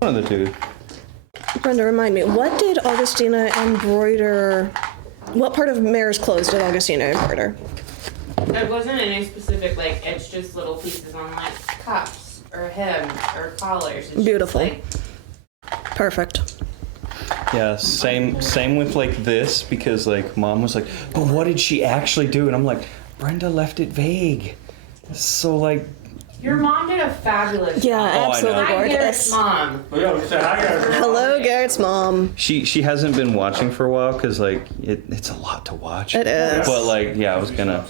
One of the two. Brenda, remind me, what did Augustina embroider? What part of Mare's clothes did Augustina embroider? There wasn't any specific, like, it's just little pieces on, like, cuffs or hems or collars. It's Beautiful. Just, like, Perfect. Yeah, same with like this, because like Mom was like, but what did she actually do? And I'm like, Brenda left it vague. So like, your mom did a fabulous Yeah, job. absolutely Hi, gorgeous. Garrett's mom. Hello, Garrett's mom. she hasn't been watching for a while because like it's a lot to watch. It is. But like, yeah, I was gonna.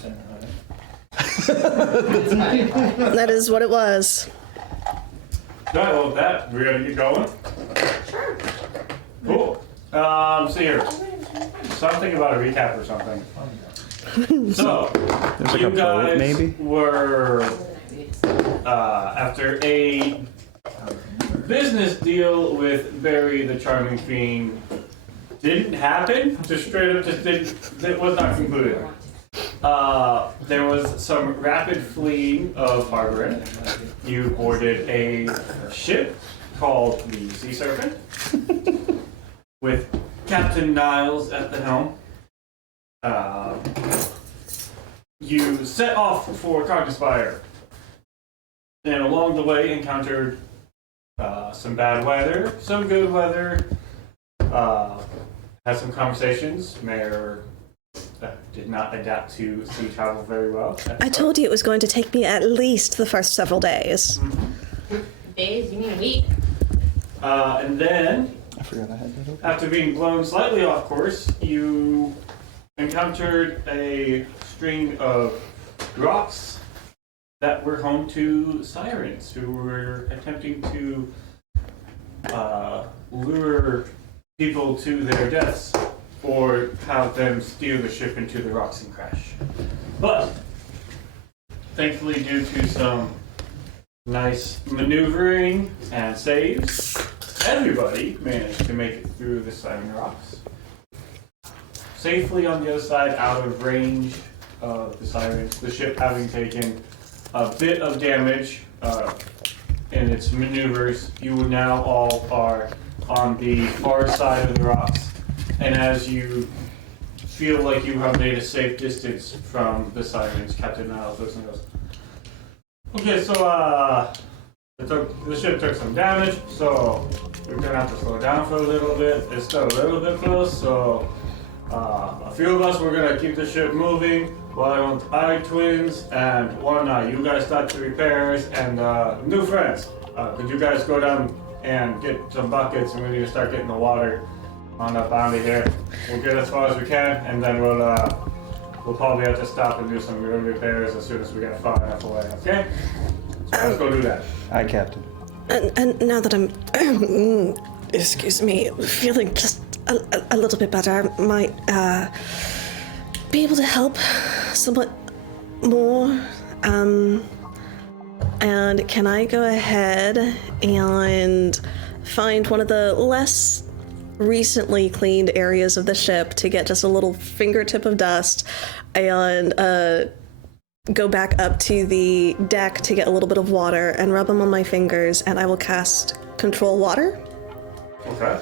That is what it was. Alright, well, with that, we're gonna get going. Sure. Cool. See here. Something about a recap or something. So, There's like you a boat, guys maybe? were after a business deal with Barry the Charming Fiend didn't happen. Just straight up, just didn't. It was not concluded. There was some rapid fleeing of harboring. You boarded a ship called the Sea Serpent with Captain Niles at the helm. You set off for Conquerspire, and along the way encountered some bad weather, some good weather, had some conversations. Mayor did not adapt to sea travel very well. I told you it was going to take me at least the first several days. Days? You mean a week? And then, I forgot I had that open. after being blown slightly off course, you encountered a string of rocks that were home to Sirens, who were attempting to lure people to their deaths or have them steer the ship into the rocks and crash. But, thankfully, due to some nice maneuvering and saves, everybody managed to make it through the Siren Rocks. Safely on the other side, out of range of the Sirens, the ship having taken a bit of damage in its maneuvers. You now all are on the far side of the rocks, and as you feel like you have made a safe distance from the Sirens, Captain Niles looks and goes, okay, so the ship took some damage, so we're gonna have to slow down for a little bit. It's still a little bit close, so a few of us, we're gonna keep the ship moving while I twins and one you guys start the repairs, and new friends, could you guys go down and get some buckets, and we need to start getting the water on up out of here. We'll get as far as we can, and then we'll probably have to stop and do some real repairs as soon as we get far enough away, okay? So let's go do that. Aye, Captain. And now that I'm, excuse me, feeling just a little bit better, I might be able to help somewhat more. And can I go ahead and find one of the less recently cleaned areas of the ship to get just a little fingertip of dust and go back up to the deck to get a little bit of water and rub them on my fingers, and I will cast Control Water. Okay.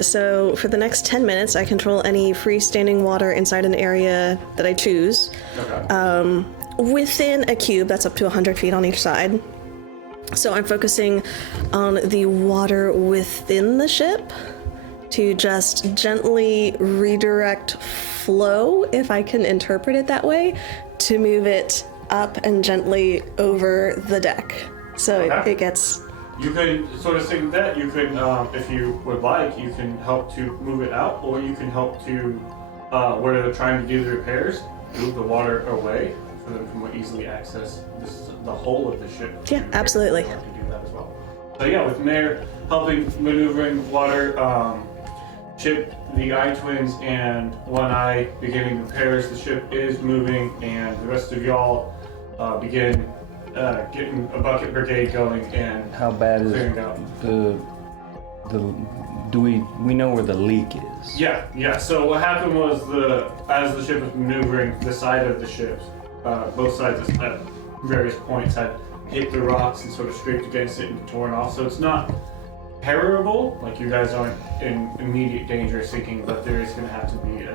So for the next 10 minutes, I control any freestanding water inside an area that I choose. Okay. Within a cube that's up to 100 feet on each side. So I'm focusing on the water within the ship to just gently redirect flow, if I can interpret it that way, to move it up and gently over the deck. So Okay. it gets... You can sort of sing that. You can, if you would like, you can help to move it out, or you can help to, where they're trying to do the repairs, move the water away for them to more easily access the whole of the ship. Yeah, absolutely. To do that as well. So yeah, with Mayor helping maneuvering water, ship, the Eye Twins, and One Eye beginning repairs, the ship is moving, and the rest of y'all begin getting a bucket brigade going and How bad is clearing out. do we know where the leak is? Yeah. So what happened was as the ship was maneuvering, the side of the ship, both sides at various points had hit the rocks and sort of scraped against it and torn off. So it's not terrible, like you guys aren't in immediate danger of sinking, but there is going to have to be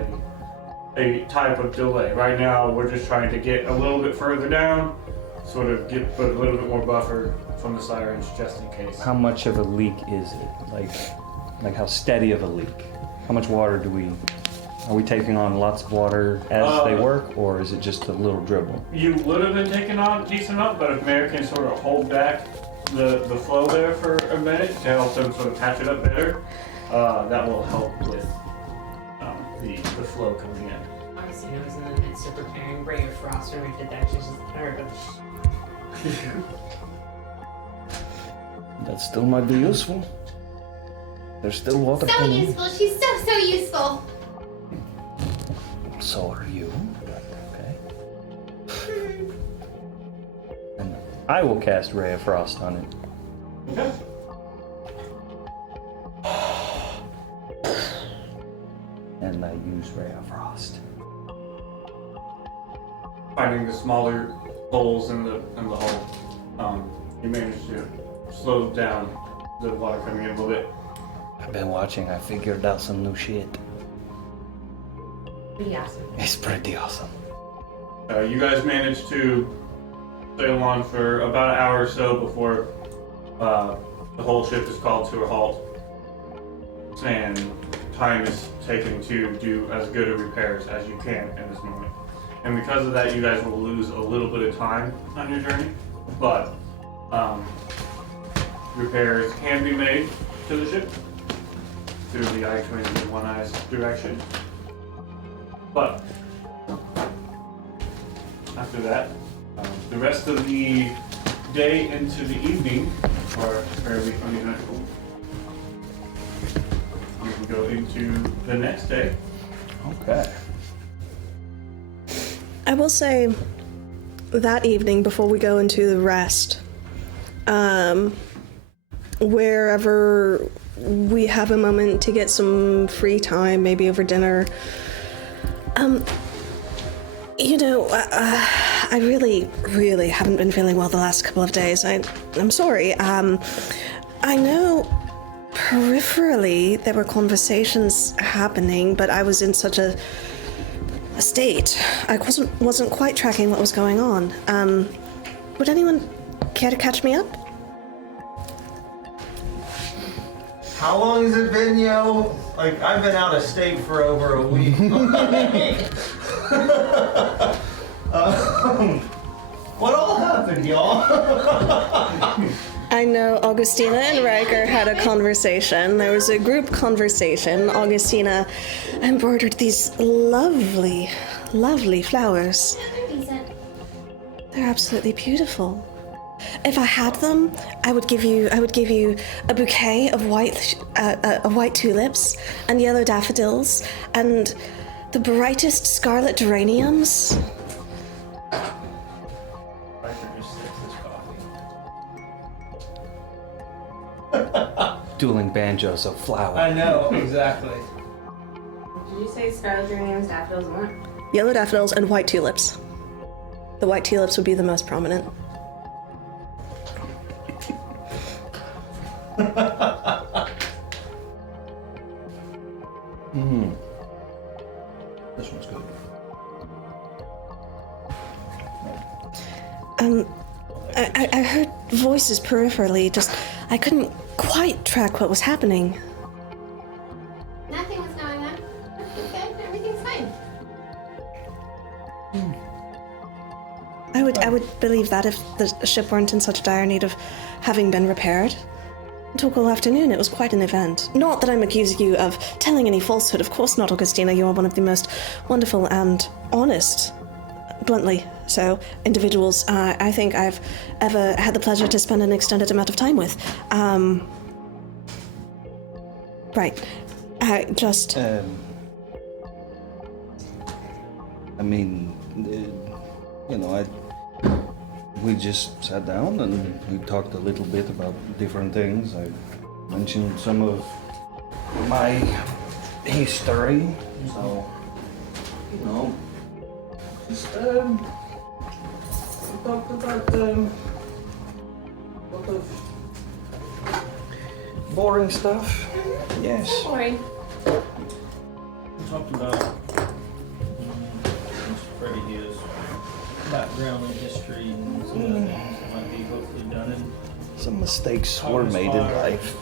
a type of delay. Right now, we're just trying to get a little bit further down, sort of put a little bit more buffer from the Sirens just in case. How much of a leak is it? Like how steady of a leak? How much water are we taking on lots of water as they work, or is it just a little dribble? You would have been taking on a decent amount, but if Mayor can sort of hold back the flow there for a minute to help them sort of patch it up better, that will help with the flow coming in. Honestly, I was in the midst of preparing Ray of Frost when we did that. That still might be useful. There's still water So coming. useful. She's so useful. So are you. Okay. And I will cast Ray of Frost on it. Okay. And I use Ray of Frost. Finding the smaller holes in the hull, you manage to slow down the water coming in a little bit. I've been watching. I figured out some new shit. Pretty awesome. It's pretty awesome. You guys managed to sail on for about an hour or so before the whole ship is called to a halt, and time is taken to do as good of repairs as you can in this moment. And because of that, you guys will lose a little bit of time on your journey, but repairs can be made to the ship through the I-20 and One Eye's direction. But after that, the rest of the day into the evening are fairly uneventful. You can go into the next day. Okay. I will say that evening before we go into the rest, wherever we have a moment to get some free time, maybe over dinner, I really haven't been feeling well the last couple of days. I'm sorry. I know peripherally there were conversations happening, but I was in such a state. I wasn't quite tracking what was going on. Would anyone care to catch me up? How long has it been, yo? Like, I've been out of state for over a week. What all happened, y'all? I know Augustina and Riker had a conversation. There was a group conversation. Augustina embroidered these lovely, lovely flowers. They're decent. They're absolutely beautiful. If I had them, I would give you a bouquet of white tulips and yellow daffodils and the brightest scarlet geraniums. Dueling banjos of flower. I know, exactly. Did you say scarlet geraniums, daffodils, and what? Yellow daffodils and white tulips. The white tulips would be the most prominent. This one's good. I heard voices peripherally, just I couldn't quite track what was happening. Nothing was going on. Everything's good. Everything's fine. I would believe that if the ship weren't in such dire need of having been repaired. It took all afternoon. It was quite an event. Not that I'm accusing you of telling any falsehood. Of course not, Augustina. You are one of the most wonderful and honest, bluntly so, individuals I think I've ever had the pleasure to spend an extended amount of time with. Right. I just... I mean, we just sat down and we talked a little bit about different things. I mentioned some of my history, so, just we talked about boring stuff. Yes. Boring. We talked about Mr. Freddie his background and history and some of the things that might be hopefully done in Some mistakes were made in life.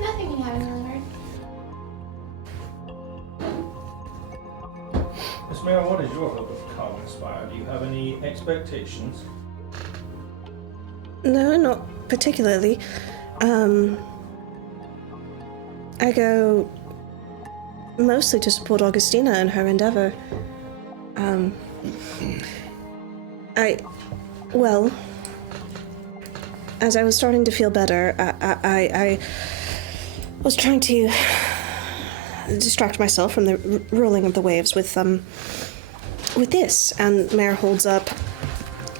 Nothing you haven't really heard. Miss Mary, what is your hope of Common Spire? Do you have any expectations? No, not particularly. I go mostly to support Augustina in her endeavor. Well, as I was starting to feel better, I was trying to distract myself from the rolling of the waves with this, and Mare holds up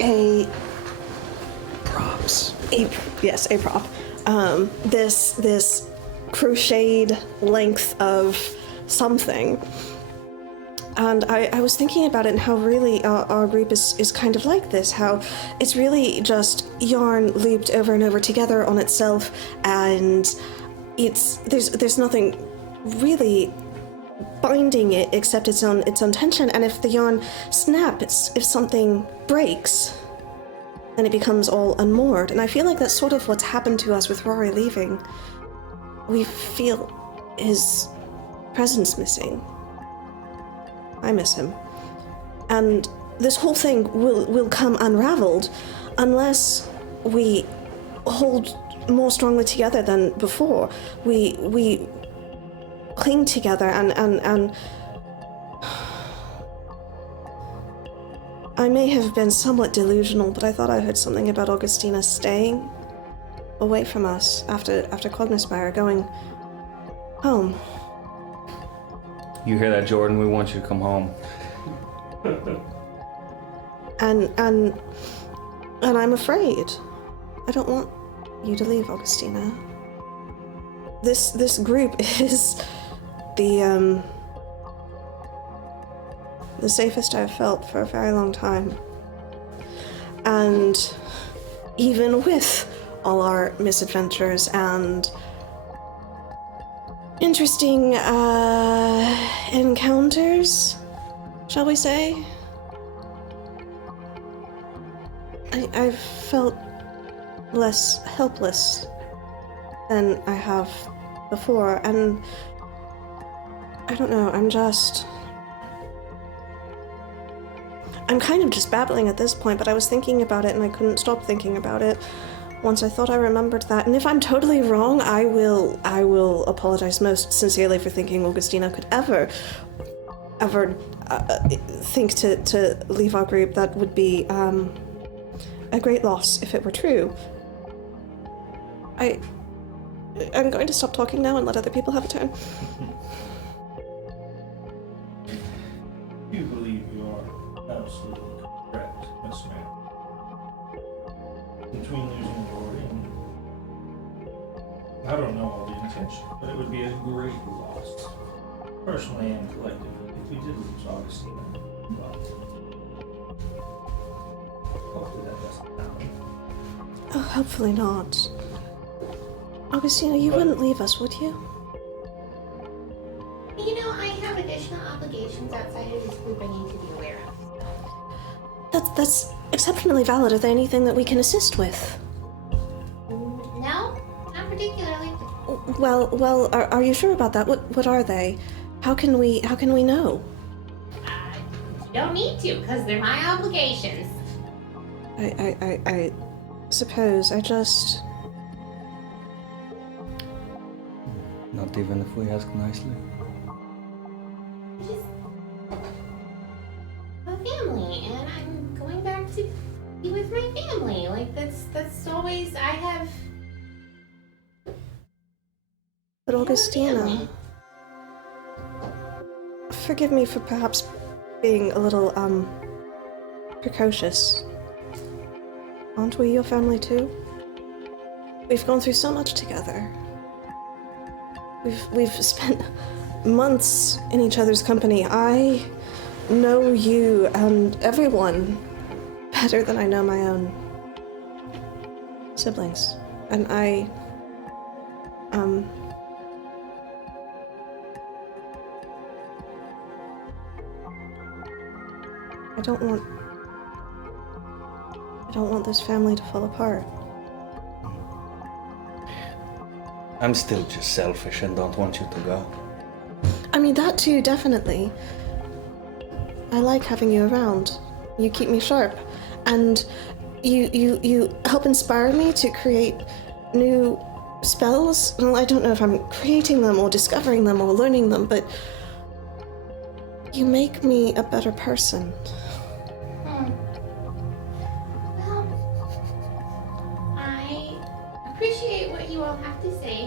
a prop. This crocheted length of something. And I was thinking about it and how really our group is kind of like this, how it's really just yarn looped over and over together on itself, and there's nothing really binding it except its own tension, and if the yarn snaps, if something breaks, then it becomes all unmoored. And I feel like that's sort of what's happened to us with Rory leaving. We feel his presence missing. I miss him. And this whole thing will come unraveled unless we hold more strongly together than before. We cling together and I may have been somewhat delusional, but I thought I heard something about Augustina staying away from us after Cognespire, going home. You hear that, Jordan? We want you to come home. And I'm afraid. I don't want you to leave, Augustina. This group is the safest I've felt for a very long time. And even with all our misadventures and interesting encounters, shall we say, I've felt less helpless than I have before, and I don't know, I'm kind of just babbling at this point, but I was thinking about it and I couldn't stop thinking about it once I thought I remembered that. And if I'm totally wrong, I will apologize most sincerely for thinking Augustina could ever think to leave our group. That would be a great loss if it were true. I'm going to stop talking now and let other people have a turn. You believe you are absolutely correct, Miss Mary. Between losing Rory and I don't know all the intention, but it would be a great loss, personally and collectively, if we did lose Augustina. But hopefully that doesn't happen. Oh, hopefully not. Augustina, you wouldn't leave us, would you? You know, I have additional obligations outside of this group I need to be aware of. That's exceptionally valid. Are there anything that we can assist with? No, not particularly. Well, are you sure about that? What are they? How can we know? You don't need to, because they're my obligations. I suppose I just... Not even if we ask nicely. Just a family, and I'm going back to be with my family. Like that's always I have. But Augustina, forgive me for perhaps being a little precocious. Aren't we your family too? We've gone through so much together. We've spent months in each other's company. I know you and everyone better than I know my own siblings. And I don't want this family to fall apart. I'm still just selfish and don't want you to go. I mean, that too, definitely. I like having you around. You keep me sharp. And you help inspire me to create new spells. Well, I don't know if I'm creating them or discovering them or learning them, but you make me a better person. Well, I appreciate what you all have to say.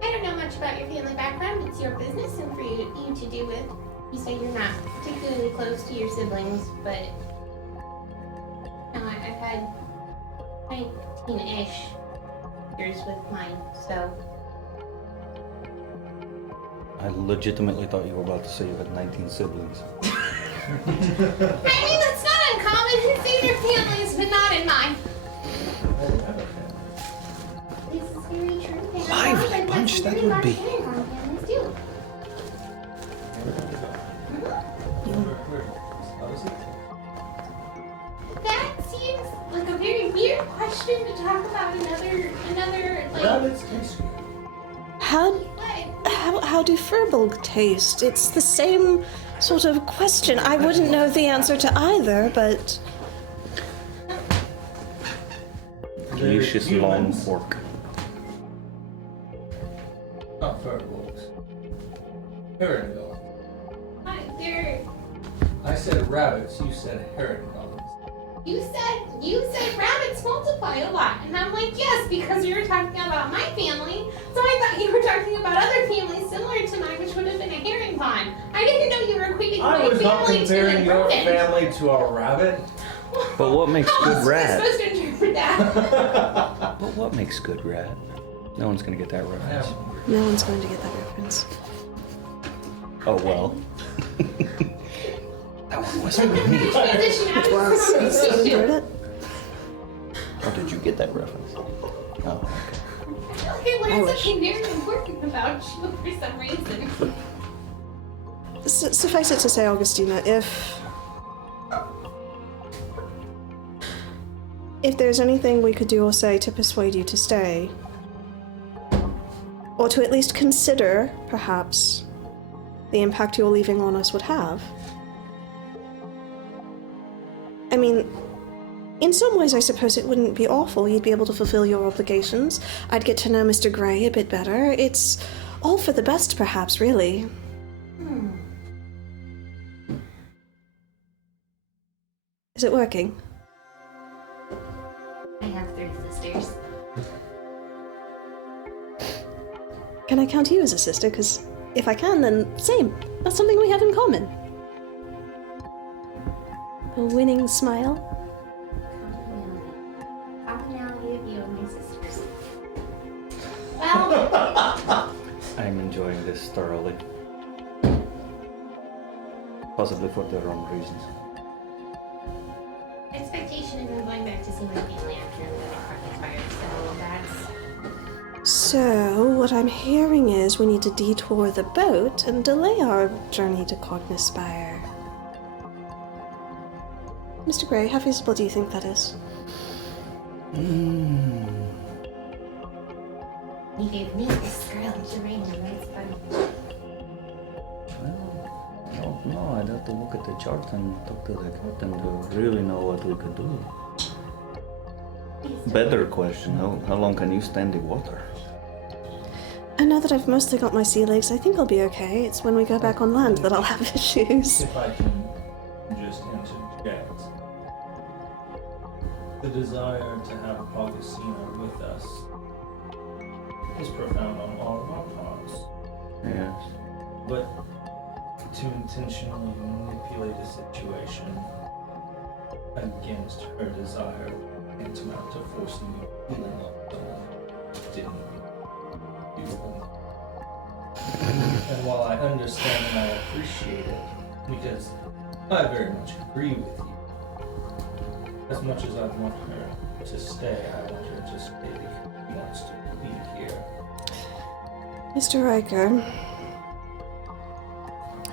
I don't know much about your family background. It's your business and for you to do with. You say you're not particularly close to your siblings, but no, I've had 19-ish years with mine, so. I legitimately thought you were about to say you had 19 siblings. I mean, that's not uncommon in theater families, but not in mine. This is very true. They have Lively a lot, but bunch some that very would large be. Unicorn families too. That seems like a very weird question to talk about another like. Rabbits taste good. How do Furbolg taste? It's the same sort of question. I wouldn't know the answer to either, but Delicious long fork. Not fireworks. Herringbone. They're. I said rabbits, you said herringbones. You said rabbits multiply a lot, and I'm like, yes, because you were talking about my family. So I thought you were talking about other families similar to mine, which would have been a herring pond. I didn't know you were equating I my was not family to comparing a your rodent. family to a rabbit. But what makes How good else am I rat? supposed to interpret that? But what makes good rat? No one's gonna get that I am reference. hungry. no one's going to get that reference. Oh well. That one wasn't for me. Transition out of Was. conversation. Heard it? How did you get that reference? Oh, okay. I feel like I learned something very important about you for some reason. Suffice it to say, Augustina, if there's anything we could do or say to persuade you to stay, or to at least consider, perhaps, the impact your leaving on us would have. I mean, in some ways, I suppose it wouldn't be awful. You'd be able to fulfill your obligations. I'd get to know Mr. Gray a bit better. It's all for the best, perhaps, really. Is it working? I have 3 sisters. Can I count you as a sister? Because if I can, then same. That's something we have in common. A winning smile. Commonality of you and my sisters. Well, I'm enjoying this thoroughly. Possibly for the wrong reasons. expectation is I'm going back to see my family after the project expires, so that's. So, what I'm hearing is we need to detour the boat and delay our journey to Cognispire. Mr. Gray, how feasible do you think that is? You gave me this girl geranium, that's fun. Well, I don't know. I'd have to look at the chart and talk to the captain to really know what we could do. Better question, how long can you stand the water? And now that I've mostly got my sea legs, I think I'll be okay. It's when we go back on land that I'll have issues. If I can just interject. The desire to have Augustina with us is profound on all of our parts. Yes. But to intentionally manipulate a situation against her desire tantamount to forcing the feeling of someone who didn't do it. And while I understand and I appreciate it, because I very much agree with you, As much as I want her to stay, I want her to stay because she wants to be here. Mr. Riker,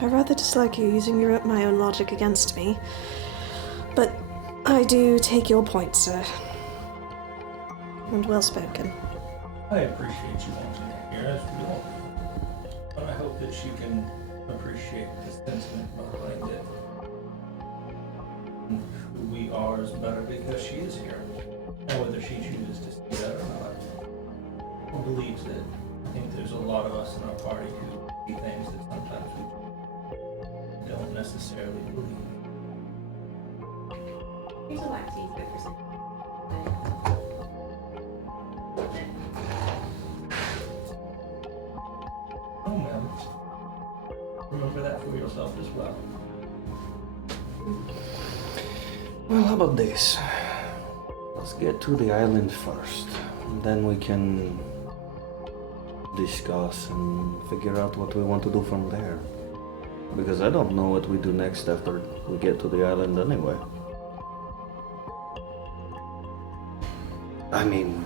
I rather dislike you using my own logic against me, but I do take your point, sir. And well spoken. I appreciate you wanting her here, as we all do. But I hope that she can appreciate the sentiment behind it. And who we are is better because she is here. And whether she chooses to see that or not, or believes it, I think there's a lot of us in our party who see things that sometimes we don't necessarily believe. Here's a lactate good for some. Oh, ma'am. Remember that for yourself as well. Well, how about this? Let's get to the island first. And then we can discuss and figure out what we want to do from there. Because I don't know what we do next after we get to the island anyway. I mean,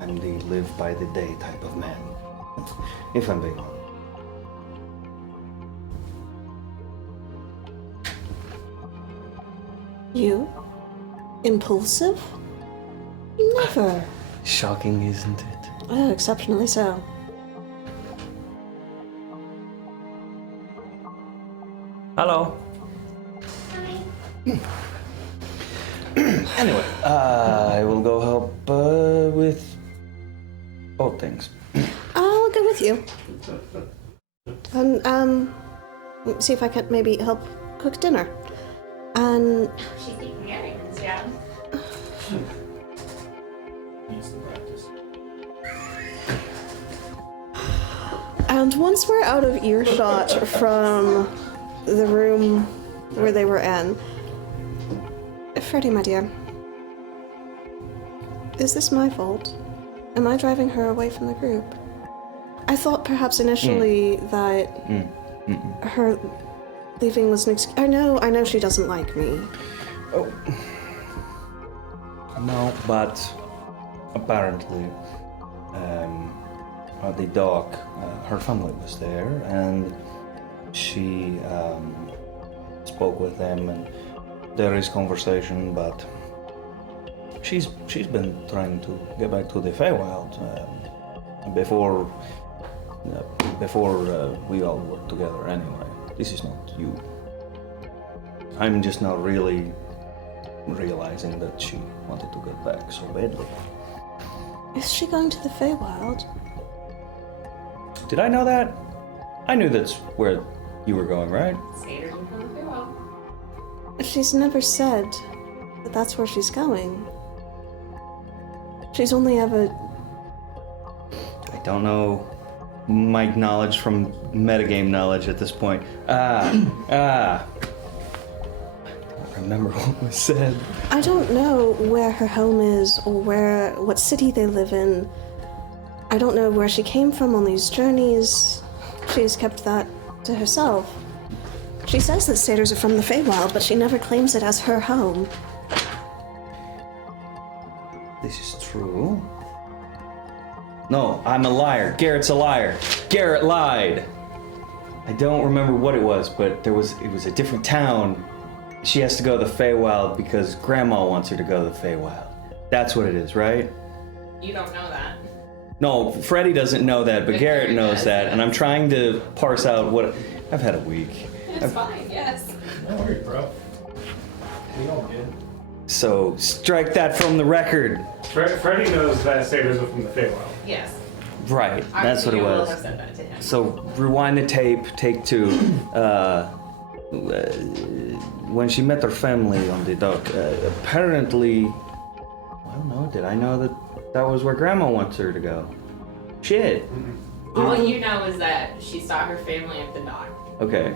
I'm the live by the day type of man. If I'm being honest. You? Impulsive? Never. Shocking, isn't it? Oh, exceptionally so. Hello. Hi. Anyway, I will go help with both things. I'll go with you. And, see if I can maybe help cook dinner. And She's taking everyone's job. Needs the practice. And once we're out of earshot from the room where they were in, Freddie, my dear, is this my fault? Am I driving her away from the group? I thought perhaps initially that her leaving was an excuse. I know she doesn't like me. Oh. No, but apparently, at the dock, her family was there, and she spoke with them, and there is conversation, but she's been trying to get back to the Feywild before we all worked together anyway. This is not you. I'm just not really realizing that she wanted to get back so badly. Is she going to the Feywild? Did I know that? I knew that's where you were going, right? Satyrs and from the farewell. She's never said that that's where she's going. She's only ever... I don't know my knowledge from metagame knowledge at this point. I don't remember what was said. I don't know where her home is or what city they live in. I don't know where she came from on these journeys. She's kept that to herself. She says that satyrs are from the Feywild, but she never claims it as her home. This is true. No, I'm a liar. Garrett's a liar. Garrett lied. I don't remember what it was, but it was a different town. She has to go to the Feywild because Grandma wants her to go to the Feywild. That's what it is, right? You don't know that. No, Freddie doesn't know that, but Garrett knows that, and I'm trying to parse out what... I've had a week. It's fine, yes. Don't worry, bro. We all did. So, strike that from the record. Freddie knows that satyrs are from the Feywild. Yes. Right, that's what it You will was. have said that to him. So, rewind the tape, take two. When she met her family on the dock, apparently... I don't know, did I know that was where Grandma wants her to go? Shit. All you know is that she saw her family at the dock. Okay.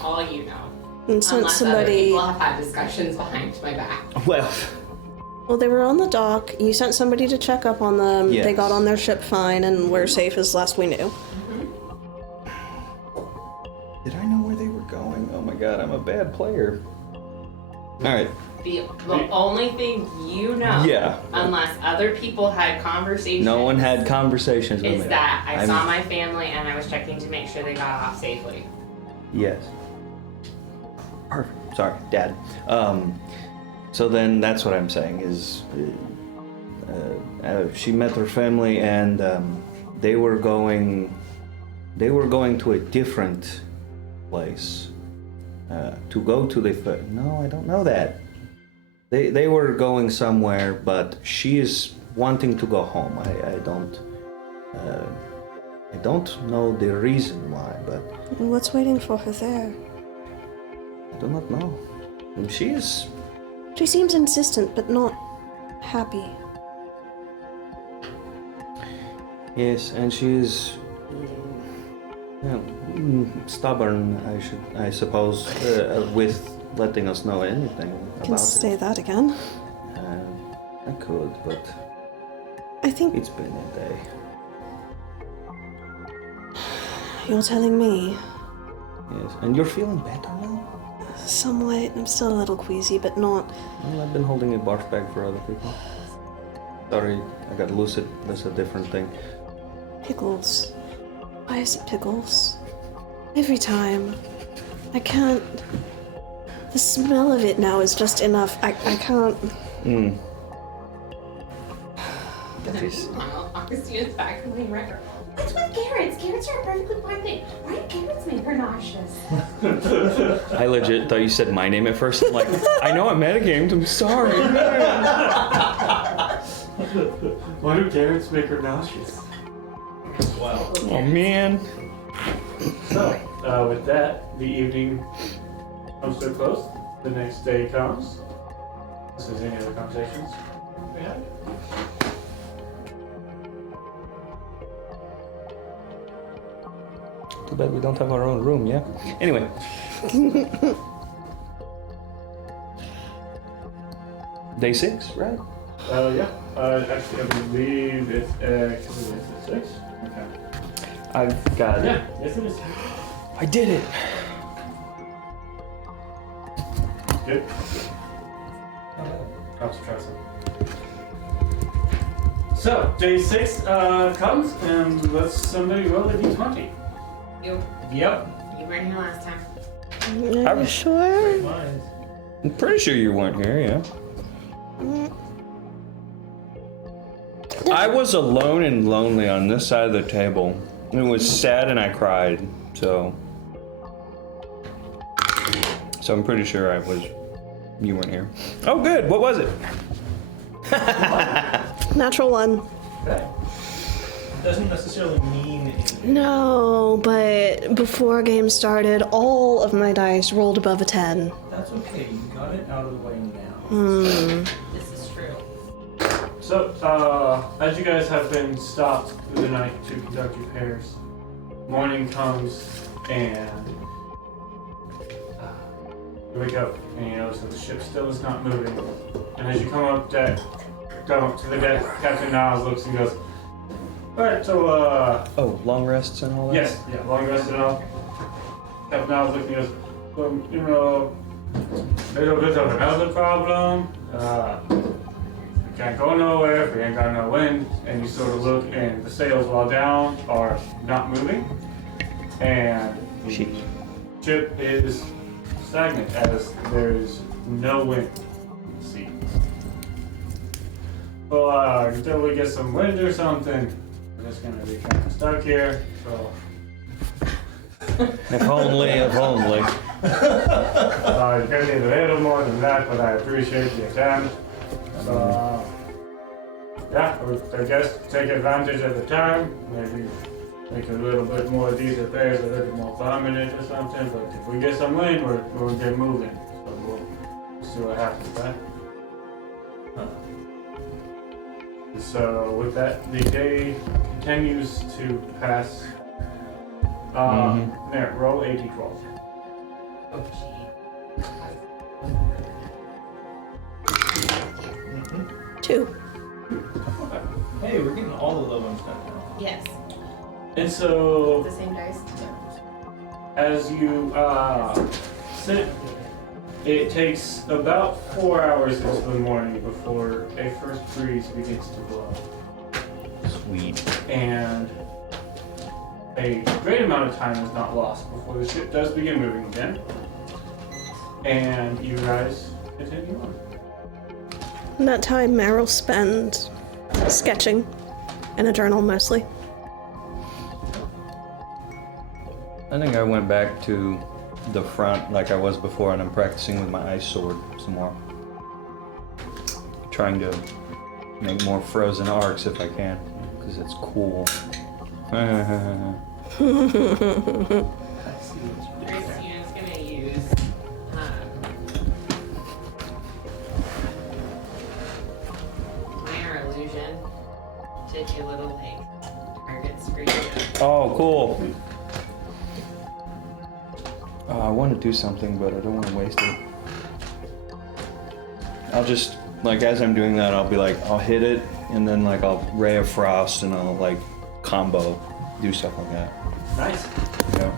All you know. And sent Unless other somebody... people have had discussions behind my back. Well... Well, they were on the dock. You sent somebody to check up on them. Yes. They got on their ship fine and were safe as last we knew. Did I know where they were going? Oh my god, I'm a bad player. All right. The only thing you know, Yeah. unless other people had conversations, No one had conversations with me. is that I I'm- saw my family and I was checking to make sure they got off safely. Yes. Perfect. Sorry, Dad. So then that's what I'm saying is, she met her family and they were going to a different place to go to the. No, I don't know that. They were going somewhere, but she is wanting to go home. I don't know the reason why, but What's waiting for her there? I do not know. And she is. She seems insistent, but not happy. Yes, and she is. Stubborn. I suppose, with letting us know anything Can about say it. that again. I could, but I think it's been a day. you're telling me. Yes, and you're feeling better now? Somewhat. I'm still a little queasy, but not. Well, I've been holding a barf bag for other people. Sorry, I got lucid. That's a different thing. Pickles. Why is it pickles? Every time. I can't. The smell of it now is just enough. I can't. Augustina's back clean record. What's with Garrett's? Garrett's are a perfectly fine thing. Why do Garrett's make her nauseous? I legit thought you said my name at first. I'm like, I know I'm metagamed. I'm sorry. Why do carrots make her nauseous? Wow. Oh man. So, with that, the evening comes to a close. The next day comes. If there's any other conversations we had. Too bad we don't have our own room, yeah? Anyway. Day 6, right? Yeah. Actually, I believe it's, is it 6? Okay. I've got it. Yeah, yes it is. I did it. Good. I'll try some. So, day 6 comes, and let's somebody roll a d20. You Yep. weren't here last time. Are you sure? Mine. I'm pretty sure you weren't here, yeah. I was alone and lonely on this side of the table. It was sad and I cried, so I'm pretty sure you weren't here. Oh good, what was it? Natural 1. Okay. Doesn't necessarily mean anything. No, but before game started, all of my dice rolled above a 10. That's okay. You got it out of the way now. This is true. So, as you guys have been stopped through the night to conduct repairs, morning comes and you wake up and you notice that the ship still is not moving. And as you come up to the deck, Captain Niles looks and goes, "Alright, so, Oh, long rests and all that? yes, yeah, long rest and all." Captain Niles looks and goes, "You know, there's a bit of another problem. We can't go nowhere if we ain't got no wind." And you sort of look, and the sails, while down, are not moving. And the Shit. ship is stagnant as there is no wind in the sea. Well, until we get some wind or something, we're just gonna be kind of stuck here. So, If only. you can need a little more than that, but I appreciate the attempt. So, yeah, I guess take advantage of the time. Maybe make a little bit more of these repairs, a little more permanent or something. But if we get some wind, we'll get moving. So we'll see what happens, right? So with that, the day continues to pass. There, roll a d12. Oh, gee. 2. Hey, we're getting all the low ones back now. Yes. And so, The same dice. as you sit It takes about 4 hours into the morning before a first breeze begins to blow. Sweet. And a great amount of time is not lost before the ship does begin moving again. And you guys continue on. In that time, Meryl spends sketching in a journal mostly. I think I went back to the front like I was before, and I'm practicing with my ice sword some more. Trying to make more frozen arcs if I can, because it's cool. Christina's gonna use minor illusion to do little like targets for you. Oh, cool. I want to do something, but I don't want to waste it. I'll just, like, as I'm doing that, I'll be like, I'll hit it, and then, like, I'll Ray of Frost, and I'll, like, combo, do stuff like that. Nice. Yeah.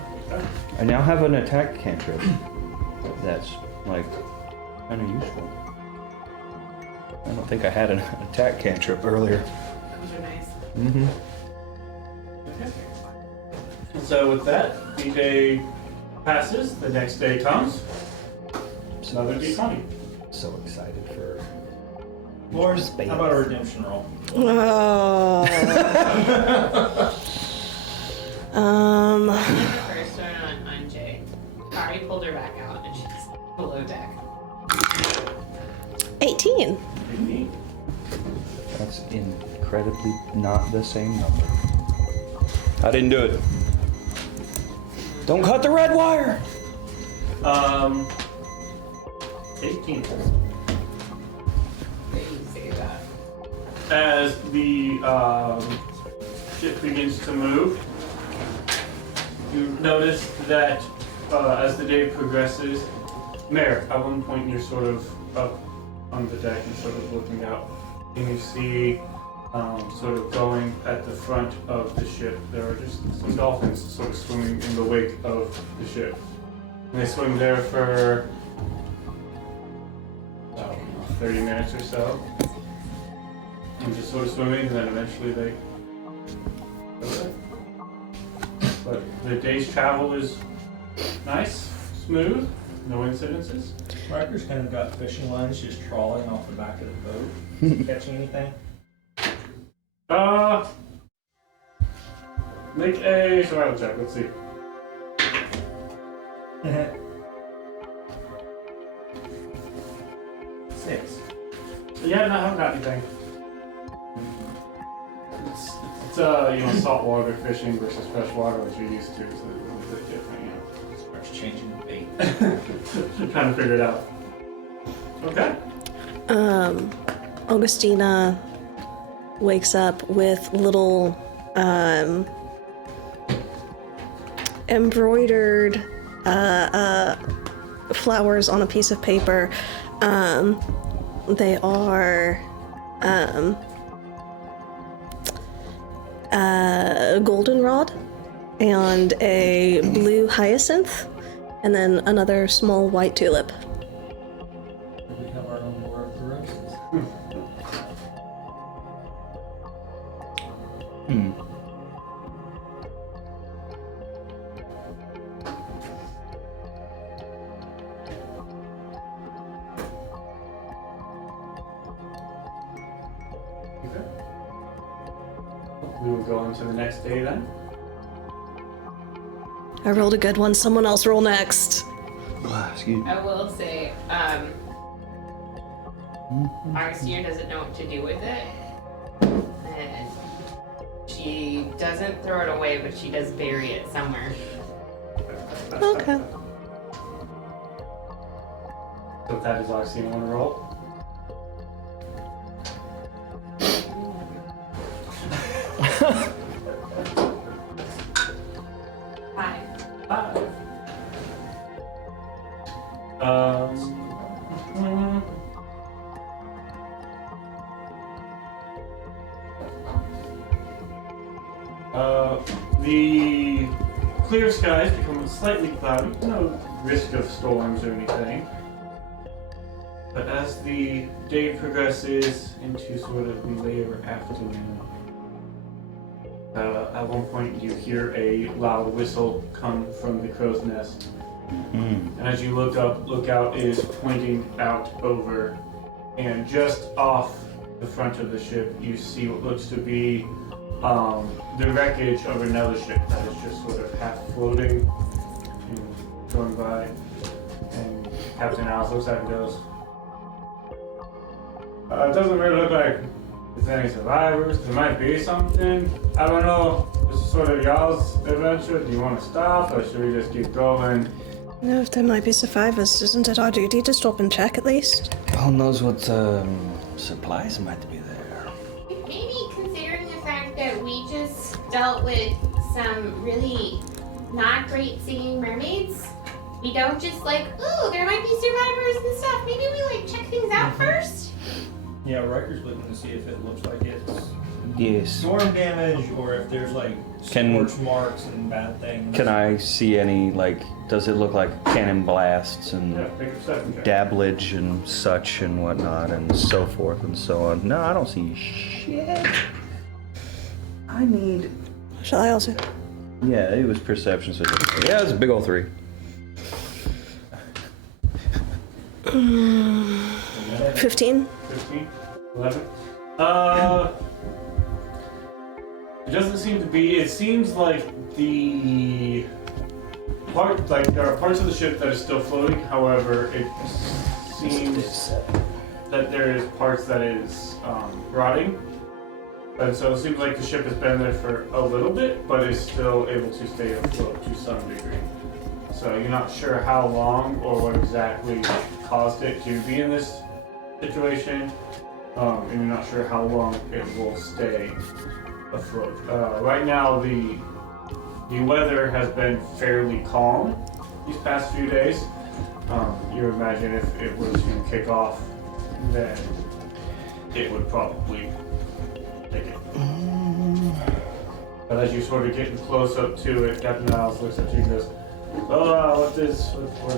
I now have an attack cantrip that's, like, kind of useful. I don't think I had an attack cantrip earlier. Those are nice. Mm-hmm. And so with that, the day passes, the next day comes. Another D20. So excited for Lord, space. how about a redemption roll? Oh. First one on Jay. Kari pulled her back out and she's below deck. 18. 15. That's incredibly not the same number. I didn't do it. Don't cut the red wire! 18. They say that. As the ship begins to move, you notice that as the day progresses, Mare, at one point you're sort of up on the deck and sort of looking out, and you see sort of going at the front of the ship, there are just some dolphins sort of swimming in the wake of the ship. And they swim there for 30 minutes or so. And just sort of swimming, and then eventually they go away. But the day's travel is nice, smooth, no incidences. Riker's kind of got fishing lines just trawling off the back of the boat. Catching anything? Make a survival check, let's see. Six. Yeah, no, I haven't got anything. It's saltwater fishing versus freshwater, which you're used to, so it's a little bit different, Starts changing the bait. Trying to figure it out. Okay. Augustina wakes up with little embroidered flowers on a piece of paper. They are a goldenrod and a blue hyacinth, and then another small white tulip. We have our own War of the Roses. Okay. We will go on to the next day then. I rolled a good one. Someone else roll next. Excuse me. I will say, Augustina doesn't know what to do with it. And she doesn't throw it away, but she does bury it somewhere. Okay. So if that is Augustina want to roll. Hi. 5. The clear skies become slightly cloudy. No risk of storms or anything. But as the day progresses into sort of the later afternoon, at one point you hear a loud whistle come from the crow's nest. And as you look out is pointing out over, and just off the front of the ship you see what looks to be the wreckage of another ship that is just sort of half floating and going by. And Captain Alice looks at it and goes, it doesn't really look like there's any survivors. There might be something. I don't know. This is sort of y'all's adventure. Do you want to stop or should we just keep going? No, if there might be survivors, isn't it our duty to stop and check at least? Who knows what supplies might be there? Maybe considering the fact that we just dealt with some really not great singing mermaids, we don't just like, ooh, there might be survivors and stuff. Maybe we like check things out first. Yeah, Riker's looking to see if it looks like it's Yes. storm damage or if there's like scorch marks and bad things. Can I see any, does it look like cannon blasts and Yeah, make a perception check. dabblage and such and whatnot and so forth and so on? No, I don't see shit. I need... Shall I also? Yeah, it was perception, so yeah, it's a big old 3. 15? 15? 11? It doesn't seem to be. It seems like there are parts of the ship that is still floating. However, it seems that there is parts that is rotting. And so it seems like the ship has been there for a little bit, but is still able to stay afloat to some degree. So you're not sure how long or what exactly caused it to be in this situation, and you're not sure how long it will stay afloat. Right now, the weather has been fairly calm these past few days. You imagine if it was to kick off, then it would probably take it. But as you sort of getting close up to it, Captain Alice looks at you and goes, what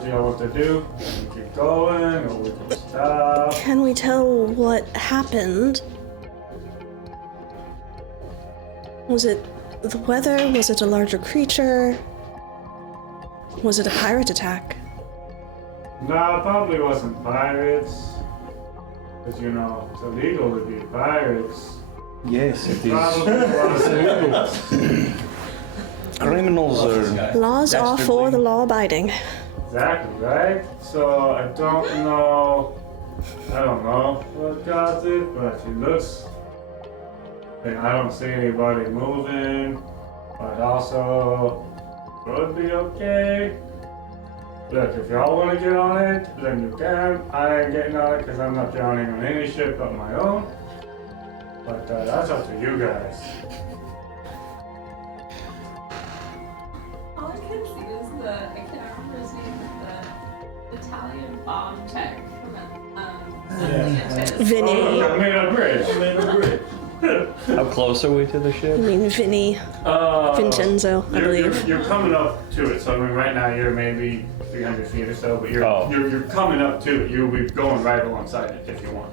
do y'all want to do? We can keep going, or we can stop. Can we tell what happened? Was it the weather? Was it a larger creature? Was it a pirate attack? No, it probably wasn't pirates. Because, it's illegal to be pirates. Yes, it is. Probably wasn't. Criminals are... Laws are for the law-abiding. Exactly, right? So, I don't know what caused it, but it looks... I don't see anybody moving, but also, it would be okay. Look, if y'all want to get on it, then you can. I ain't getting on it because I'm not drowning on any ship but my own. But that's up to you guys. All I can see is I can't remember his name, the Italian bomb tech from Vinny. Oh, I made a bridge. How close are we to the I ship? mean, Vincenzo, I believe. You're coming up to it, so I mean, right now you're maybe 300 feet or so, but you're Oh. you're coming up to it. You'll be going right alongside it if you want.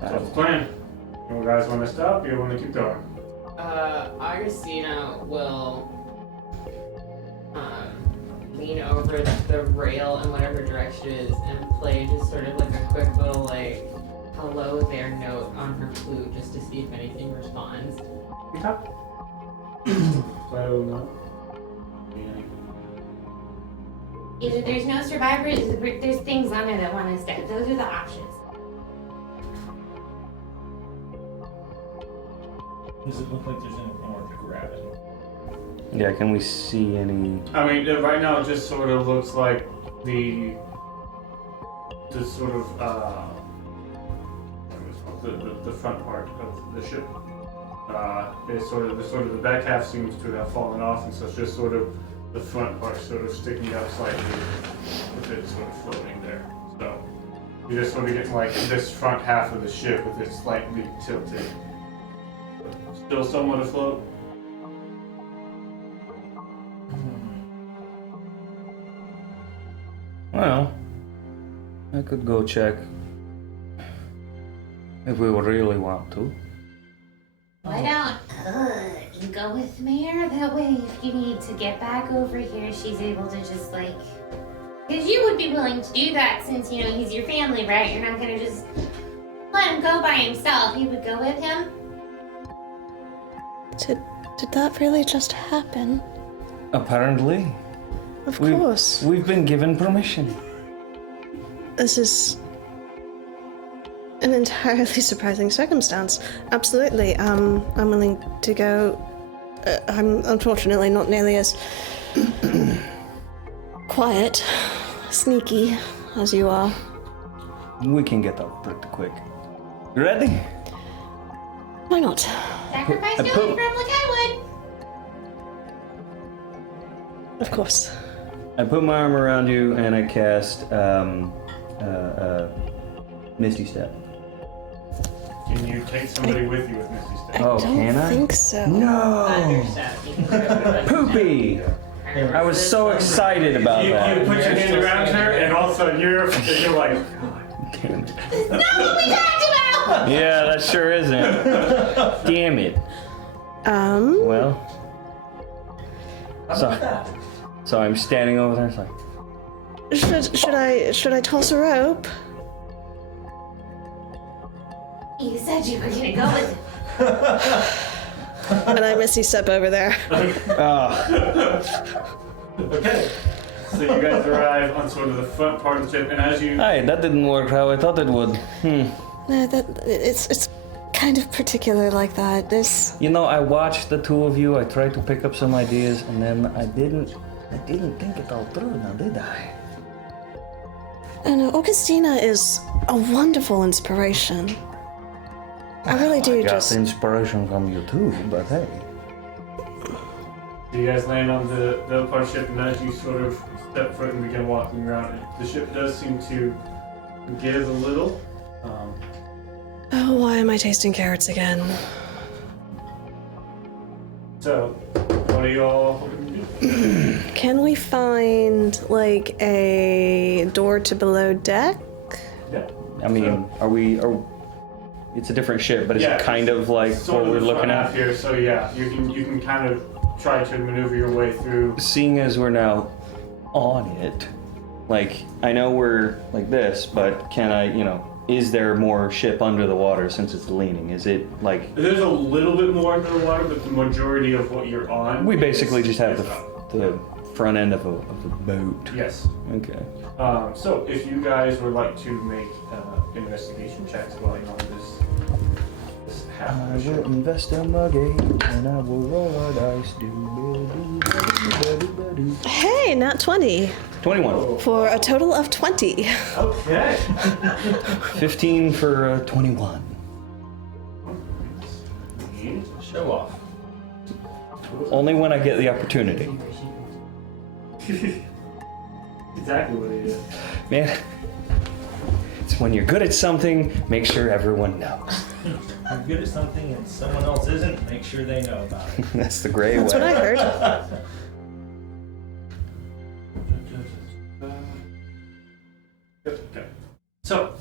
So what's the plan? You guys want to stop? You want to keep going? Augustina will lean over the rail in whatever direction it is and play just sort of like a quick little hello there note on her flute just to see if anything responds. Okay. Play a little note. Either there's no survivors, or there's things on there that want us dead. Those are the options. Does it look like there's anything worth grabbing? Yeah, can we see any... I mean, right now it just sort of looks like the sort of the front part of the ship. It's sort of the back half seems to have fallen off, and so it's just sort of the front part sort of sticking out slightly, with it sort of floating there. So you're just sort of getting like this front half of the ship with it slightly tilted, but still somewhat afloat. Well, I could go check if we would really want to. Why don't you go with Mare? That way, if you need to get back over here, she's able to just like. Because you would be willing to do that since, you know, he's your family, right? You're not gonna just let him go by himself. You would go with him? Did that really just happen? Apparently. Of course. We've been given permission. This is an entirely surprising circumstance. Absolutely. I'm willing to go. I'm unfortunately not nearly as quiet, sneaky as you are. We can get out pretty quick. You ready? Why not? Sacrifice I your put- life for him like I Of course. I put my arm around you and I cast Misty Step. Can you take somebody with you with Misty Step? Oh, I don't can I? think so. No! Understep. You can grab it. Poopy! I was so excited about You that. put your hand around her, and all of a sudden you're like, Damn it. would. Not what we talked about! Yeah, that sure isn't. Damn it. Well, How about that? so I'm standing over there. It's like, Should I toss a rope? You said you were gonna go with him. And I Misty step over there. okay. So you guys arrive on sort of the front part of the ship, and as you hey, that didn't work how I thought it would. No, it's kind of particular like that. This You know, I watched the two of you. I tried to pick up some ideas, and then I didn't think it all through. Now did I? I know Augustina is a wonderful inspiration. I really do I got just. the inspiration from you too, but hey. you guys land on the part of the ship, and as you sort of step foot and begin walking around, the ship does seem to give a little. Oh, why am I tasting carrots again? So, what are you all hoping to do? Can we find like a door to below deck? Yeah. I mean, it's a different ship, but is Yeah, it kind of like Sort what of we're the looking front half at? here, so yeah, you can kind of try to maneuver your way through. Seeing as we're now on it, like, I know we're like this, but can I, is there more ship under the water since it's leaning? Is it like, There's a little bit more under the water, but the majority of what you're on. we basically just have is up. the front end of a boat? Yes. Okay. So if you guys would like to make investigation checks while you're on this half I of the will ship. investigate and I will roll a dice. Hey, nat 20 21. for a total of 20. Okay. 15 for 21. Show off. Only when I get the opportunity. Exactly what it is. Man, it's when you're good at something, make sure everyone knows. You're good at something and someone else isn't, make sure they know about it. That's the gray That's what I way. heard. Okay. So,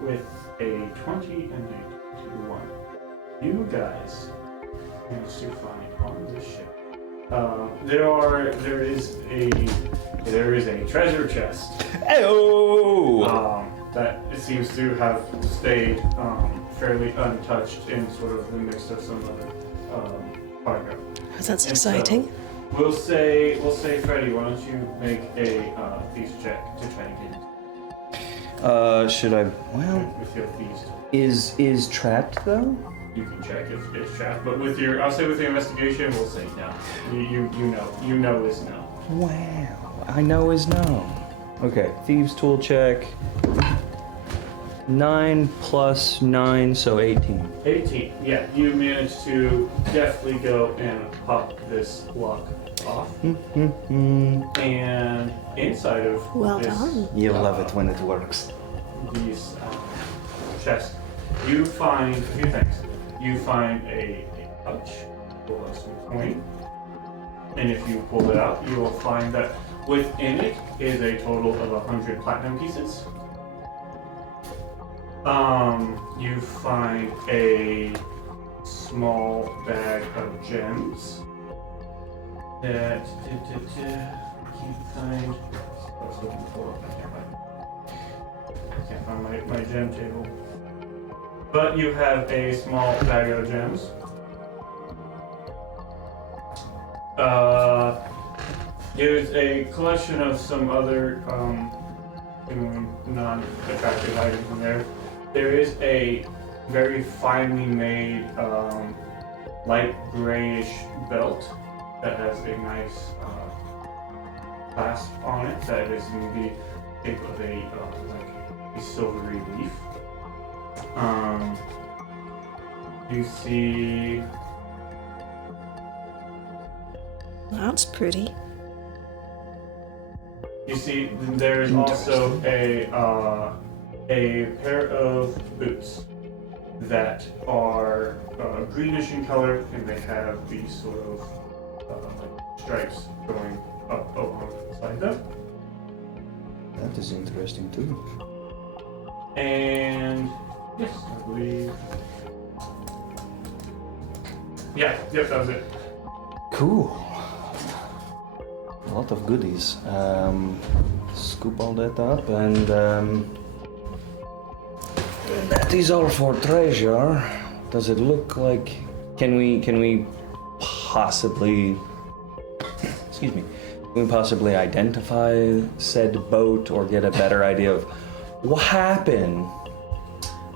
with a 20 and a 21, you guys managed to find on this ship. There is a treasure chest Ayo! that it seems to have stayed fairly untouched in sort of the midst of some other cargo. That's And so, exciting. We'll say, Freddy, why don't you make a thieves check to try and get Should I? Well, with your thieves. is trapped though? You can check if it's trapped, but with your, I'll say with your investigation, we'll say no. You know is no. Wow, I know is no. Okay, thieves tool check. 9 plus 9, so 18. 18. Yeah, you managed to deftly go and pop this lock off, and inside of Well this, done. You love it when it works. these chests, you find a few things. You find a pouch full of some coin, and if you pull it out, you will find that Within it is a total of 100 platinum pieces. You find a small bag of gems that I can't find. I was looking for. I can't find my gem table. But you have a small bag of gems. There's a collection of some other non-attractive items in there. There is a very finely made light grayish belt that has a nice clasp on it that is in the shape of a silvery leaf. You see. That's pretty. You see, there is also a pair of boots that are greenish in color, and they have these sort of stripes going up alongside them. That is interesting too. And yes, I believe. Yeah, yep, that was it. Cool. A lot of goodies. Scoop all that up, and that is all for treasure. Does it look like? Can we possibly? Excuse me. Can we possibly identify said boat or get a better idea of what happened?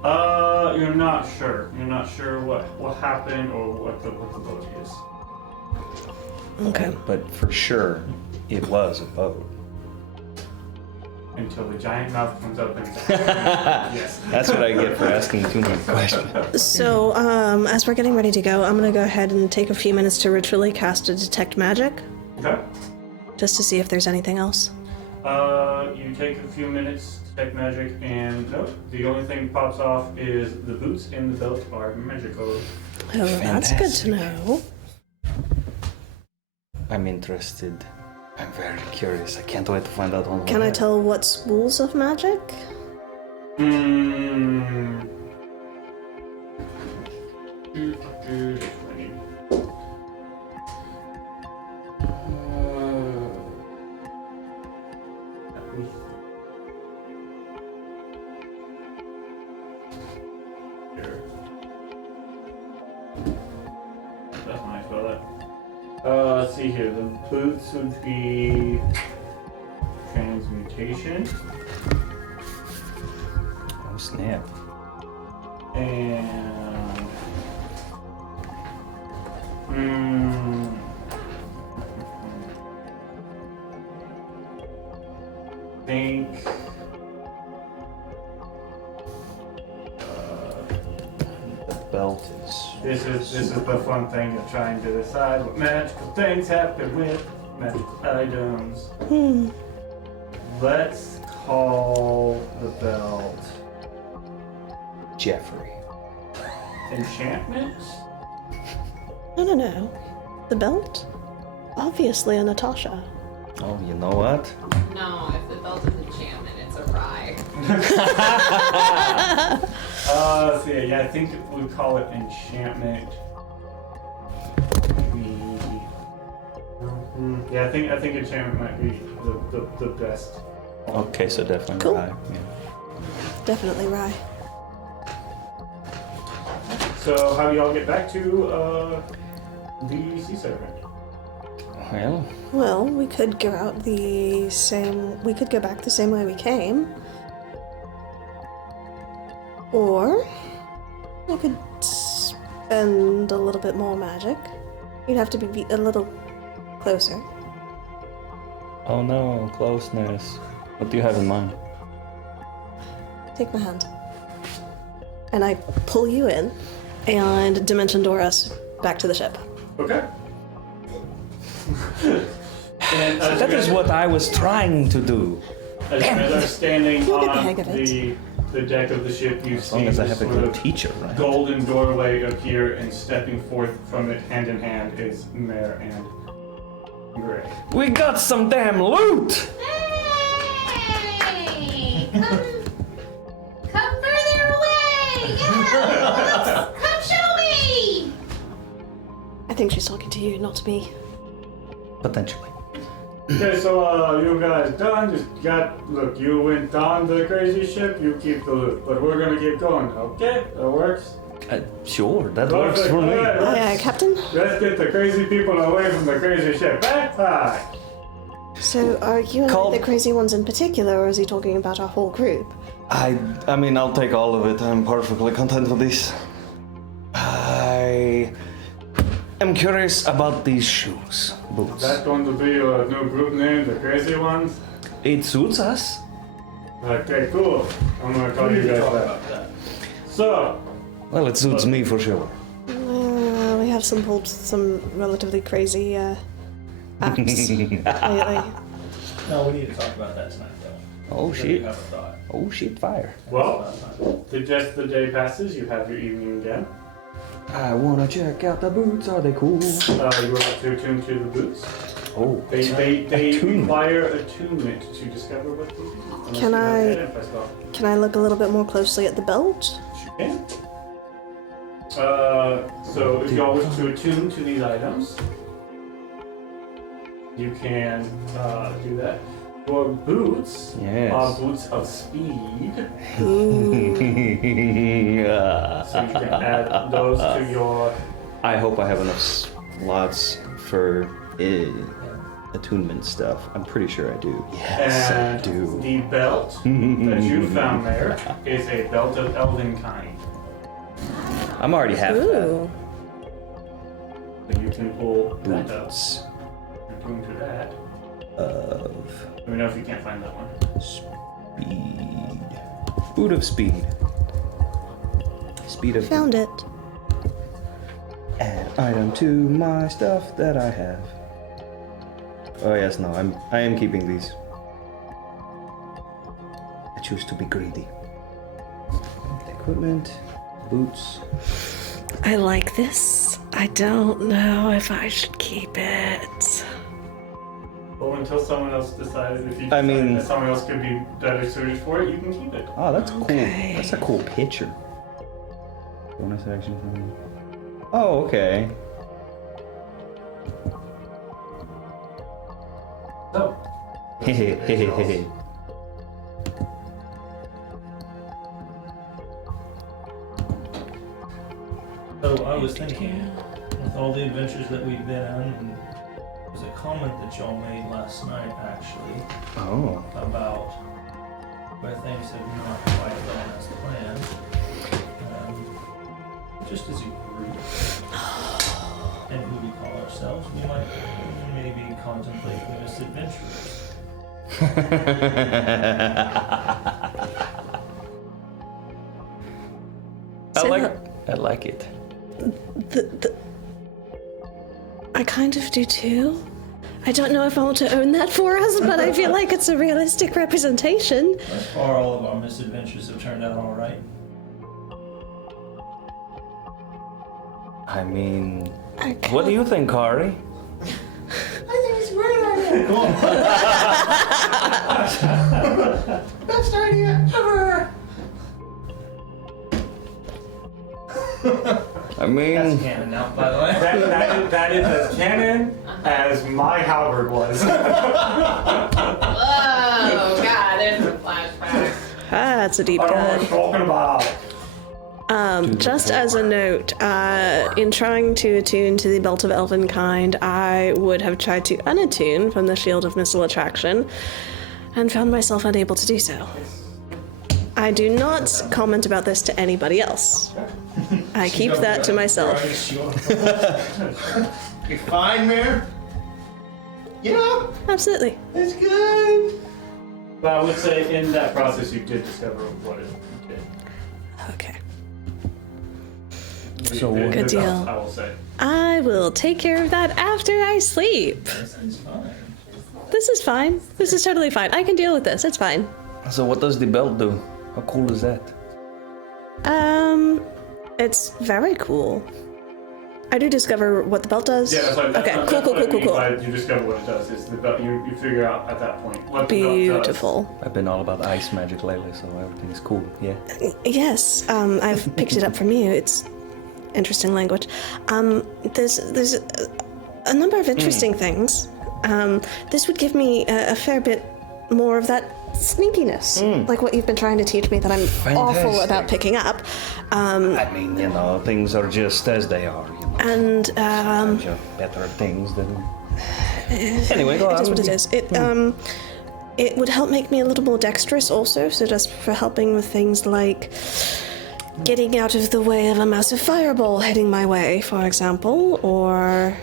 You're not sure. You're not sure what happened or what the boat is. Okay. But for sure, it was a boat. Until the giant mouth comes up and says, yes. That's what I get for asking too many questions. So, as we're getting ready to go, I'm gonna go ahead and take a few minutes to ritually cast a detect magic, Okay. just to see if there's anything else. You take a few minutes to detect magic, and nope, the only thing pops off is the boots and the belt are magical. Oh, that's good to know. I'm interested. I'm very curious. I can't wait to find out all Can I tell what schools of magic? That's how I spell that. Let's see here. The boots would be transmutation. Oh snap. And think The belt is. this is the fun thing of trying to decide what magical things happen with magical items. Let's call the belt Jeffrey. enchantment. No. The belt? Obviously a Natasha. Oh, you know what? No, if the belt is enchantment, it's a rye. So yeah, I think we'd call it enchantment. Yeah, I think enchantment might be the best. Okay, so definitely Cool. right. Yeah. Definitely rye. So how do y'all get back to the sea serpent? Well, we could go out the same. We could go back the same way we came. Or we could spend a little bit more magic. You'd have to be a little closer. Oh no, closeness. What do you have in mind? Take my hand. And I pull you in and dimension door us back to the ship. Okay. And as That you is guys- what I was trying to do. As you guys are standing You'll get the on hang of it. the deck of the ship, you As long see as I this have a sort good of teacher, right? golden doorway appear, and stepping forth from it hand in hand is Mare and Great. We got some damn loot! Hey! Come further away! Yeah! Come show me! I think she's talking to you, not to me. Potentially. Okay, so you guys done? Look, you went on the crazy ship, you keep the loot. But we're gonna keep going, okay? That works? Sure, that works Perfect. for me. Alright, Captain? let's get the crazy people away from the crazy ship. Backpack! So, are you Called- the crazy ones in particular, or is he talking about our whole group? I mean, I'll take all of it. I'm perfectly content with this. I am curious about these shoes, boots. That's going to be your new group name, the crazy ones? It suits us. Okay, cool. I'm gonna call you guys that. So, Well, it suits me for sure. We have pulled some relatively crazy acts lately. No, we need to talk about that tonight, though. Oh Because shit. we have a thought. Oh shit, fire. well, just the day passes, you have your evening again. I wanna check out the boots, are they cool? You will have to attune to the boots. Oh, They Attunement. require attunement to discover what they do. Unless Can you have I- that info spell. Can I look a little bit more closely at the belt? You can. So if y'all wish to attune to these items, you can do that. For boots, Yes. boots of speed. Ooh. So you can add those to your. I hope I have enough slots for attunement stuff. I'm pretty sure I do. Yes, And I do. the belt that you found there is a belt of elven kind. I'm already half that. Ooh. So you can pull that up. Boots Attune to that. of Let me know if you can't find that one. speed. Boot of speed. Speed of Found it. Add item to my stuff that I have. Oh yes, no, I am keeping these. I choose to be greedy. Equipment, boots. I like this. I don't know if I should keep it. Well, until someone else decides, if you I decide mean- that someone else could be better suited for it, you can keep it. Oh, that's Okay. cool. That's a cool picture. Bonus action from. Oh, okay. So, Hehehehe. So I was thinking, with all the adventures that we've been on, and there was a comment that y'all made last night, actually, Oh. about where things have not quite gone as planned. Just as a group, and who we call ourselves, we might maybe contemplate the misadventurers. I like it. I kind of do too. I don't know if I want to own that for us, but I feel like it's a realistic representation. Thus far, all of our misadventures have turned out all right. I mean, I what do you think, Kari? Best idea ever! I mean, That's canon now, by the way. that is as canon as my halberd was. Oh god, there's a flashback. That's a deep I don't know what cut. you're talking about. Just as a note, in trying to attune to the Belt of Elvenkind, I would have tried to unattune from the Shield of Missile Attraction, and found myself unable to do so. I do not comment about this to anybody else. I keep that to myself. You fine, Mayor? Yeah, Absolutely. it's good. But I would say in that process you did discover what it did. Okay. So The Good best, deal. I will say. I will take care of that after I sleep. This is fine. This is fine. This is totally fine. I can deal with this. It's fine. so what does the belt do? How cool is that? It's very cool. I do discover what the belt does. Yeah, that's what, okay, that's cool, what I cool, mean cool. by you discover what it does. It's the belt. You figure out at that point what the belt does. Beautiful. I've been all about ice magic lately, so everything's cool. Yeah. Yes, I've picked it up from you. It's interesting language. There's a number of interesting things. This would give me a fair bit more of that sneakiness, like what you've been trying to teach me that I'm awful about picking up. I mean, things are just as they are. And Sometimes you're better at things than. Anyway, go on. it is what it is. It would help make me a little more dexterous also, so just for helping with things like getting out of the way of a massive fireball heading my way, for example, or...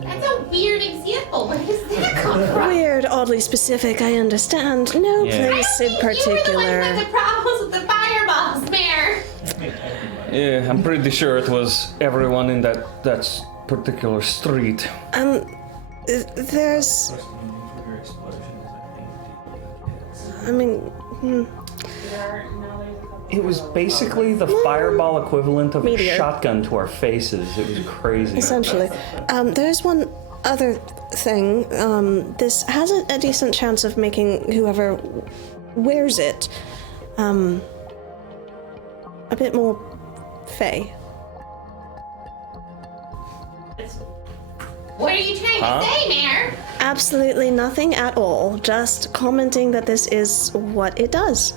That's a weird example. Where does that come from? Weird, oddly specific, I understand. No place in You were the one particular. with the problems with the fireballs, Mayor. Yeah, I'm pretty sure it was everyone in that particular street. There's... First meaning for your explosions, I think. I mean... It was basically the fireball equivalent of Meteor. a shotgun to our faces. It was crazy. Essentially. There's one other thing. This has a decent chance of making whoever wears it a bit more fey. What are you trying to say, Mayor? Absolutely nothing at all. Just commenting that this is what it does.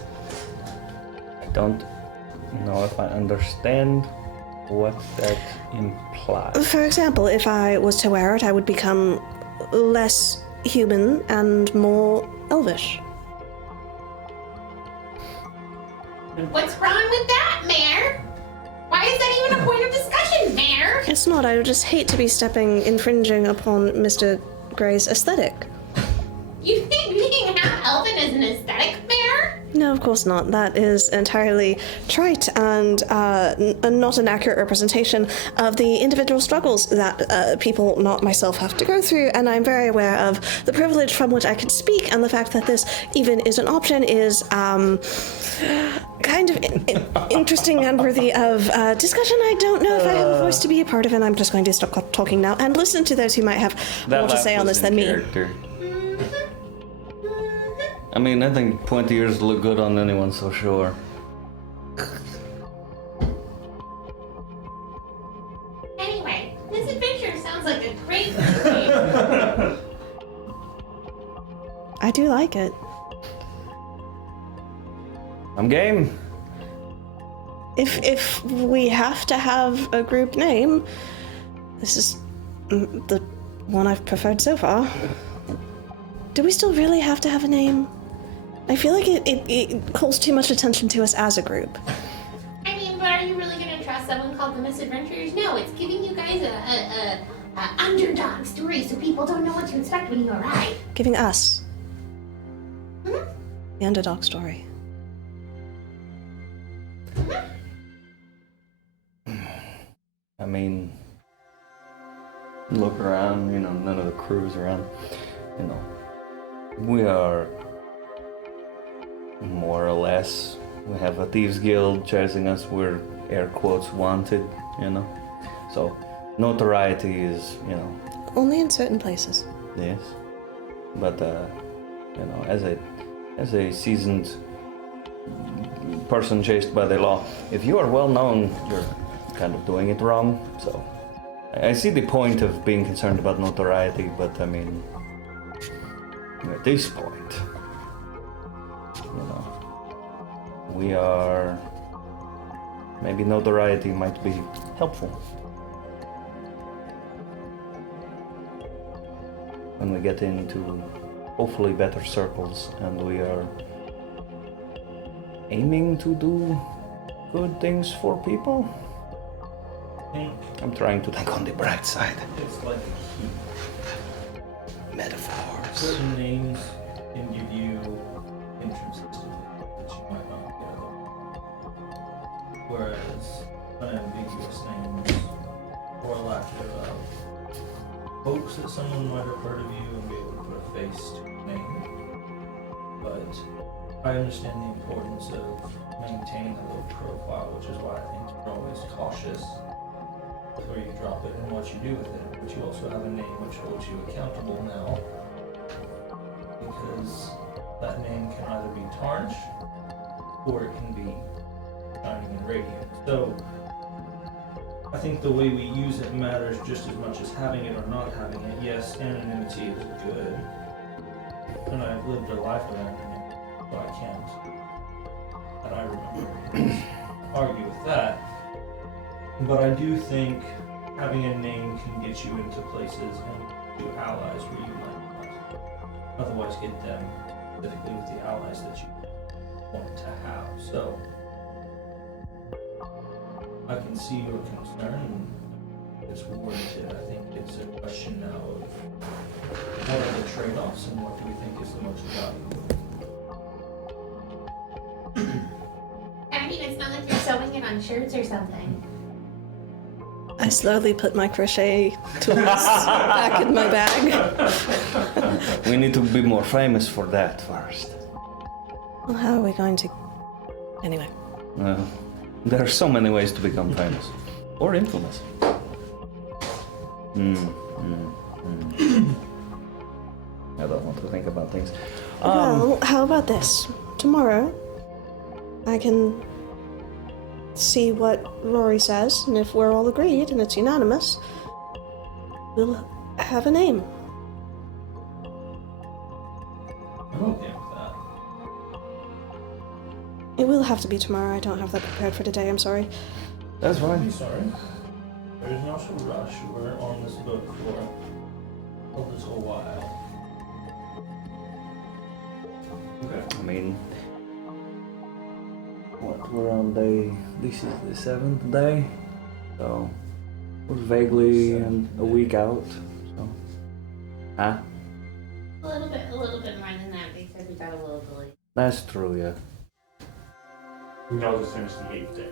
I don't know if I understand what that implies. For example, if I was to wear it, I would become less human and more elvish. What's wrong with that, Mayor? Why is that even a point of discussion, Mayor? It's not. I would just hate to be infringing upon Mr. Gray's aesthetic. You think being half elven is an aesthetic, Mayor? No, of course not. That is entirely trite and not an accurate representation of the individual struggles that people, not myself, have to go through. And I'm very aware of the privilege from which I can speak, and the fact that this even is an option is kind of interesting and worthy of discussion. I don't know if I have a voice to be a part of, and I'm just going to stop talking now and listen to those who might have more to say on this than me. I mean, I think pointy ears look good on anyone, so sure. Anyway, this adventure sounds like a great movie. I do like it. I'm game. If we have to have a group name, this is the one I've preferred so far. Do we still really have to have a name? I feel like it calls too much attention to us as a group. I mean, but are you really gonna trust someone called the Misadventures? No, it's giving you guys a underdog story so people don't know what to expect when you arrive. Giving us the underdog story. I mean, look around, none of the crew's around. We are more or less, we have a thieves guild chasing us, we're air quotes wanted, So notoriety is, Only in certain places. yes. But as a seasoned person chased by the law, if you are well known, you're kind of doing it wrong. So I see the point of being concerned about notoriety, but I mean, at this point, we are, maybe notoriety might be helpful when we get into hopefully better circles, and we are aiming to do good things for people. I'm trying to think on the bright side. It's like Metaphors. certain names can give you entrances to that you might not get otherwise. Whereas unambiguous names, or lack thereof, hopes that someone might have heard of you and be able to put a face to a name. But I understand the importance of maintaining a low profile, which is why I think we're always cautious where you drop it and what you do with it. But you also have a name which holds you accountable now, because that name can either be tarnished or it can be shining and radiant. So I think the way we use it matters just as much as having it or not having it. Yes, anonymity is good, and I've lived a life of anonymity, so I can't, that I remember, argue with that. But I do think having a name can get you into places and do allies where you might not otherwise get them, specifically with the allies that you want to have. So I can see your concern. It's warranted. I think it's a question now of what are the trade-offs and what do we think is the most valuable. I mean, it's not like you're sewing it on shirts or something. I slowly put my crochet tools back in my bag. We need to be more famous for that first. Well, how are we going to... Anyway. There are so many ways to become famous. Or infamous. I don't want to think about things. Well, how about this? Tomorrow, I can see what Rory says, and if we're all agreed and it's unanimous, we'll have a name. I'm okay with that. It will have to be tomorrow. I don't have that prepared for today. I'm sorry. That's I'm fine. sorry. There's no rush. We're on this boat for a little while. Okay. I mean, what, we're on this is the 7th day, so we're vaguely a week out, so. Huh? A little bit more than that. They said we got a little delayed. That's true, yeah. Y'all just finished the 8th day.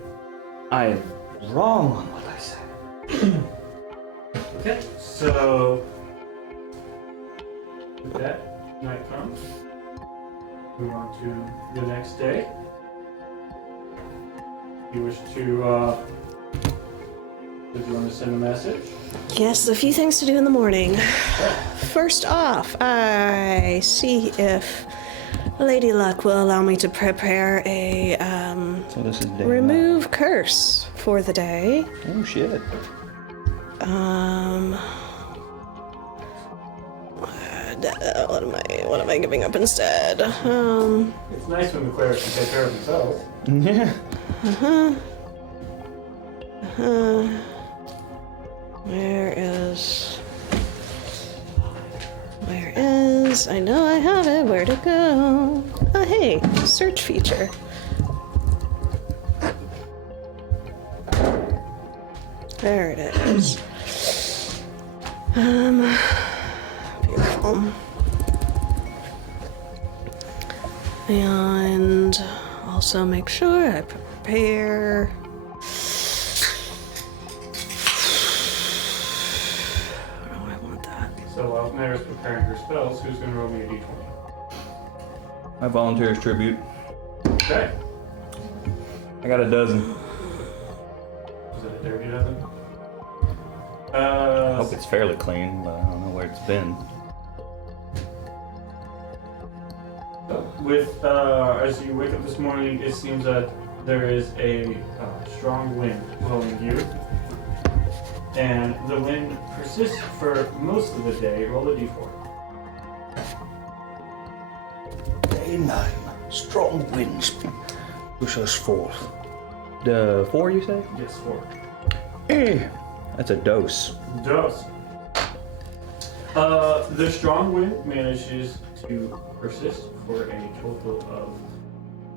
I am wrong on what I said. Okay, so with that night comes, move on to the next day. You wish to, did you want to send a message? Yes, a few things to do in the morning. First off, I see if Lady Luck will allow me to prepare a So this is day remove curse for the day. 9. Oh shit. What am I giving up instead? It's nice when the clerics can take care of themselves. Yeah. Where is, I know I have it, where'd it go? Oh hey, search feature. There it is. Beautiful. And also make sure I prepare. Oh, I want that. So while Mayor's preparing her spells, who's going to roll me a d20? My volunteer's tribute. Okay. I got a dozen. Is it a dirty dozen? I hope it's fairly clean, but I don't know where it's been. With as you wake up this morning, it seems that there is a strong wind blowing you, and the wind persists for most of the day. Roll a d4. Day 9. Strong winds push us forth. The 4, you say? Yes, 4. That's a dose. Does. The strong wind manages to persist for a total of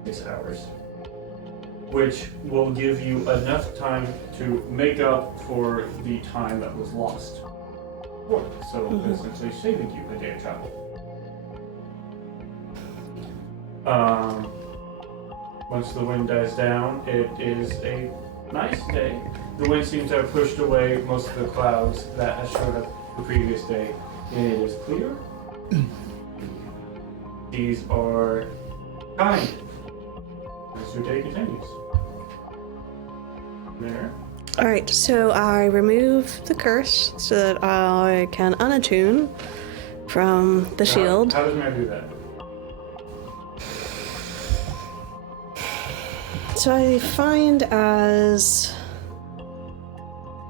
6 hours, which will give you enough time to make up for the time that was lost. So essentially saving you a day of travel. Once the wind dies down, it is a nice day. The wind seems to have pushed away most of the clouds that had showed up the previous day, and it is clear. These are kind as your day continues. There. All right, so I remove the curse so that I can unattune from the shield. How does Mare do that? So I find as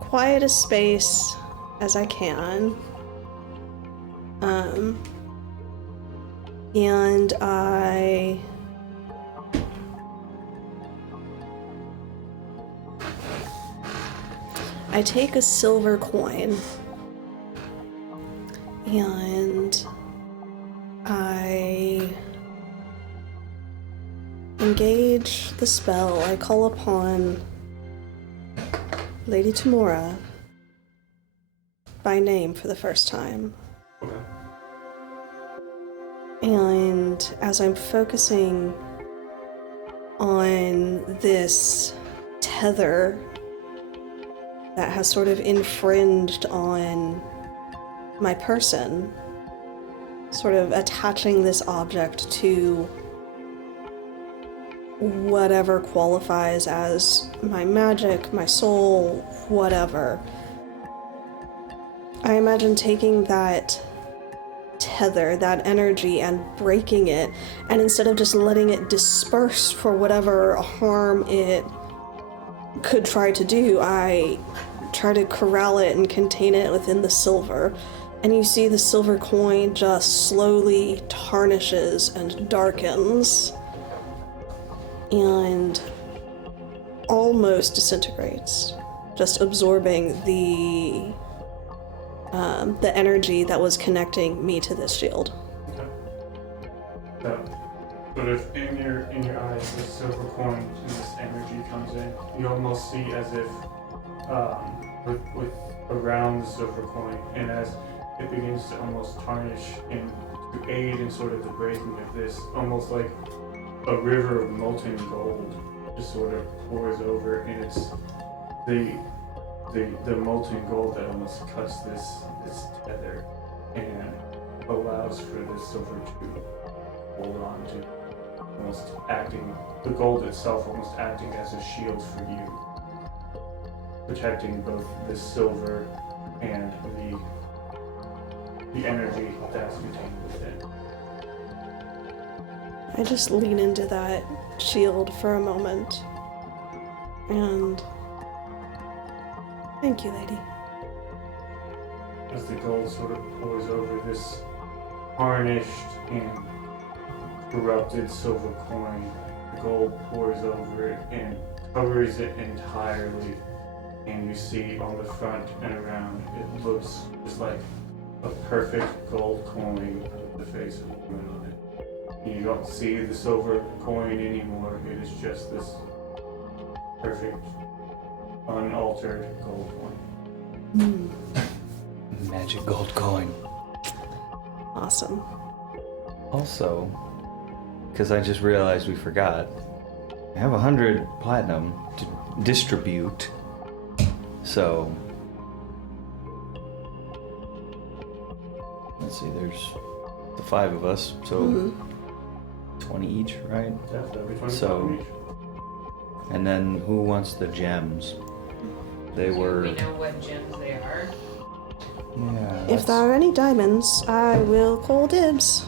quiet a space as I can. And I take a silver coin and I engage the spell. I call upon Lady Tamora by name for the first time. Okay. And as I'm focusing on this tether that has sort of infringed on my person, sort of attaching this object to whatever qualifies as my magic, my soul, whatever. I imagine taking that tether, that energy, and breaking it, and instead of just letting it disperse for whatever harm it could try to do, I try to corral it and contain it within the silver. And you see the silver coin just slowly tarnishes and darkens and almost disintegrates, just absorbing the energy that was connecting me to this shield. Okay. So, sort of in your eyes, this silver coin and this energy comes in. You almost see as if with around the silver coin, and as it begins to almost tarnish and to aid in sort of the breaking of this, almost like a river of molten gold just sort of pours over, and it's the molten gold that almost cuts this tether and allows for the silver to hold on to, almost acting, the gold itself almost acting as a shield for you, protecting both the silver and the energy that's contained within. I just lean into that shield for a moment. And thank you, lady. As the gold sort of pours over this tarnished and corrupted silver coin, the gold pours over it and covers it entirely. And you see on the front and around, it looks just like a perfect gold coin with the face of a woman on it. You don't see the silver coin anymore. It is just this perfect, unaltered gold coin. Magic gold coin. Awesome. Also, because I just realized we forgot, I have 100 platinum to distribute. So, let's see, there's the 5 of us, so 20 each, right? Yeah, that'd be 20 So- each. And then who wants the gems? They Do were, we know what gems they are? yeah. If let's- there are any diamonds, I will call dibs.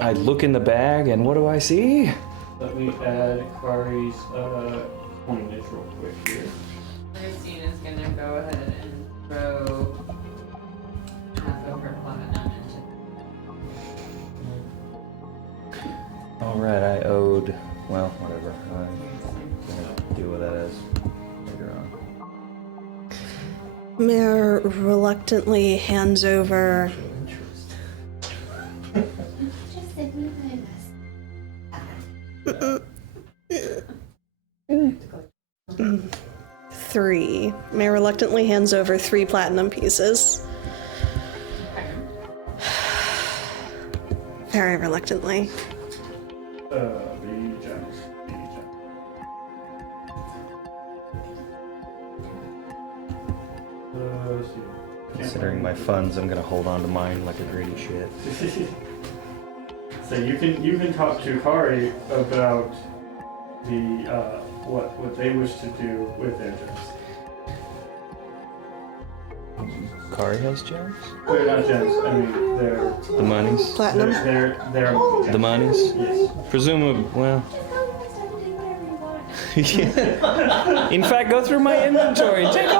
I look in the bag and what do I see? Let me add Kari's coinage real quick here. Christina's gonna go ahead and throw half of her platinum into. Alright, I owed, well, whatever. I'm gonna deal with that as later on. Mare reluctantly hands over Just sit behind us. 3. Mare reluctantly hands over 3 platinum pieces. Very reluctantly. The gems. Let's see. Considering my funds, I'm gonna hold on to mine like a greedy shit. So you can talk to Kari about the what they wish to do with their gems. Kari has gems? They're not gems. I mean, they're The monies? Platinum. they're gems. The monies? Yes. Presumably, well. Just go take whatever you want. Yeah. In fact, go through my inventory. Take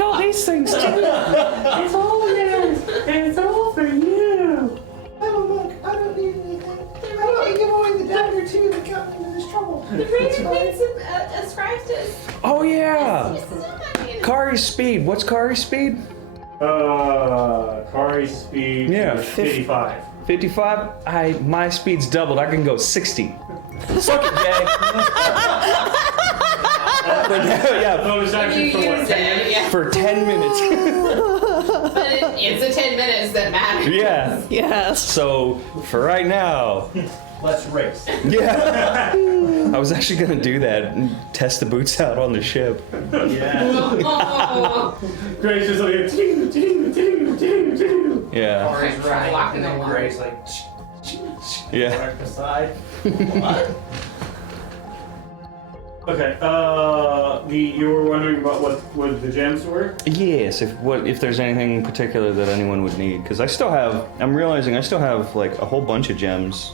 all these things too. It's all yours. It's all for you. Oh, look, I don't need anything. How about I give away the dagger too that got me into this trouble? The Raider Queen ascribes to us. Oh yeah. This is not my name. Kari's speed. What's Kari's speed? Kari's speed Yeah. is 55. 55. My speed's doubled. I can go 60. Suck it, Jay. But yeah, Bonus action for what? 10 minutes? Yeah. for 10 minutes. But it's the 10 minutes that matter. Yeah. Yes. So for right now, Let's race. yeah. I was actually gonna do that and test the boots out on the ship. Yeah. Oh, Grace is like, Yeah. Ari's riding, Walking and then along. Grace like, Yeah. back aside. What? Okay, you were wondering about what the gems were? Yes. If there's anything in particular that anyone would need, because I'm realizing I still have like a whole bunch of gems.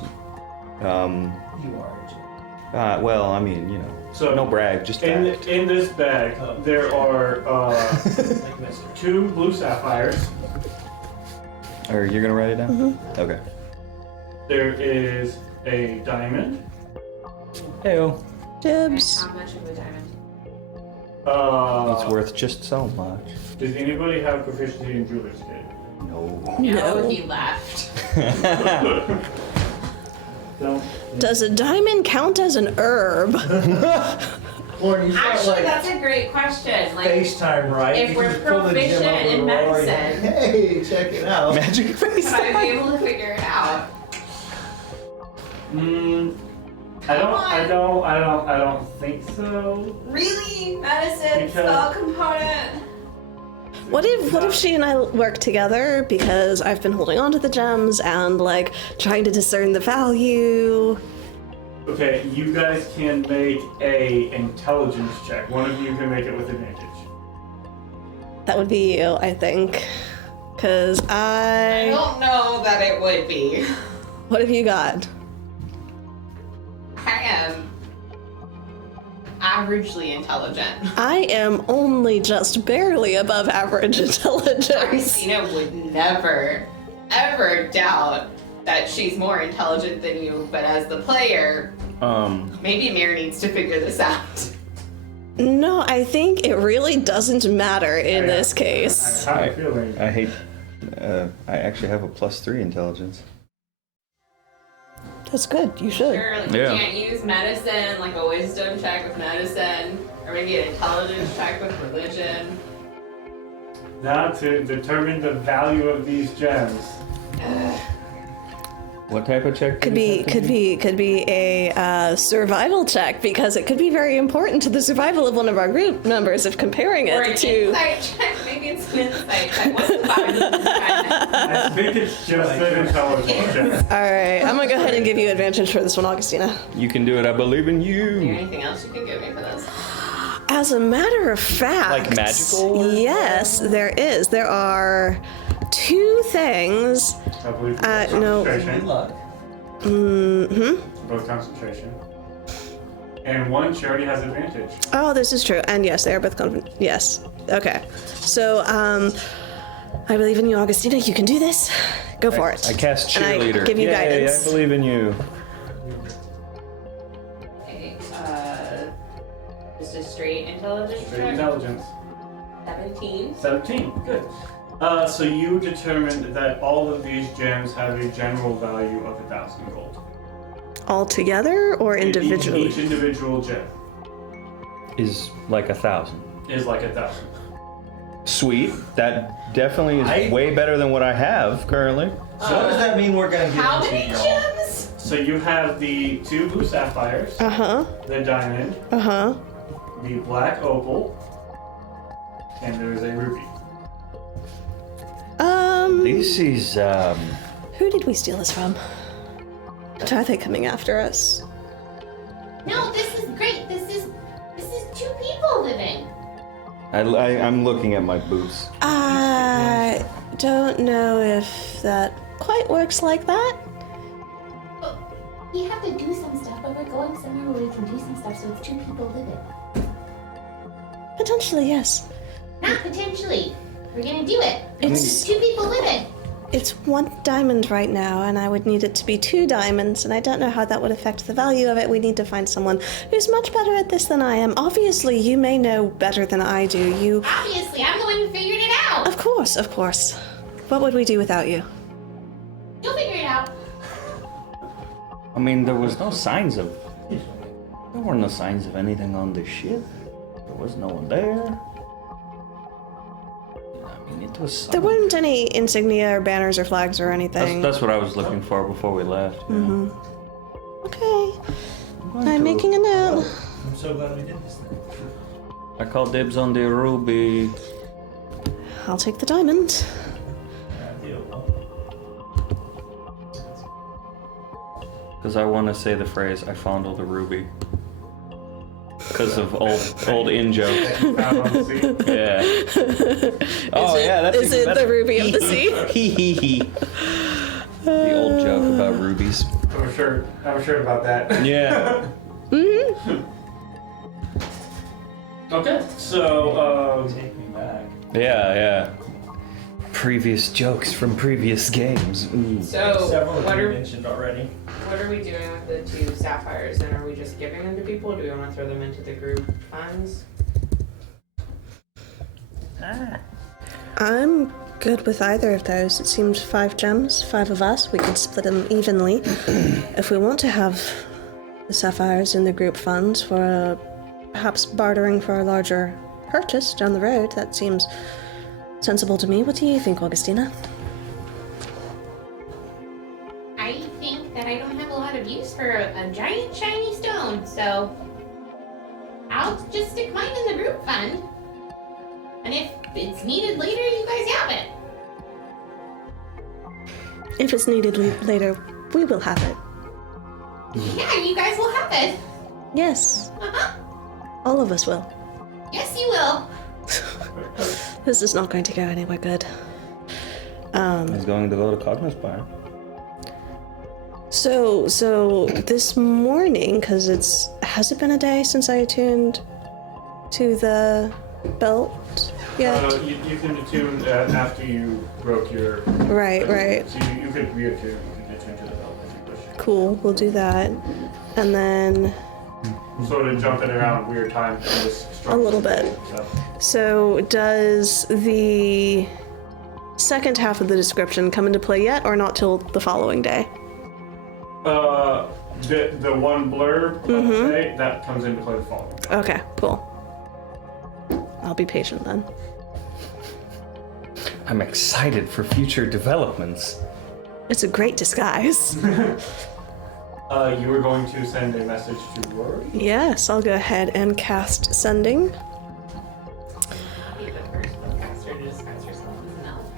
You are. Well, I mean, you know, So no brag, just fact. in this bag, there are Like Mister. 2 blue sapphires. Or you're gonna write it down? Okay. There is a diamond. Heyo. Dibs. how much of a diamond? It's worth just so much. Does anybody have proficiency in jeweler's kit? No. No, he left. No. Does a diamond count as an herb? Lauren, you got Actually, like that's a great question. Like, FaceTime, right? if You we're can pull the gym proficient over in to Rory. medicine. Hey, check it out. Magic face. would I be able to figure it out? I don't think so. Really? Medicine, Because- spell component? What if she and I work together, because I've been holding on to the gems and like trying to discern the value. Okay, you guys can make a intelligence check. One of you can make it with advantage. That would be you, I think. Cause I don't know that it would be. What have you got? I am averagely intelligent. I am only just barely above average intelligence. Christina would never, ever doubt that she's more intelligent than you, but as the player, maybe Mir needs to figure this out. No, I think it really doesn't matter in this case. I have a feeling. I hate. I actually have a +3 intelligence. That's good. You should. Sure, like Yeah. you can't use medicine, like a wisdom check with medicine, or maybe an intelligence check with religion. Now to determine the value of these gems. What type of check? Could be a survival check, because it could be very important to the survival of one of our group members if comparing Or it an to. insight check. Maybe it's an insight check. What's the value of this check? I think it's just an intelligence check. All right, I'm gonna go ahead and give you advantage for this one, Augustina. You can do it. I believe in Is there you. anything else you can give me for this? As a matter of fact, Like magical? Yes, there is. There are 2 things. I believe No. Good concentration. luck. Both concentration. And one charity has advantage. Oh, this is true. And yes, they are both confident. Yes. Okay. So, I believe in you, Augustina. You can do this. Go for it. I cast And I cheerleader. give you Yay, guidance. I believe in you. Okay, just a straight intelligence Straight check. intelligence. 17. 17. Good. So you determined that all of these gems have a general value of 1,000 gold. All together or individually? Each individual gem Is like 1,000. is like 1,000. Sweet. That definitely is I- way better than what I have currently. So what does that mean we're gonna get How into, many y'all? gems? So you have the 2 blue sapphires, Uh-huh. the diamond, Uh-huh. the black opal, and there is a ruby. This is Who did we steal this from? Are they coming after us? No, this is great. This is 2 people living. I'm looking at my boots. I don't know if that quite works like that. We have to do some stuff, but we're going somewhere where we can do some stuff so it's 2 people living. Potentially, yes. Not potentially. We're gonna do it. It's- 2 people living. It's 1 diamond right now, and I would need it to be 2 diamonds, and I don't know how that would affect the value of it. We need to find someone who's much better at this than I am. Obviously, you may know better than I do. You... Obviously, I'm the one who figured it out. Of course, of course. What would we do without you? You'll figure it out. I mean, there was no signs of... There were no signs of anything on the ship. There was no one there. I mean, it was... There weren't any insignia or banners or flags or anything. That's what I was looking for before we left. Yeah. Mm-hmm. Okay. going I'm to- making a note. I'm so glad we did this thing. I call dibs on the ruby. I'll take the diamond. I do. Because I want to say the phrase, I fondle the ruby. Because of old in jokes. Found on the sea. Yeah. Oh, yeah, that's Is even it better. the ruby of the sea? Hee hee hee. The old joke about rubies. I'm sure about that. Yeah. Okay, so Take me back. Yeah. Previous jokes from previous games. Ooh. So, Several what of you are mentioned already. we doing with the 2 sapphires? And are we just giving them to people? Do we want to throw them into the group funds? I'm good with either of those. It seemed 5 gems, 5 of us. We could split them evenly. If we want to have the sapphires in the group funds for perhaps bartering for a larger purchase down the road, that seems sensible to me. What do you think, Augustina? I think that I don't have a lot of use for a giant shiny stone, so I'll just stick mine in the group fund. And if it's needed later, you guys have it. If it's needed later, we will have it. Yeah, you guys will have it. Yes, Uh-huh. all of us will. Yes, you will. This is not going to go anywhere good. He's going to go to Cognos Bar. So this morning, because has it been a day since I attuned to the belt yet? you can attune after you broke your. Right. So you could reattune. You can attune to the belt if you wish. Cool, we'll do that. And then Sort of jumping around weird times in this a little bit. So does the second half of the description come into play yet, or not till the following day? The one blurb, let's say, that comes into play the following. Okay, cool. I'll be patient then. I'm excited for future developments. It's a great disguise. You were going to send a message to Rory? Yes, I'll go ahead and cast sending. I'll be the first podcaster to disguise yourself as an elf.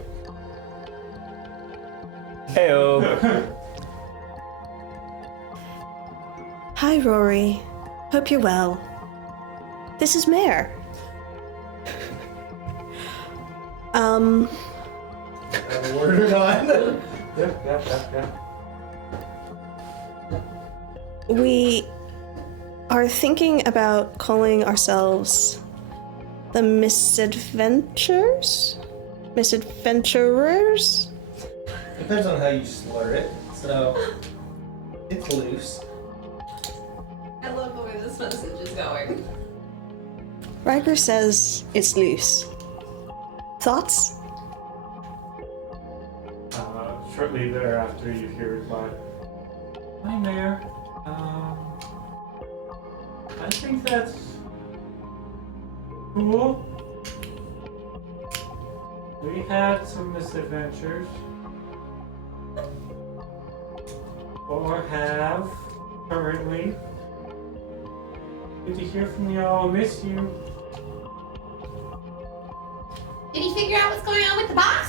Heyo. Hi, Rory. Hope you're well. This is Mare. Have a word or not? Yeah. We are thinking about calling ourselves the Misadventures? Misadventurers? Depends on how you slur it, so it's loose. I love the way this message is going. Riker says it's loose. Thoughts? Shortly thereafter, you hear reply. Hi, Mayor. I think that's cool. We had some misadventures. Or have currently. Good to hear from y'all. Miss you. Did he figure out what's going on with the box?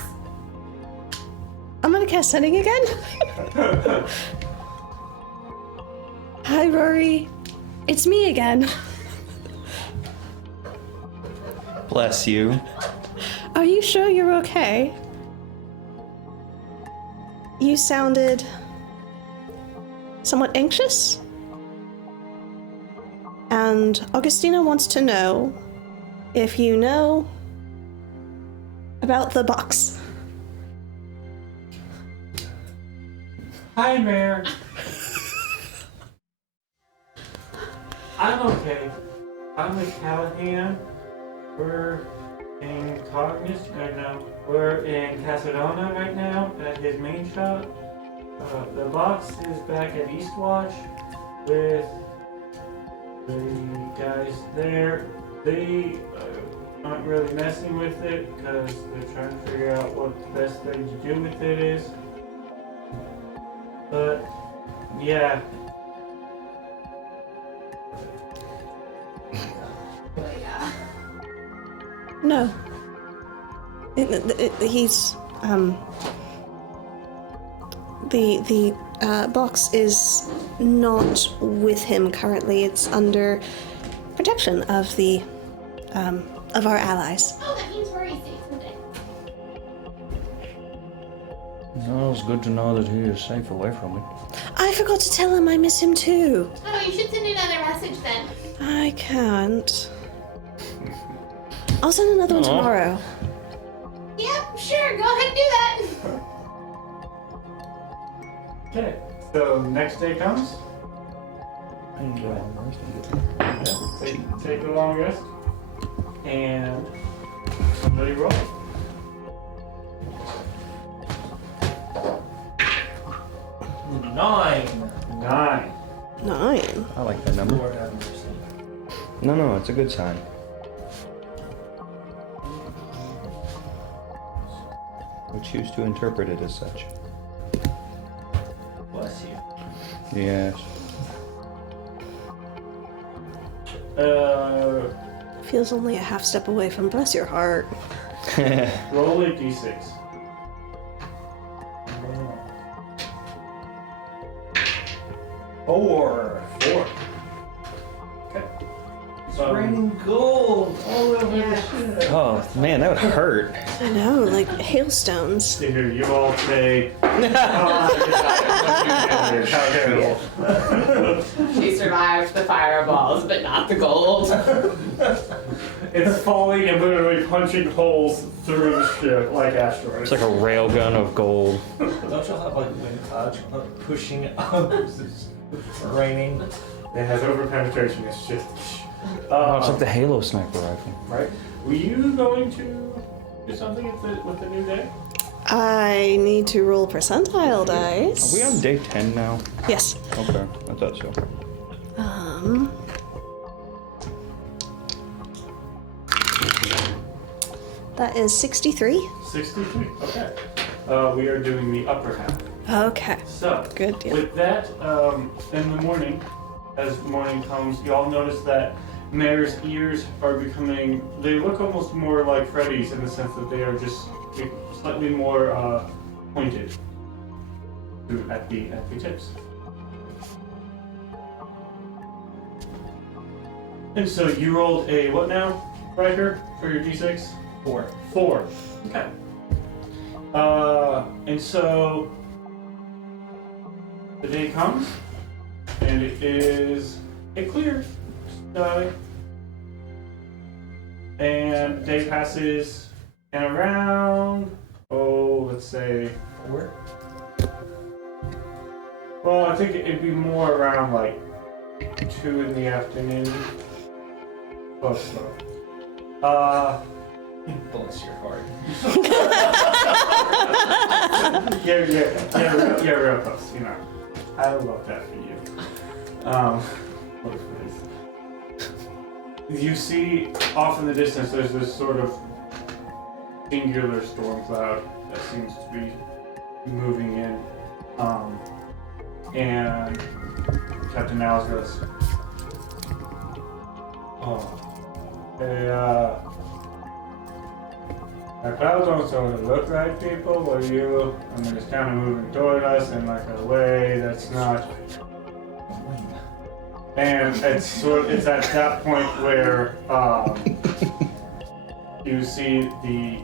I'm gonna cast sending again. Hi, Rory. It's me again. Bless you. Are you sure you're okay? you sounded somewhat anxious. And Augustina wants to know if you know about the box. Hi, Mayor. I'm okay. I'm with Callahan. We're in Cognizant right now. We're in Casadona right now at his main shop. The box is back at Eastwatch with the guys there. They aren't really messing with it because they're trying to figure out what the best thing to do with it is. But, yeah. No. He's, the box is not with him currently. It's under protection of of our allies. Oh, that means we're safe today. No, it's good to know that he is safe away from it. I forgot to tell him I miss him too. Oh, you should send another message then. I can't. I'll send another one tomorrow. Yep, sure, go ahead and do that. Okay, so next day comes. Take a long rest. And somebody roll. Nine. 9. I like that number. Lord have mercy. No, it's a good sign. We choose to interpret it as such. Bless you. Yes. Feels only a half step away from bless your heart. Roll a d6. Four. Okay. It's raining gold all over the ship. Oh man, that would hurt. I know, like hailstones. So here, you all say. She survived the fireballs, but not the gold. It's falling and literally punching holes through the ship like asteroids. It's like a railgun of gold. Don't you have like wind clouds pushing up? It's raining. It has over-penetration, it's just... Oh, it's like the Halo sniper rifle. Right. Were you going to do something with the new day? I need to roll percentile dice. Are we on day 10 now? Yes. Okay, I thought so. That is 63. 63, okay. We are doing the upper half. Okay. So, Good deal. with that, in the morning, as morning comes, you all notice that Mare's ears are becoming, they look almost more like Freddy's in the sense that they are just slightly more pointed at the tips. And so you rolled a what now, Riker, for your d6? 4. Okay. And so the day comes, and it is a clear sky. And day passes, and around, let's say 4. Well, I think it'd be more around like 2 in the afternoon. Close enough. Bless your heart. Yeah, real close, you know. I love that for you. What is this? You see off in the distance there's this sort of singular storm cloud that seems to be moving in. And Captain Niles goes, hey, our clouds don't sort of look like people, but you, and they're just kind of moving toward us in like a way that's not. And it's at that point where you see the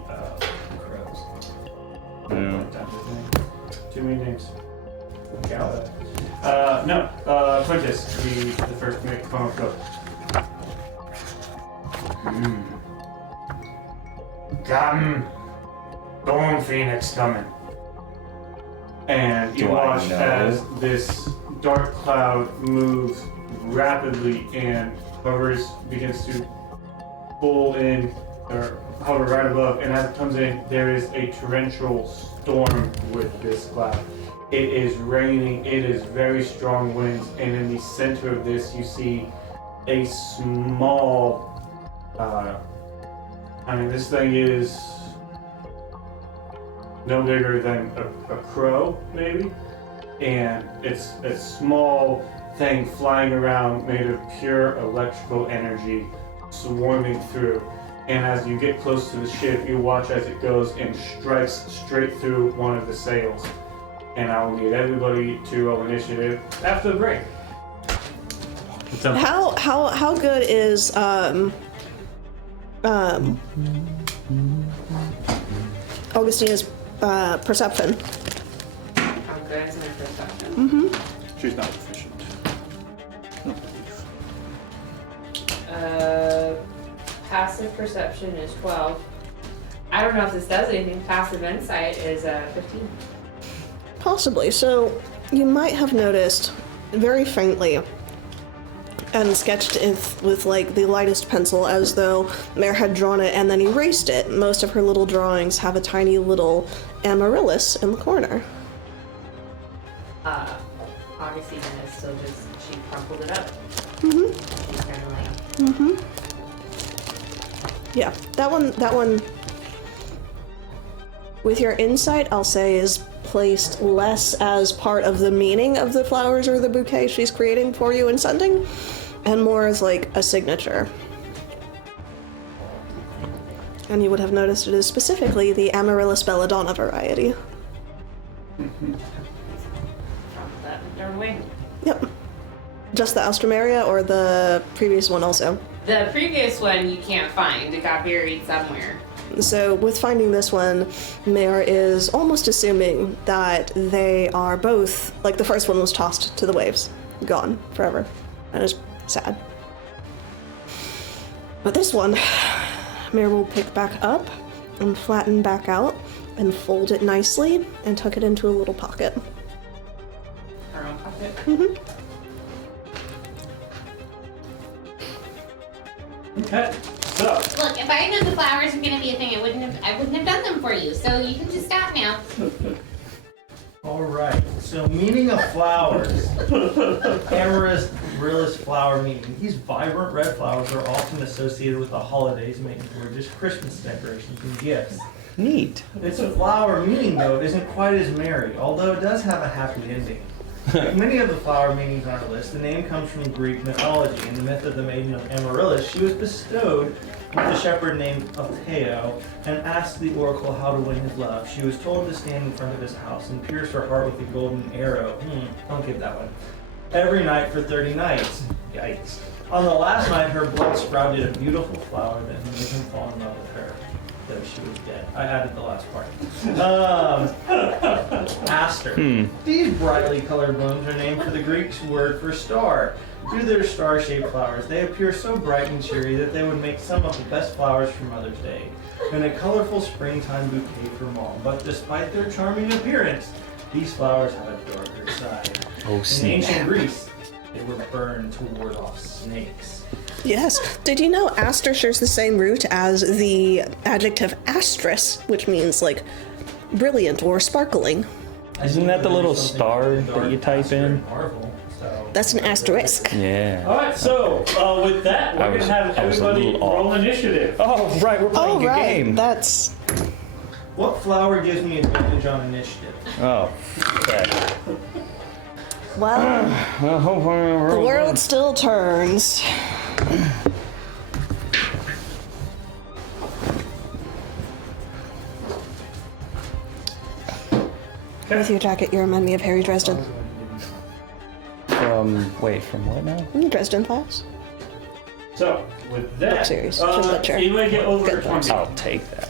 Crows. Yeah. too many names. Gal. No, Quintus, the first to make a phone go. Storm Phoenix coming. And you Do I watch know? as this dark cloud moves rapidly and begins to pull in, or hover right above, and as it comes in, there is a torrential storm with this cloud. It is raining, it is very strong winds, and in the center of this you see a small, this thing is no bigger than a crow, maybe, and it's a small thing flying around made of pure electrical energy swarming through. And as you get close to the ship, you watch as it goes and strikes straight through one of the sails. And I will need everybody to roll initiative after the break. How good is Augustina's perception? How good is my perception? She's not efficient. Passive perception is 12. I don't know if this does anything. Passive insight is 15. Possibly. So you might have noticed very faintly and sketched it with like the lightest pencil as though Mare had drawn it and then erased it. Most of her little drawings have a tiny little amaryllis in the corner. Augustina is still just, she crumpled it up. Mm-hmm. She's kind of like, Mm-hmm. Yeah, that one, with your insight, I'll say is placed less as part of the meaning of the flowers or the bouquet she's creating for you and sending, and more as like a signature. And you would have noticed it is specifically the Amaryllis belladonna variety. crumpled that darn way. Yep. Just the Alstroemeria or the previous one also? The previous one you can't find. It got buried somewhere. So with finding this one, Mare is almost assuming that they are both, like the first one was tossed to the waves, gone forever, and is sad. But this one, Mare will pick back up and flatten back out and fold it nicely and tuck it into a little pocket. Her own pocket. Mm-hmm. Okay, so Look, if I had known the flowers were gonna be a thing, I wouldn't have done them for you. So you can just stop now. Alright, so meaning of flowers. Amaryllis flower meaning. These vibrant red flowers are often associated with the holidays, making gorgeous Christmas decorations and gifts. Neat. Its flower meaning, though, isn't quite as merry, although it does have a happy ending. Like many of the flower meanings on our list, the name comes from Greek mythology. In the myth of the maiden of Amaryllis, she was bestowed with a shepherd named Alteo and asked the oracle how to win his love. She was told to stand in front of his house and pierce her heart with a golden arrow. Don't give that one. Every night for 30 nights. Yikes. On the last night, her blood sprouted a beautiful flower that made him fall in love with her. Though she was dead. I added the last part. Aster. These brightly colored blooms are named for the Greek word for star. Due to their star-shaped flowers, they appear so bright and cheery that they would make some of the best flowers for Mother's Day, and a colorful springtime bouquet for Mom. But despite their charming appearance, these flowers have a darker side. Oh, In snap. ancient Greece, they were burned to ward off snakes. Yes. Did you know aster shares the same root as the adjective astrus, which means like brilliant or sparkling? Isn't that the little star that you type in? Marvel, so. That's an asterisk. Yeah. alright, so with that, we're gonna have I was a everybody little roll off. initiative. Oh, right, we're playing Oh, a right. game. That's. What flower gives me advantage on initiative? Oh, okay. Well, Well, hopefully the world still turns. With your jacket, you remind me of Harry Dresden. From what now? Dresden Files. So, with that, Book series, Jim Butcher. anybody get over Good 20? I'll take that.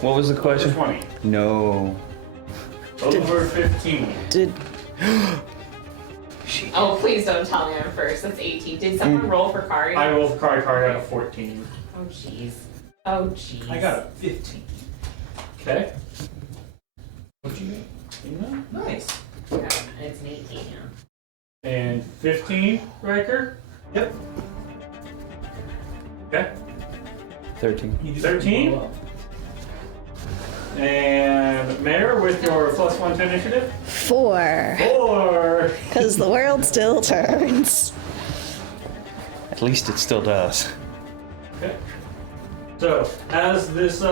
What was the Over question? 20. No. Over 15. Did Oh, please don't tell me I'm first. That's 18. Did someone roll for Kari? I rolled for Kari. Kari got a 14. Oh, jeez. Oh, jeez. I got a 15. Okay. What'd you get? Nice. Yeah, it's an 18 now. And 15, Riker. Yep. Okay. 13. You just 13? roll up. And Mayor with your +1 to initiative. 4. 4. Because the world still turns. At least it still does. Okay. So as this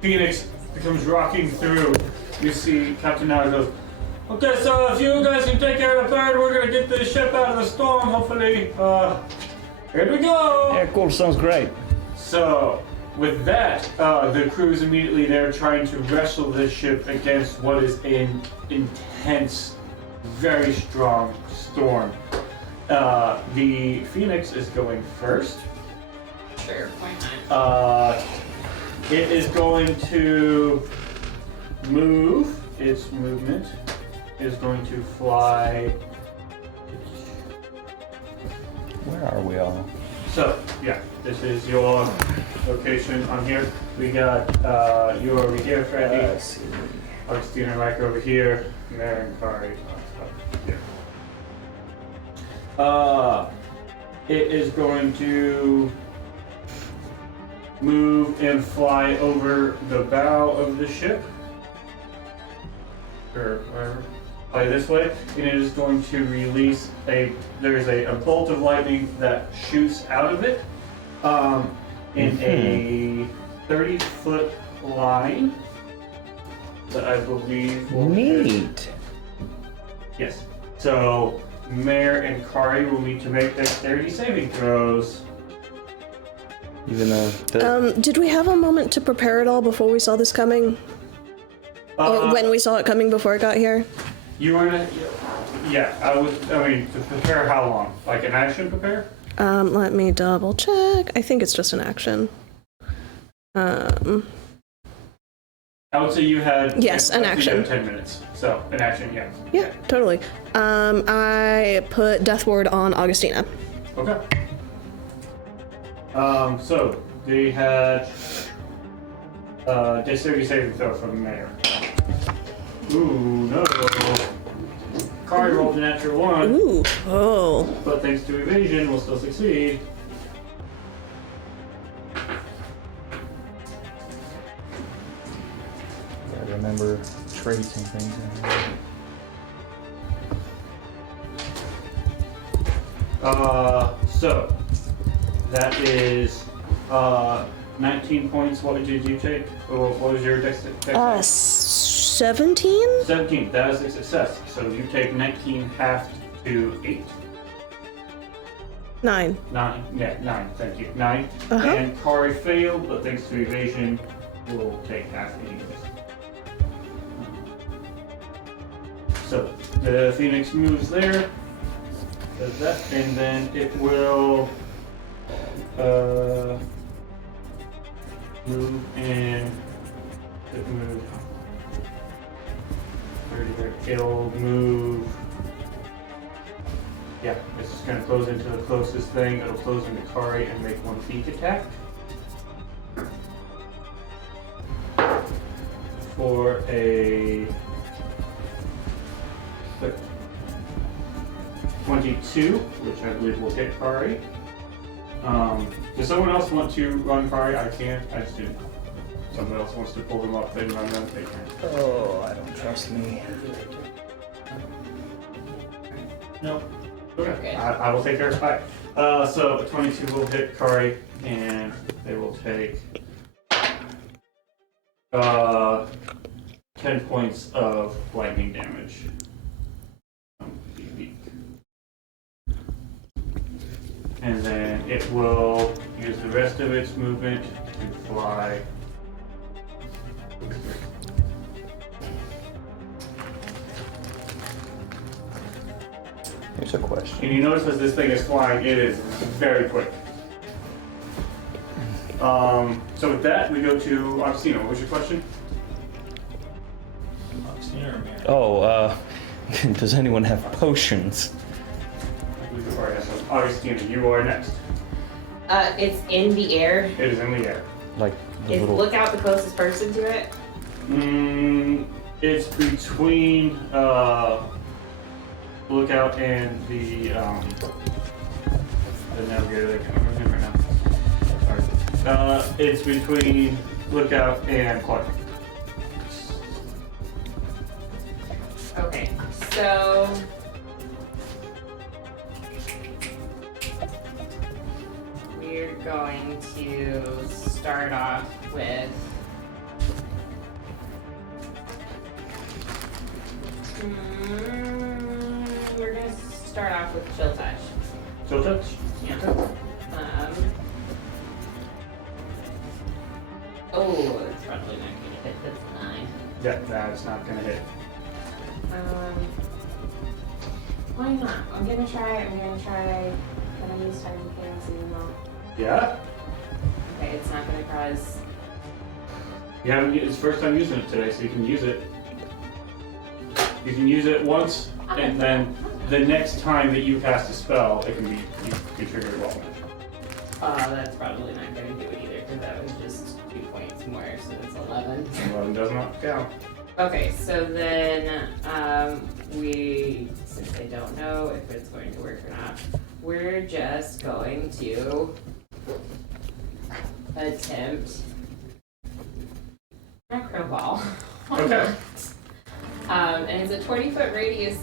Phoenix becomes rocking through, you see Captain Nara goes, okay, so if you guys can take care of the bird, we're gonna get this ship out of the storm, hopefully. Here we go! Yeah, cool. Sounds great. So, with that, the crew is immediately there trying to wrestle this ship against what is an intense, very strong storm. The Phoenix is going first. Sure, why not? It is going to move. Its movement is going to fly. Where are we all? So, yeah, this is your location on here. We got you over here, Freddy. Augustine and Riker over here. Mary and Kari on top here. It is going to move and fly over the bow of the ship. Or wherever. Fly this way. And it is going to release there's a bolt of lightning that shoots out of it in a 30-foot line that I believe will hit. Neat. Yes. So Mare and Kari will need to make dexterity saving throws. Even though Did we have a moment to prepare it all before we saw this coming? Or when we saw it coming before it got here? You were gonna, yeah. I mean, to prepare how long? Like an action prepare? Let me double check. I think it's just an action. I would say you had. Yes, an you action. had 10 minutes. So an action, yeah. Yeah, totally. I put Death Ward on Augustina. Okay. So they had dexterity saving throw from the mayor. Ooh, no. Kari rolled a natural 1, Ooh, oh. but thanks to evasion, will still succeed. I remember traits and things. So that is 19 points. What did you take? Or what was your dex? 17? 17. That is a success. So you take 19 half to 8. 9. 9. Yeah, 9. Thank you. 9. Uh-huh. And Kari failed, but thanks to evasion, will take half anyways. So the Phoenix moves there, does that, and then it will move and move. It'll move. Yeah, it's just gonna close into the closest thing. It'll close into Kari and make one beak attack. For a 22, which I believe will hit Kari. Does someone else want to run Kari? I can't. I just didn't. Someone else wants to pull them up and run them. They can. Oh, I don't trust me. No. Okay. Okay. I will take care of it. So 22 will hit Kari, and they will take 10 points of lightning damage. And then it will use the rest of its movement to fly. Here's a question. And you notice as this thing is flying, it is very quick. So with that, we go to Augustino. What was your question? Augustina or Mary? Oh, does anyone have potions? Alright, so Augustina, you are next. It's in the air. It is in the air. Like the Is little. Lookout the closest person to it? It's between Lookout and the navigator. I can't remember his name right now. Alright. It's between Lookout and Clark. Okay, so we're going to start off with we're gonna start off with chill touch. Chill touch? Yeah. Oh, that's probably not gonna hit. That's 9. Yeah, that's not gonna hit. Why not? I'm gonna try. Can I use time chaos even though? Yeah? Okay, it's not gonna cause. You haven't. It's the first time using it today, so you can use it. You can use it once, and then the next time that you cast a spell, it can be you can trigger it well. That's probably not gonna do it either because that was just 2 points more, so it's 11. 11 does not count. Okay, so then since I don't know if it's going to work or not, we're just going to attempt macro ball. Okay. And it's a 20-foot radius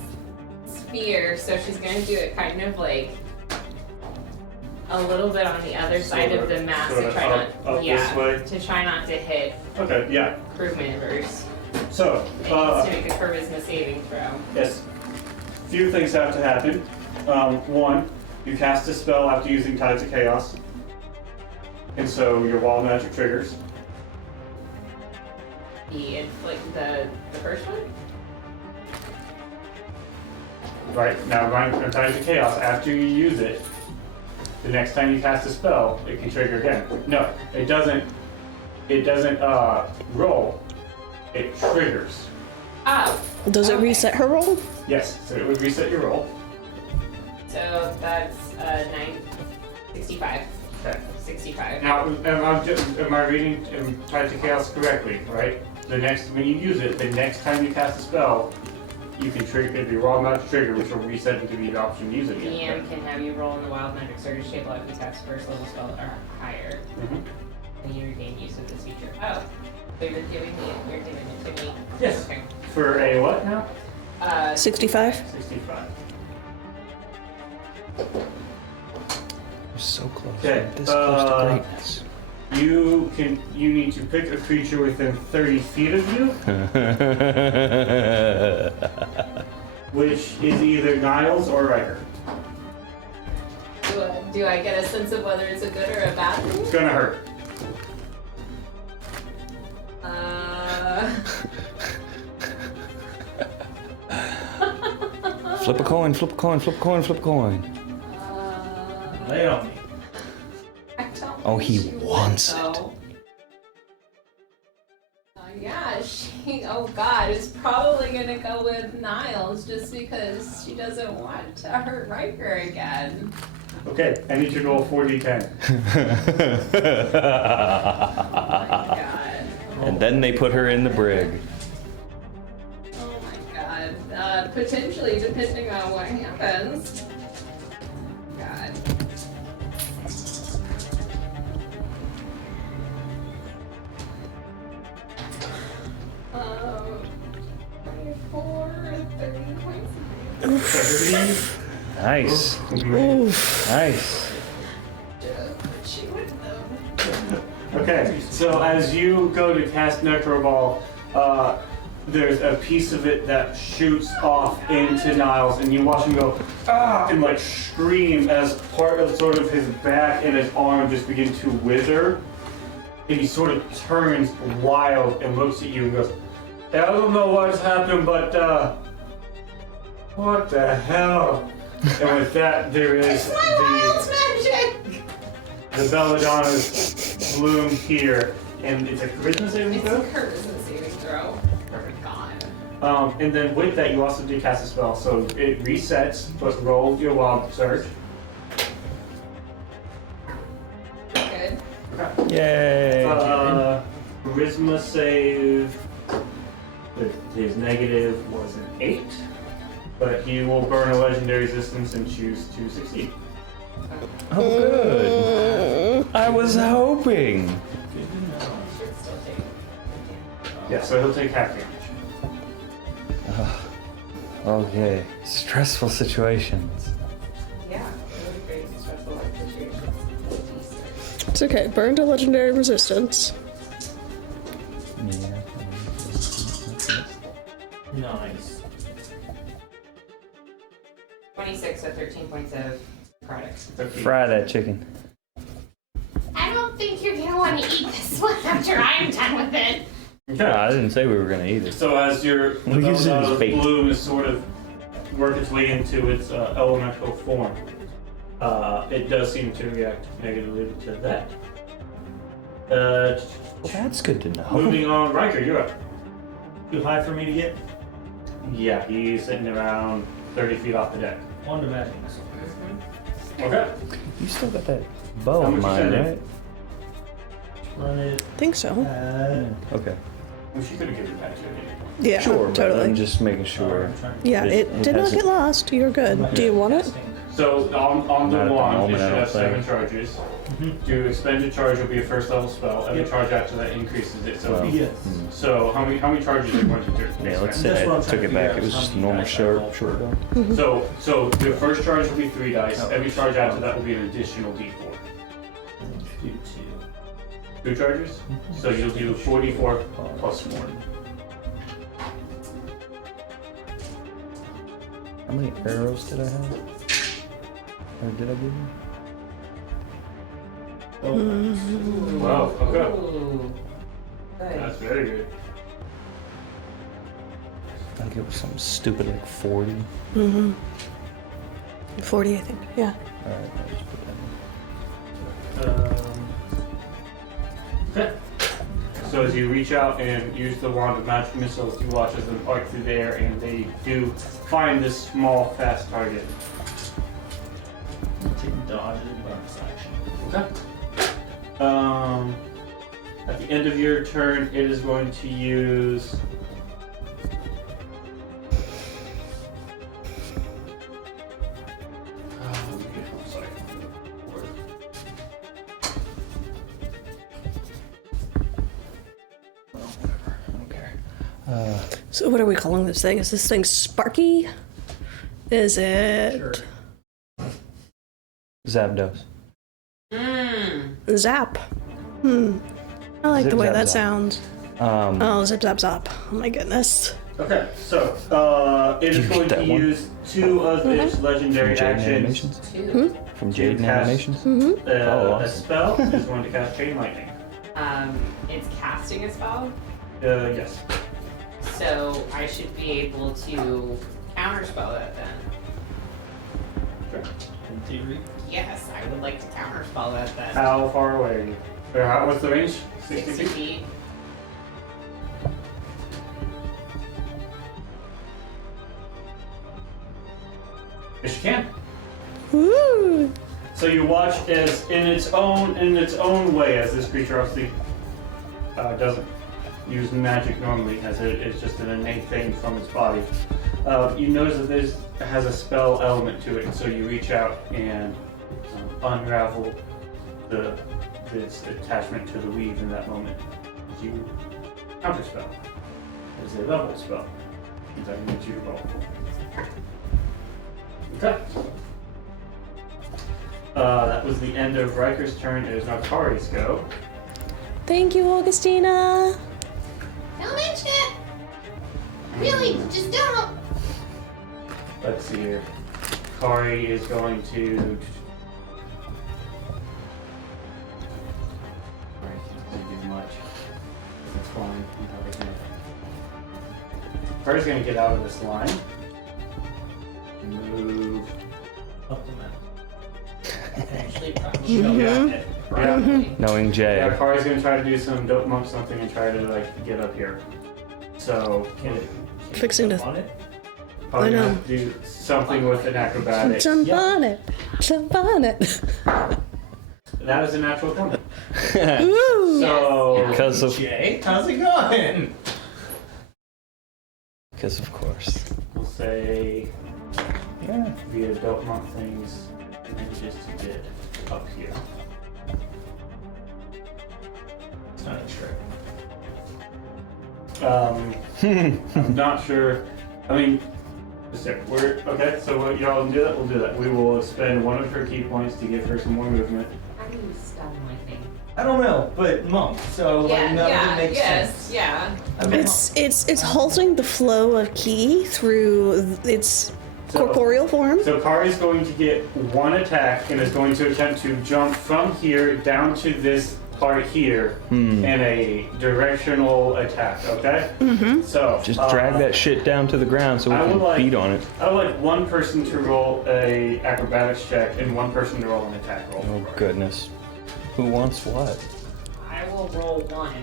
sphere, so she's gonna do it kind of like a little bit on the other side of the map to try up this way? to try not to hit Okay, yeah. crew members. So, It needs to make a charisma saving throw. yes. Few things have to happen. One, you cast a spell after using Tides of Chaos. And so your wall magic triggers. The first one? Right, now going from Tides of Chaos, after you use it, the next time you cast a spell, it can trigger again. No, it doesn't roll, it triggers. Oh. Does it Okay. reset her roll? Yes, so it would reset your roll. So that's 65. Okay. 65. Now, am I reading Tides of Chaos correctly, right? When you use it, the next time you cast a spell, you can trigger, it'd be a raw magic trigger, which will reset it to be the option to use it again. DM can have you roll in the wild magic surge table if you cast first level spell or higher. Mhm. And you regain use of this feature. Oh. So you're giving it to me? Yes. Okay. For a what now? 65? 65. We're so close. Okay, We're this close to greatness. You need to pick a creature within 30 feet of you, which is either Niles or Riker. Do I get a sense of whether it's a good or a bad thing? It's gonna hurt. Flip a coin, flip a coin, flip a coin, flip a coin. Lay it on me. I don't Oh, think he she would, wants it. though. Yeah, oh god, is probably gonna go with Niles just because she doesn't want to hurt Riker again. Okay, I need you to roll 4d10. Oh my god. And then they put her in the brig. Oh my god. Potentially, depending on what happens. God. Um, 24, 30 points. 30. Nice. Oof. Nice. She would know. Okay, so as you go to cast Necro Ball, there's a piece of it that shoots off into Niles, and you watch him go, ah, and like scream as part of sort of his back and his arm just begin to wither. And he sort of turns wild and looks at you and goes, I don't know what's happened, but what the hell? And with that, there is the belladonna's bloom here, and it's a charisma saving It's a throw? charisma saving throw. Perfect. God. And then with that, you also did cast a spell, so it resets, but roll your wild surge. Good. Okay. Yay! Charisma save with his negative was an 8, but he will burn a legendary resistance and choose to succeed. Oh, good. I was hoping. Good to know. Should still take. Yeah, so he'll take half damage. Okay, stressful situations. Yeah, really great stressful situations. It's okay. Burn to legendary resistance. Yeah. Nice. 26, so 13 points of product. Fry that chicken. I don't think you're gonna want to eat this one after I'm done with it. No, I didn't say we were gonna eat it. So as the We use it as bait. bloom is sort of work its way into its elemental form, it does seem to react negatively to that. Well, that's good to know. Moving on, Riker, you're up. Too high for me to get? Yeah, he's sitting around 30 feet off the deck. On to magic. Okay. You still got that bow How of much you mine, sending? right? Run it. Think so. Okay. Well, she could have given it back to you. Yeah, Sure, but totally. I'm just making sure. Yeah, it did not hasn't- get lost. You're good. Do you want it? So on the Not at the wand, moment, it should I don't have 7 think. charges. To expend a charge will be a first level spell. Every Yep. charge after that increases it. So, Well, Yes. so how many charges are you going to do? Yeah, let's expend? say That's what I I'm took trying to it figure back. out It was is just how a many normal dice I roll short for bow. So the first charge will be 3 dice. Every charge after that will be an additional D4. Do 2 charges. So you'll do 44 plus 4. How many arrows did I have? Or did I give you? Wow. Okay. Ooh. Good. That's very good. I think it was something stupid like 40. 40, I think. Yeah. Alright, I'll just put that in. Okay. So as you reach out and use the wand of magic missiles, you watch as them arc through there, and they do find this small, fast target. Take dodge and bonus action. Okay. At the end of your turn, it is going to use. I'm sorry. Okay. So what are we calling this thing? Is this thing Sparky? Is it Zapdos. Zap? I like Zip, the way zap, that zap. sounds. Oh, zip zap zap. Oh my goodness. Okay, so it is You going get to that one? use 2 of its legendary From Jaden actions. Animations? Two. From You Jaden cast- Animations? Mm-hmm. Oh, A awesome. spell is going to cast Chain Lightning. It's casting a spell, Yes. so I should be able to counterspell that then. Sure. In theory. Yes, I would like to counterspell that then. How far away are you? Or what's the range? 60 60 feet? feet. Yes, you can. Woo! So you watch as, in its own way, as this creature obviously doesn't use magic normally, as it is just an innate thing from its body. You notice that this has a spell element to it, and so you reach out and unravel this attachment to the weave in that moment. You counterspell. It's a level spell. Means I need you to roll. Okay. That was the end of Riker's turn. It is now Kari's go. Thank you, Augustina. Don't mention it. Really, just don't. Let's see here. Kari is going to. Kari can't do much. It's fine. Kari's going to get out of this line. Move. Up the map. Actually, probably. Yeah. Probably. Knowing Jay. Yeah, Kari's going to try to do some dope monk something and try to like get up here. So Fixing to On it? Oh, I you know. have to do something with an acrobatic. jump on it. Jump on it. That is a natural 20. Woo! So, Because of Jay, how's it going? of course. we'll say, yeah, via don't mark things manages to get up here. It's not a trick. I'm not sure. I mean, just a sec. Okay, so what y'all can do that? We'll do that. We will spend one of her key points to give her some more movement. How do you stun my thing? I don't know, but monk, so like none of it makes sense. yeah. I mean, It's halting the flow of ki through its corporeal form. So Kari's going to get one attack and is going to attempt to jump from here down to this part here in a directional attack, okay? Mm-hmm. So Just drag that shit down to the ground so we I would can like- beat on it. I would like one person to roll a acrobatics check and one person to roll an attack roll. Oh goodness. Who wants what? I will roll one.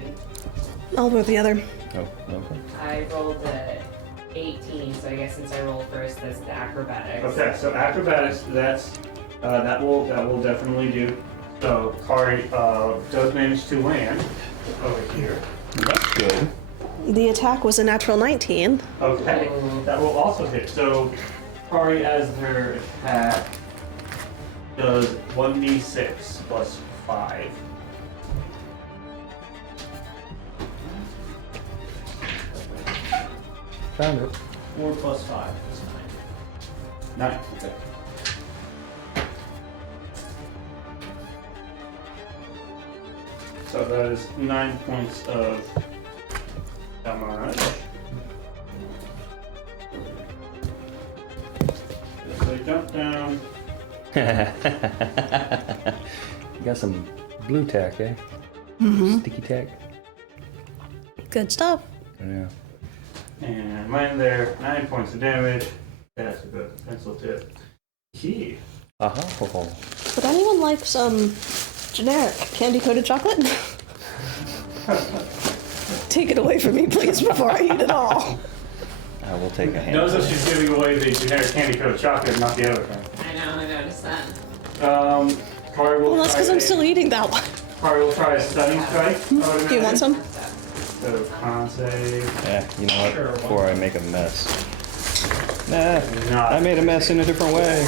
I'll roll the other. Oh, okay. I rolled a 18, so I guess since I rolled first, that's the acrobatics. Okay, so acrobatics, that will definitely do. So Kari does manage to land over here. That's good. The attack was a natural 19. Okay, that will also hit. So Kari, as her attack, does 1d6 plus 5. Found it. 4 plus 5 is 9. 9. Okay. So that is 9 points of damage. So they jump down. You got some blue tack, eh? Sticky tack. Good stuff. Yeah. And land there, 9 points of damage. That's a good pencil tip. Key. Oh. Would anyone like some generic candy-coated chocolate? Take it away from me, please, before I eat it all. I will take a hand. Knows that she's giving away the generic candy coated chocolate, not the other thing. I noticed that. Kari will Well, that's because I'm still eating that one. Kari will try a stunning strike. Do you want some? So con save. Yeah, you know what? Sure, why Before I make a mess. Nah, Not I made a mess in a different way.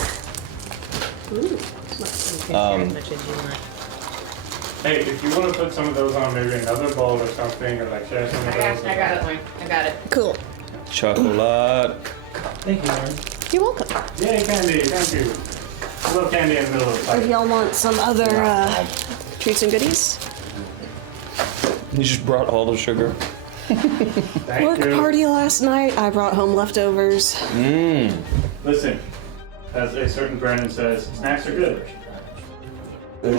Hey, if you want to put some of those on maybe another bowl or something, or like share some of those. I got it, Lauren. I got it. Cool. Chocolate. Thank you, Lauren. You're welcome. Yay, candy, thank you. A little candy in the middle of the If fight. y'all want some other treats and goodies, You just brought all the sugar. Thank work you. party last night. I brought home leftovers. Listen, as a certain Brandon says, snacks are good.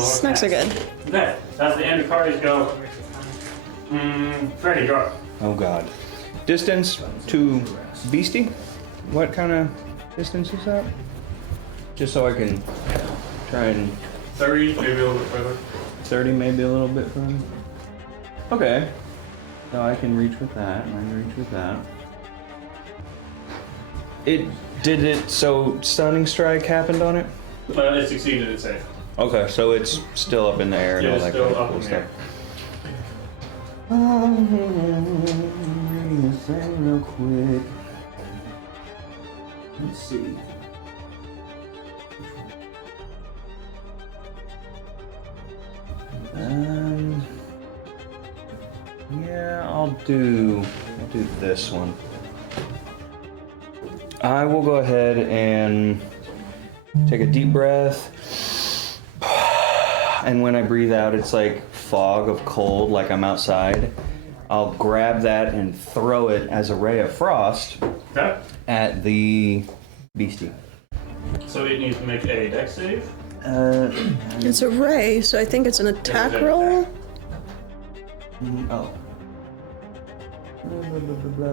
Snacks are good. Okay, that's the end of Kari's go. Freddy, go. Oh god. Distance to Beastie? What kind of distance is that? Just so I can try and 30, maybe a little bit further. 30, maybe a little bit further. Okay. So I can reach with that, and I can reach with that. So stunning strike happened on it? Well, it succeeded its save. Okay, so it's still up in the air and Yeah, all it's that still kind of up cool in the stuff. air. Reading this thing real quick. Let's see. Yeah, I'll do this one. I will go ahead and take a deep breath. And when I breathe out, it's like fog of cold, like I'm outside. I'll grab that and throw it as a ray of frost Okay. at the beastie. So it needs to make a dex save. It's a ray, so I think it's an attack It's an roll. Oh.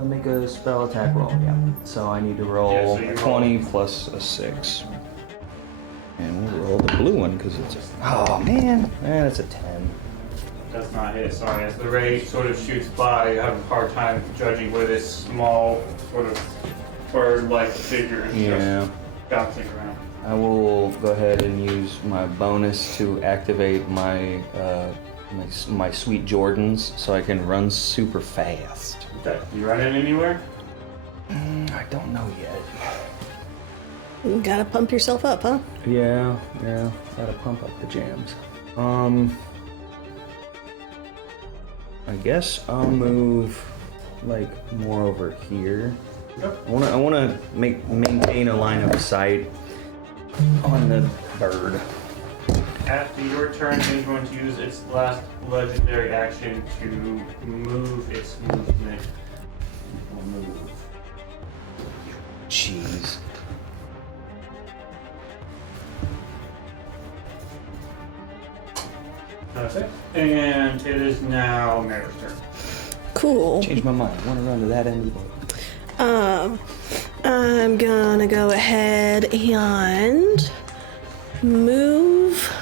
Make a spell attack roll, yeah. So I need to roll Yeah, so you 20 plus a 6. And we'll roll the blue one because it's a... Oh, man. That's a 10. Does not hit, sorry. As the ray sort of shoots by, you have a hard time judging where this small, sort of bird-like figure is just bouncing around. I will go ahead and use my bonus to activate my my sweet Jordans so I can run super fast. Okay, you running anywhere? I don't know yet. You gotta pump yourself up, huh? Yeah, gotta pump up the jams. I guess I'll move like more over here. Okay. I wanna maintain a line of sight on the bird. After your turn, it is going to use its last legendary action to move its movement. It will move. Jeez. That's it. And it is now Mary's turn. Cool. Change my mind. I wanna run to that end of the boat. I'm gonna go ahead and move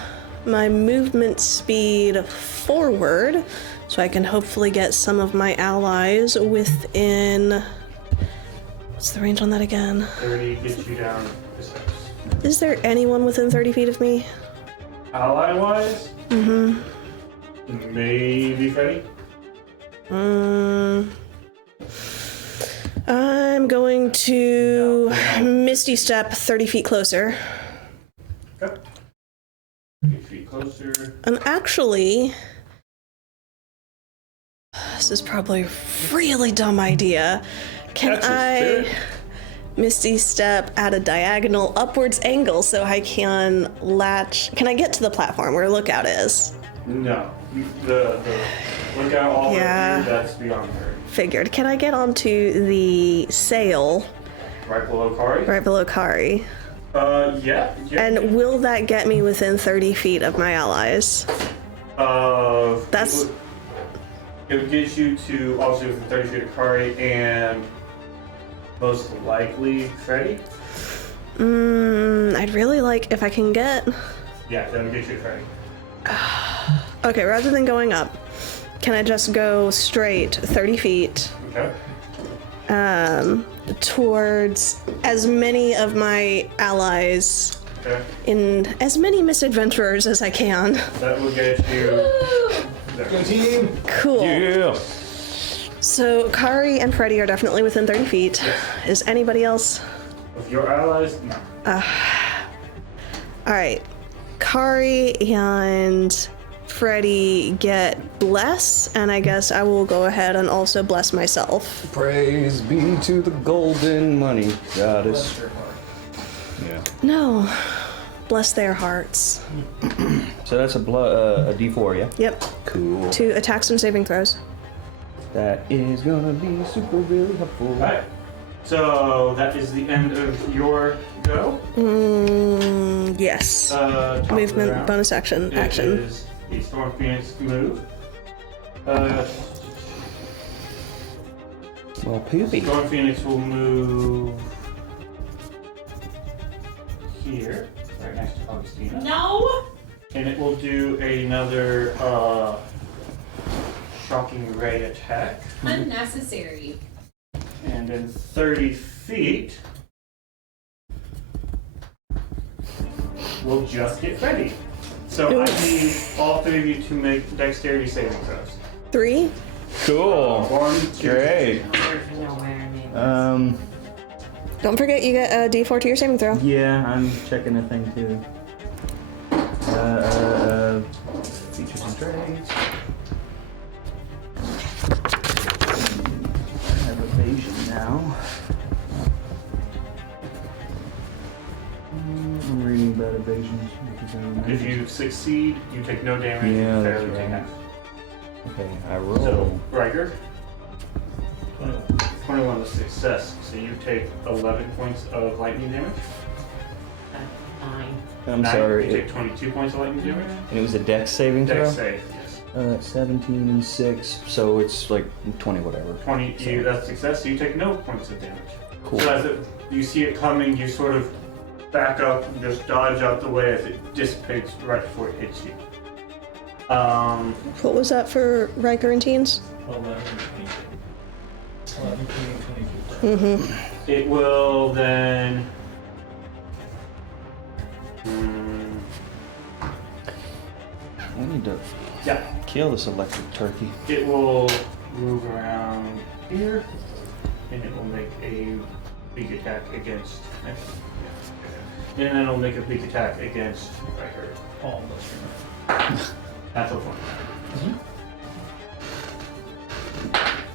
my movement speed forward so I can hopefully get some of my allies within. What's the range on that again? 30 gets you down to 6. Is there anyone within 30 feet of me? Ally-wise? Mm-hmm. Maybe Freddy? I'm going to Misty Step 30 feet closer. Okay. 8 feet closer. And actually, this is probably a really dumb idea. Can That's a I spirit. Misty Step at a diagonal upwards angle so I can latch? Can I get to the platform where Lookout is? No. The lookout all the way Yeah. through, that's beyond her. Figured. Can I get onto the sail Right below Kari? right below Kari? Yeah. And will that get me within 30 feet of my allies? It would get you to obviously within 30 feet of Kari and most likely Freddy. I'd really like if I can get. Yeah, that would get you to Freddy. Okay, rather than going up, can I just go straight 30 feet Okay. towards as many of my allies Okay. in as many misadventurers as I can? That will get you there. Go team! Cool. Yeah. So Kari and Freddy are definitely within 30 feet. Is anybody else? With your allies, no. Alright. Kari and Freddy get bless, and I guess I will go ahead and also bless myself. Praise be to the golden money goddess. Bless your heart. Yeah. No. Bless their hearts. So that's a D4, yeah? Yep. Cool. 2 attacks and saving throws. That is gonna be super really helpful. Alright. So that is the end of your go. Yes. Top of the Movement, round. bonus action, It action. is the Storm Phoenix move. Well, poopy. Storm Phoenix will move here, right next to Augustina. No! And it will do another shocking ray attack. Unnecessary. And in 30 feet, we'll just get Freddy. So I need all 3 of you to make dexterity saving throws. 3. Cool. 1, 2, Great. There's nowhere near this. Don't forget you get a d4 to your saving throw. Yeah, I'm checking a thing too. Features and traits. I have evasion now. I'm reading about evasions. because I remember. If you succeed, you take no damage. Yeah, you that's fail, you take right. half. Okay, I roll. So, Riker, 21. 21 is success. So you take 11 points of lightning damage. That's 9. I'm 9, sorry. You take 22 points of lightning damage. And it was a dex saving throw? Dex save, yes. 17 and 6, so it's like 20 whatever. 20, that's success, so you take no points of damage. Cool. So as you see it coming, you sort of back up and just dodge out the way as it dissipates right before it hits you. What was that for Riker and teens? 11, 22. 11, 20, 22. It will then. We need to Yeah, kill this electric turkey. it will move around here, and it will make a big attack against. And then it'll make a big attack against Riker. All of us Natural 20.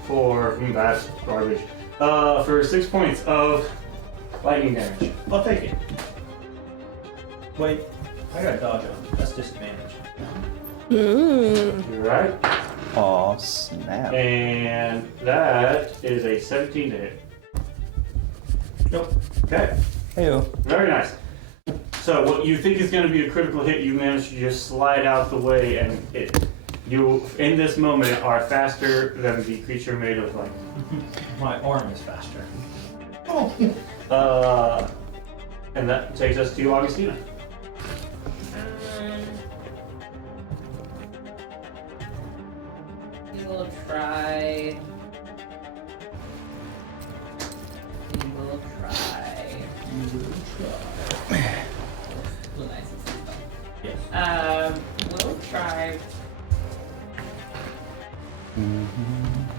For that's garbage. For 6 points of lightning damage. I'll take it. Wait, I got dodge on. That's disadvantage. You're right. Aw, snap. And that is a 17 to hit. Nope. Okay. Heyo. Very nice. So what you think is going to be a critical hit, you manage to just slide out the way, and you in this moment are faster than the creature made of lightning. My arm is faster. And that takes us to Augustina. We will try. Well, nice and simple. Yes. We'll try. I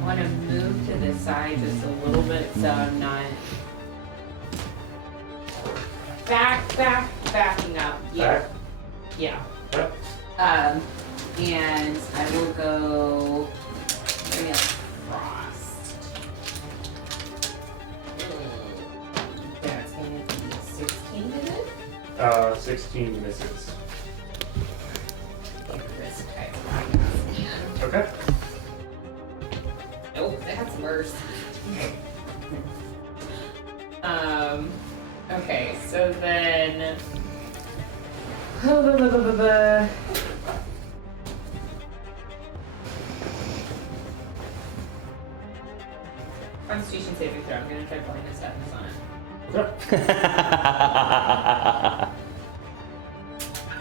want to move to the side just a little bit so I'm not backing up. Yeah. Back. Yeah. Yep. And I will go maybe a frost. That's gonna be 16 to hit. 16 misses. Risk type. Okay. Nope, that's worse. Okay, so then. Constitution saving throw. I'm gonna try blindness deafness on it.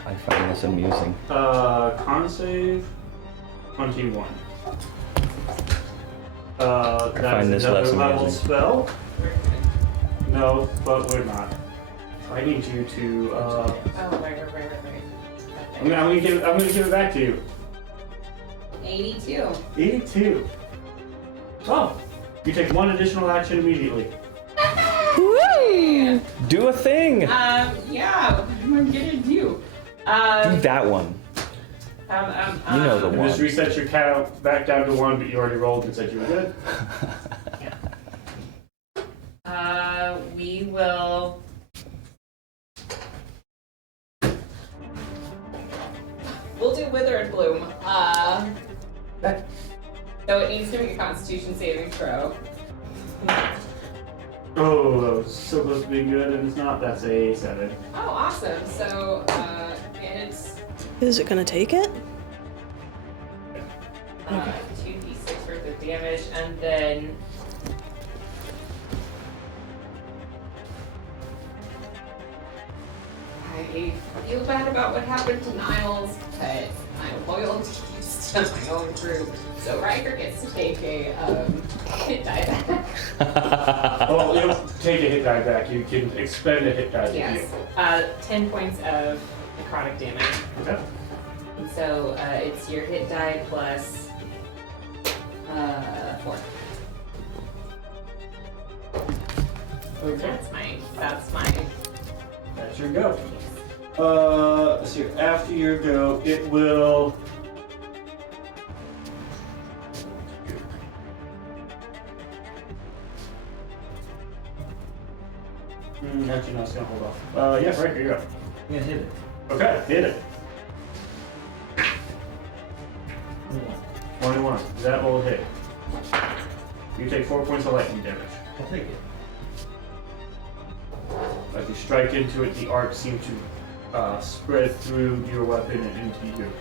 I find this amusing. Con save 21. That's find this another less level amusing. spell. We're good. No, but we're not. I need you to. Oh, right. I'm gonna give it back to you. 82. 82. Oh, you take one additional action immediately. Woo! Do a thing! Yeah, what am I gonna do? Do that one. You know the And one. just reset your count back down to 1, but you already rolled and said you were good. We will. We'll do Wither and Bloom. Okay. So it needs to make a Constitution saving throw. Oh, that was so close to being good, and it's not. That's a 7. Oh, awesome. So it's Is it gonna take it? 2d6 worth of damage, and then. I feel bad about what happened to Niles, but I'm loyal to my own group. So Riker gets to take a hit die back. Oh, you don't take a hit die back. You can expend a hit die. Yes. 10 points of necrotic damage. Okay. And so it's your hit die plus 4. Okay. That's my. That's your go. Let's see. After your go, it will. Actually, no, it's gonna hold off. Yeah, right here you go. Yeah, hit it. Okay, hit it. 21. That will hit. You take 4 points of lightning damage. I'll take it. As you strike into it, the arc seems to spread through your weapon and into you.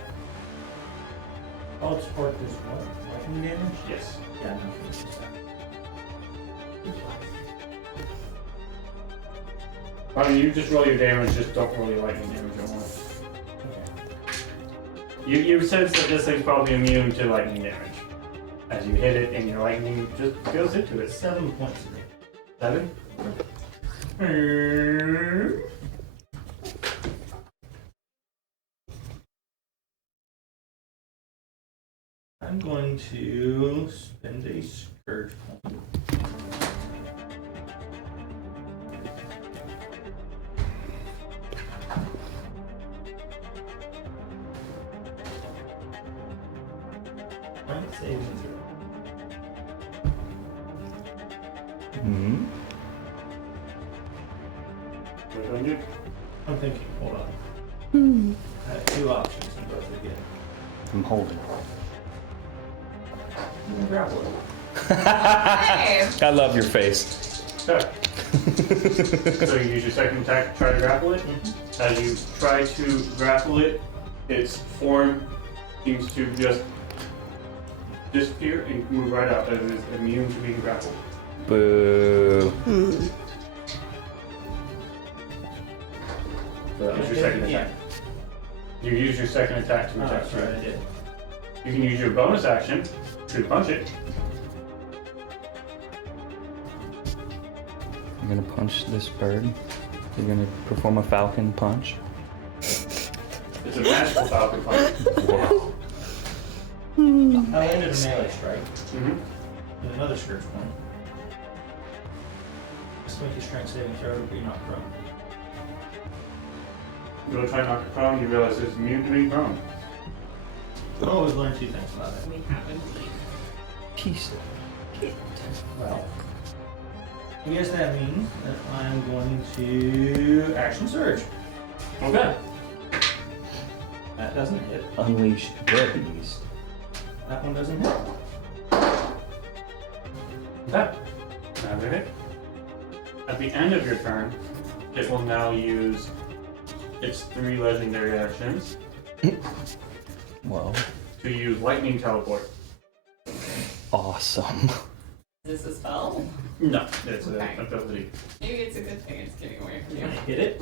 I'll spark this what? Lightning damage? Yes. Yeah, no, it's just that. I mean, you just roll your damage, just don't roll your lightning damage at once. Okay. You sense that this thing's probably immune to lightning damage. As you hit it and your lightning just goes into it. 7 points of it. 7? I'm going to spend a scourge point. Strength saving throw. Hmm. What do you? I'm thinking, hold on. I have 2 options in both again. I'm holding. You can grapple it. Hey! I love your face. Sure. So you use your second attack to try to grapple it. As you try to grapple it, its form seems to just disappear and move right out as it is immune to being grappled. Boo. So that was your second attack. You use your second attack to Oh, attack. that's right, I did. You can use your bonus action to punch it. You're gonna punch this bird. You're gonna perform a falcon punch. It's a magical falcon punch. Whoa. I landed a melee strike Mm-hmm. with another scourge point. Just make your strength saving throw to be knocked prone. You go try to knock it prone, you realize it's immune to being prone. Oh, we've learned 2 things about it. We haven't. Piece of Well, I guess that means that I'm going to action surge. Okay. That doesn't hit. unleash the beast. That one doesn't hit. Okay. That's it. At the end of your turn, it will now use its 3 legendary actions Whoa. to use lightning teleport. Awesome. Is this a spell? No, it's Okay. an ability. Maybe it's a good thing it's getting away from Can you. I hit it?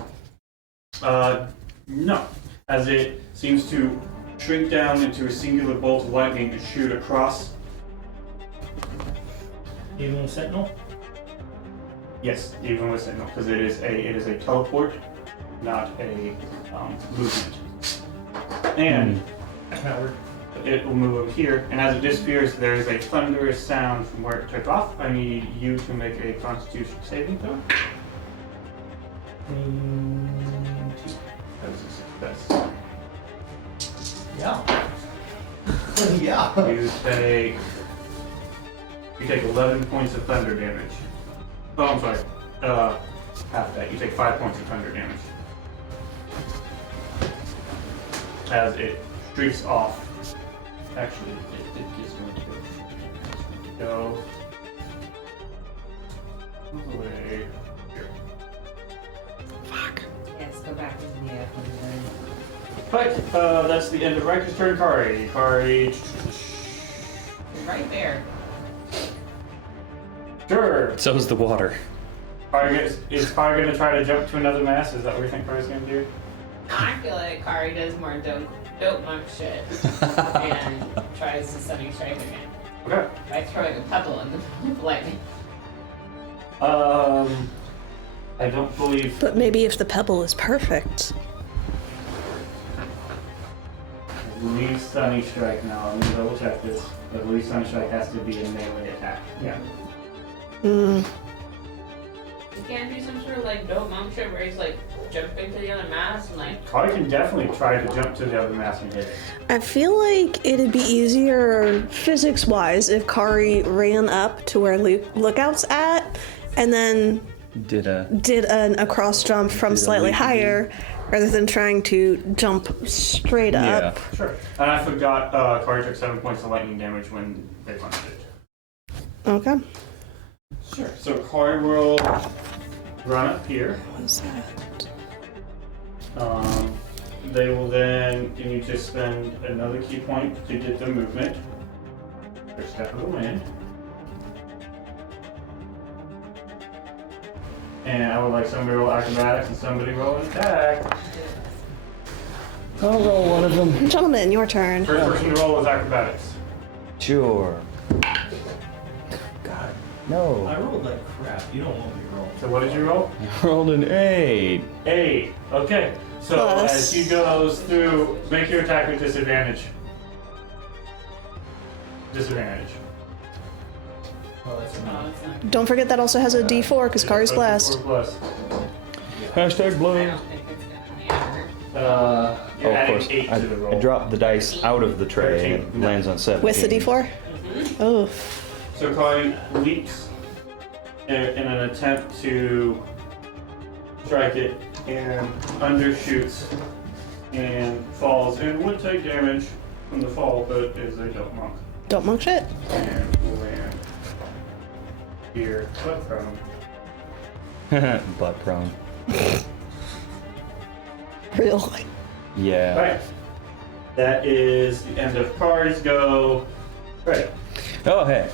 No. As it seems to shrink down into a singular bolt of lightning and shoot across. Even with Sentinel? Yes, even with signal, because it is a teleport, not a movement. And Coward. it will move over here, and as it disappears, there is a thunderous sound from where it took off. I need you to make a Constitution saving throw. 2. That is a success. Yeah. Yeah. You take 11 points of thunder damage. Oh, I'm sorry. Half that. You take 5 points of thunder damage. As it streaks off. Actually, it gives me to go all the way here. Yes, go back to the Right, that's the end of Riker's turn. Kari. right there. Sure. So's the water. Is Kari going to try to jump to another mass? Is that what you think Kari's going to do? I feel like Kari does more dope monk shit and tries to stunning strike again Okay. by throwing a pebble in the lightning. I don't believe. But maybe if the pebble is perfect. I believe Stunning Strike now. I'm gonna double check this. I believe Stunning Strike has to be a melee attack. Yeah. Hmm. You can't do some sort of like dope monk shit where he's like jumping to the other mass and like. Kari can definitely try to jump to the other mass and hit it. I feel like it'd be easier physics-wise if Kari ran up to where Lookout's at and then Did did a cross jump from Did a slightly leap. higher rather than trying to jump straight up. Sure. And I forgot, Kari took 7 points of lightning damage when they punched it. Okay. Sure. So Kari will run up here. What's that? They will then, you need to spend another key point to get the movement. Their step of the wind. And I would like somebody roll acrobatics and somebody roll an attack. I'll roll one of them. Gentlemen, your turn. First person to roll is acrobatics. Sure. God, no. I rolled like crap. You don't want me rolling. So what did you roll? I rolled an 8. 8. Okay. So Plus. as he goes through, make your attack with disadvantage. Disadvantage. Oh, that's Oh, annoying. it's not. Don't forget that also has a D4 because Kari's So blessed. 4 plus. Hashtag I blood. don't think it's gonna matter. Oh, You're of adding course. 8 to the I roll. dropped the dice out of the tray and 13. it lands on 7. With the D4? Oh. So Kari leaps in an attempt to strike it and undershoots and falls and would take damage from the fall, but is a dope monk. Don't monk shit. And will land here, but from Butt prone. Really? Yeah. right. That is the end of Kari's go. Right. Oh, hey.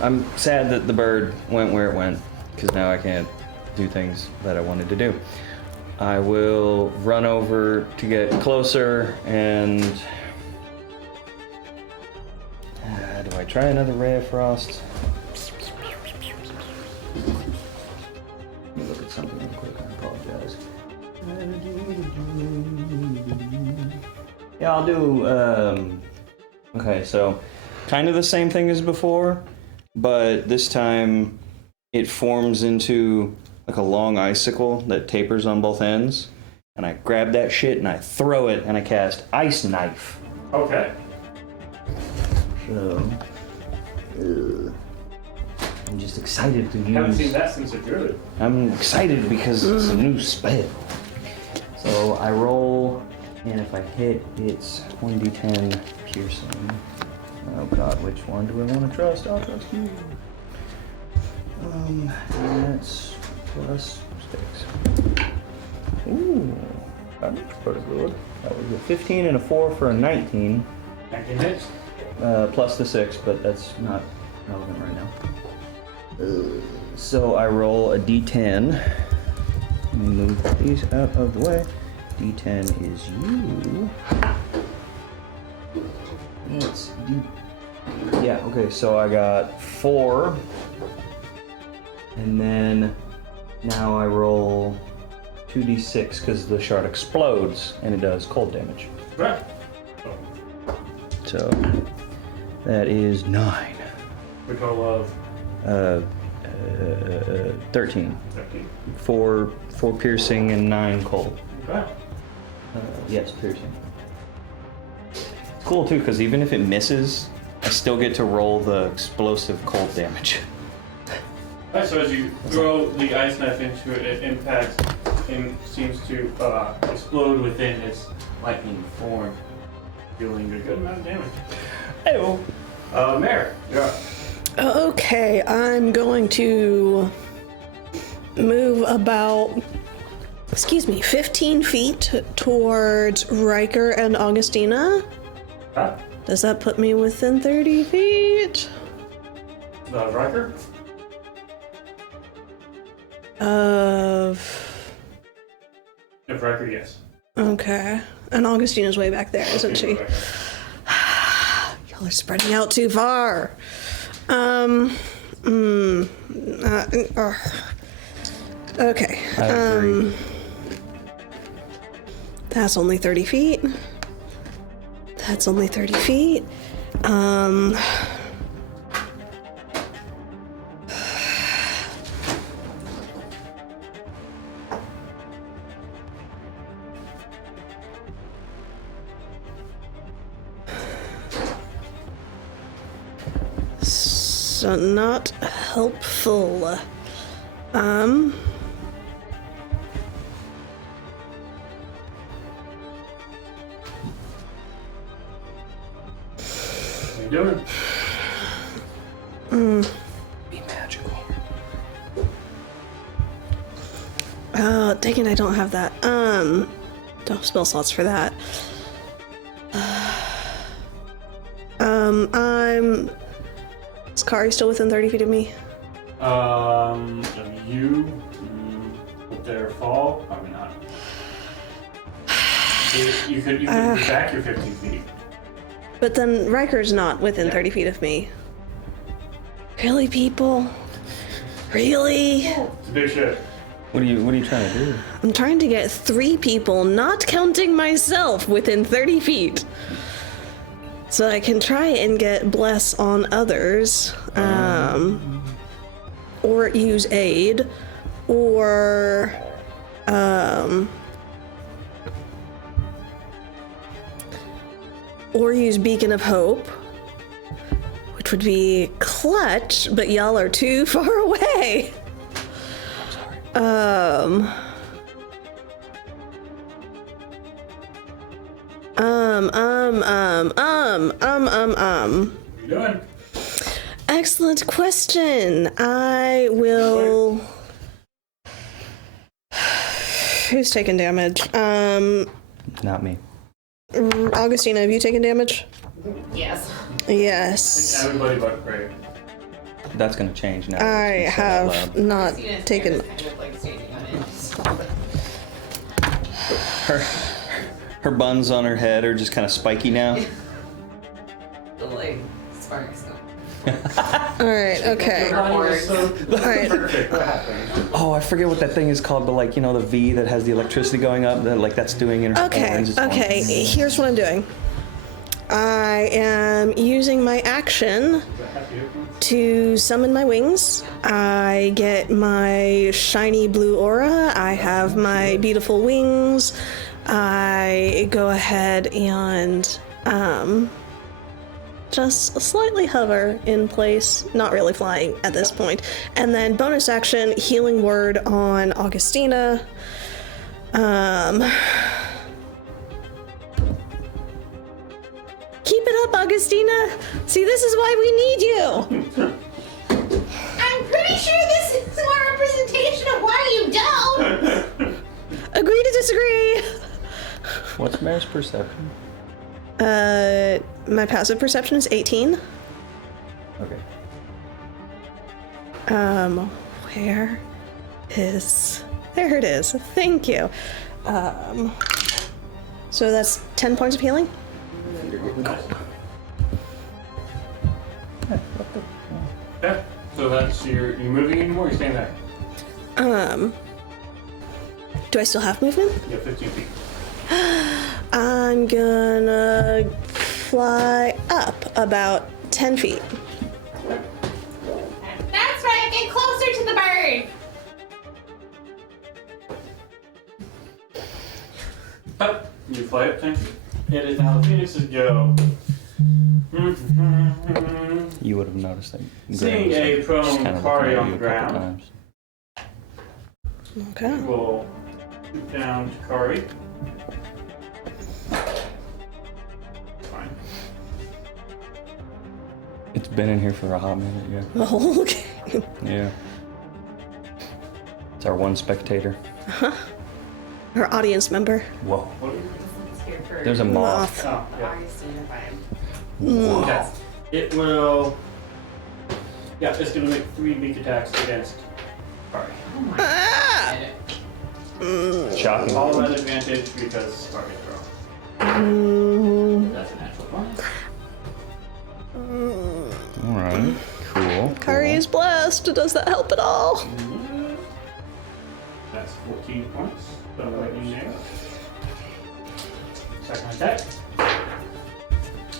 I'm sad that the bird went where it went, because now I can't do things that I wanted to do. I will run over to get closer and... do I try another ray of frost? Let me look at something real quick, I apologize. Yeah, I'll do, okay, so kind of the same thing as before, but this time it forms into like a long icicle that tapers on both ends, and I grab that shit and I throw it and I cast Ice Knife. Okay. So, I'm just excited to Haven't seen use. that since a druid. I'm excited because it's a new spell. So I roll, and if I hit, it's 1d10 piercing. Oh god, which one do I want to trust? I'll trust you. That's plus 6. Ooh, that looks pretty good. That was a 15 and a 4 for a 19. 19 hits. Plus the 6, but that's not relevant right now. So I roll a d10. Let me move these out of the way. D10 is you. It's D. Yeah, okay, so I got 4. And then now I roll 2d6 because the shard explodes and it does cold damage. Right. So that is 9. The total of 13. 13. 4 piercing and 9 cold. Okay. Yes, piercing. It's cool too, because even if it misses, I still get to roll the explosive cold damage. Alright, so as you throw the ice knife into it, it impacts and seems to explode within its lightning form, dealing a good amount of damage. Hey-oh. Mare, you're up. Okay, I'm going to move about, 15 feet towards Riker and Augustina. Huh? Does that put me within 30 feet? Riker? Of... If Riker, yes. Okay. And Augustina's way back there, isn't she? Riker. Y'all are spreading out too far. Okay. I agree. That's only 30 feet. That's only 30 feet. So not helpful. What are you doing? Be magical. Dang it, I don't have that. Don't have spell slots for that. Is Kari still within 30 feet of me? You with their fall, probably not. You could move back your 15 feet. But then Riker's not within 30 feet of me. Really, people? Really? It's a big ship. What are you trying to do? I'm trying to get 3 people, not counting myself, within 30 feet. So I can try and get bless on others. Or use aid. Or use Beacon of Hope, which would be clutch, but y'all are too far away. What are you doing? Excellent question. I will. Who's taking damage? Not me. Augustina, have you taken damage? Yes. Yes. Everybody but Craig. That's gonna change now. I It's been said out have loud. not Christina's taken. hair is kind of like standing on it. Her buns on her head are just kind of spiky now. The like sparks go. Alright, okay. Horns. Alright. Perfect. What happened? Oh, I forget what that thing is called, but like, you know, the V that has the electricity going up, that like that's doing in her Okay, horns. It's okay. Here's what I'm doing. I am using my action to summon my wings. I get my shiny blue aura. I have my beautiful wings. I go ahead and just slightly hover in place, not really flying at this point. And then bonus action, healing word on Augustina. Keep it up, Augustina. See, this is why we need you. I'm pretty sure this is a representation of why you don't. Agree to disagree. What's Mare's perception? My passive perception is 18. Okay. Where is... There it is. Thank you. So that's 10 points of healing? Yeah. So that's you moving anymore? Or you staying there? Do I still have movement? You have 15 feet. I'm gonna fly up about 10 feet. That's right, get closer to the bird. Up. You fly up 10 feet. It is now Phoenix's go. You would have noticed that. Seeing Graham a was, prone just kind of Kari looking on at you the a couple ground. times. Okay. We'll shoot down to Kari. Fine. It's been in here for a hot minute, yeah. The whole game. Yeah. It's our one spectator. Our audience member. Whoa. What are you It's here for There's a moth. Oh, yeah. Augustina vibe. Okay. It will. Yeah, it's gonna make 3 beak attacks against Kari. Oh my Ah! god. Shocking. All at advantage because Kari's wrong. That's a natural 20. Alright. Cool. Kari is blessed. Does that help at all? That's 14 points. So lightning damage. Second attack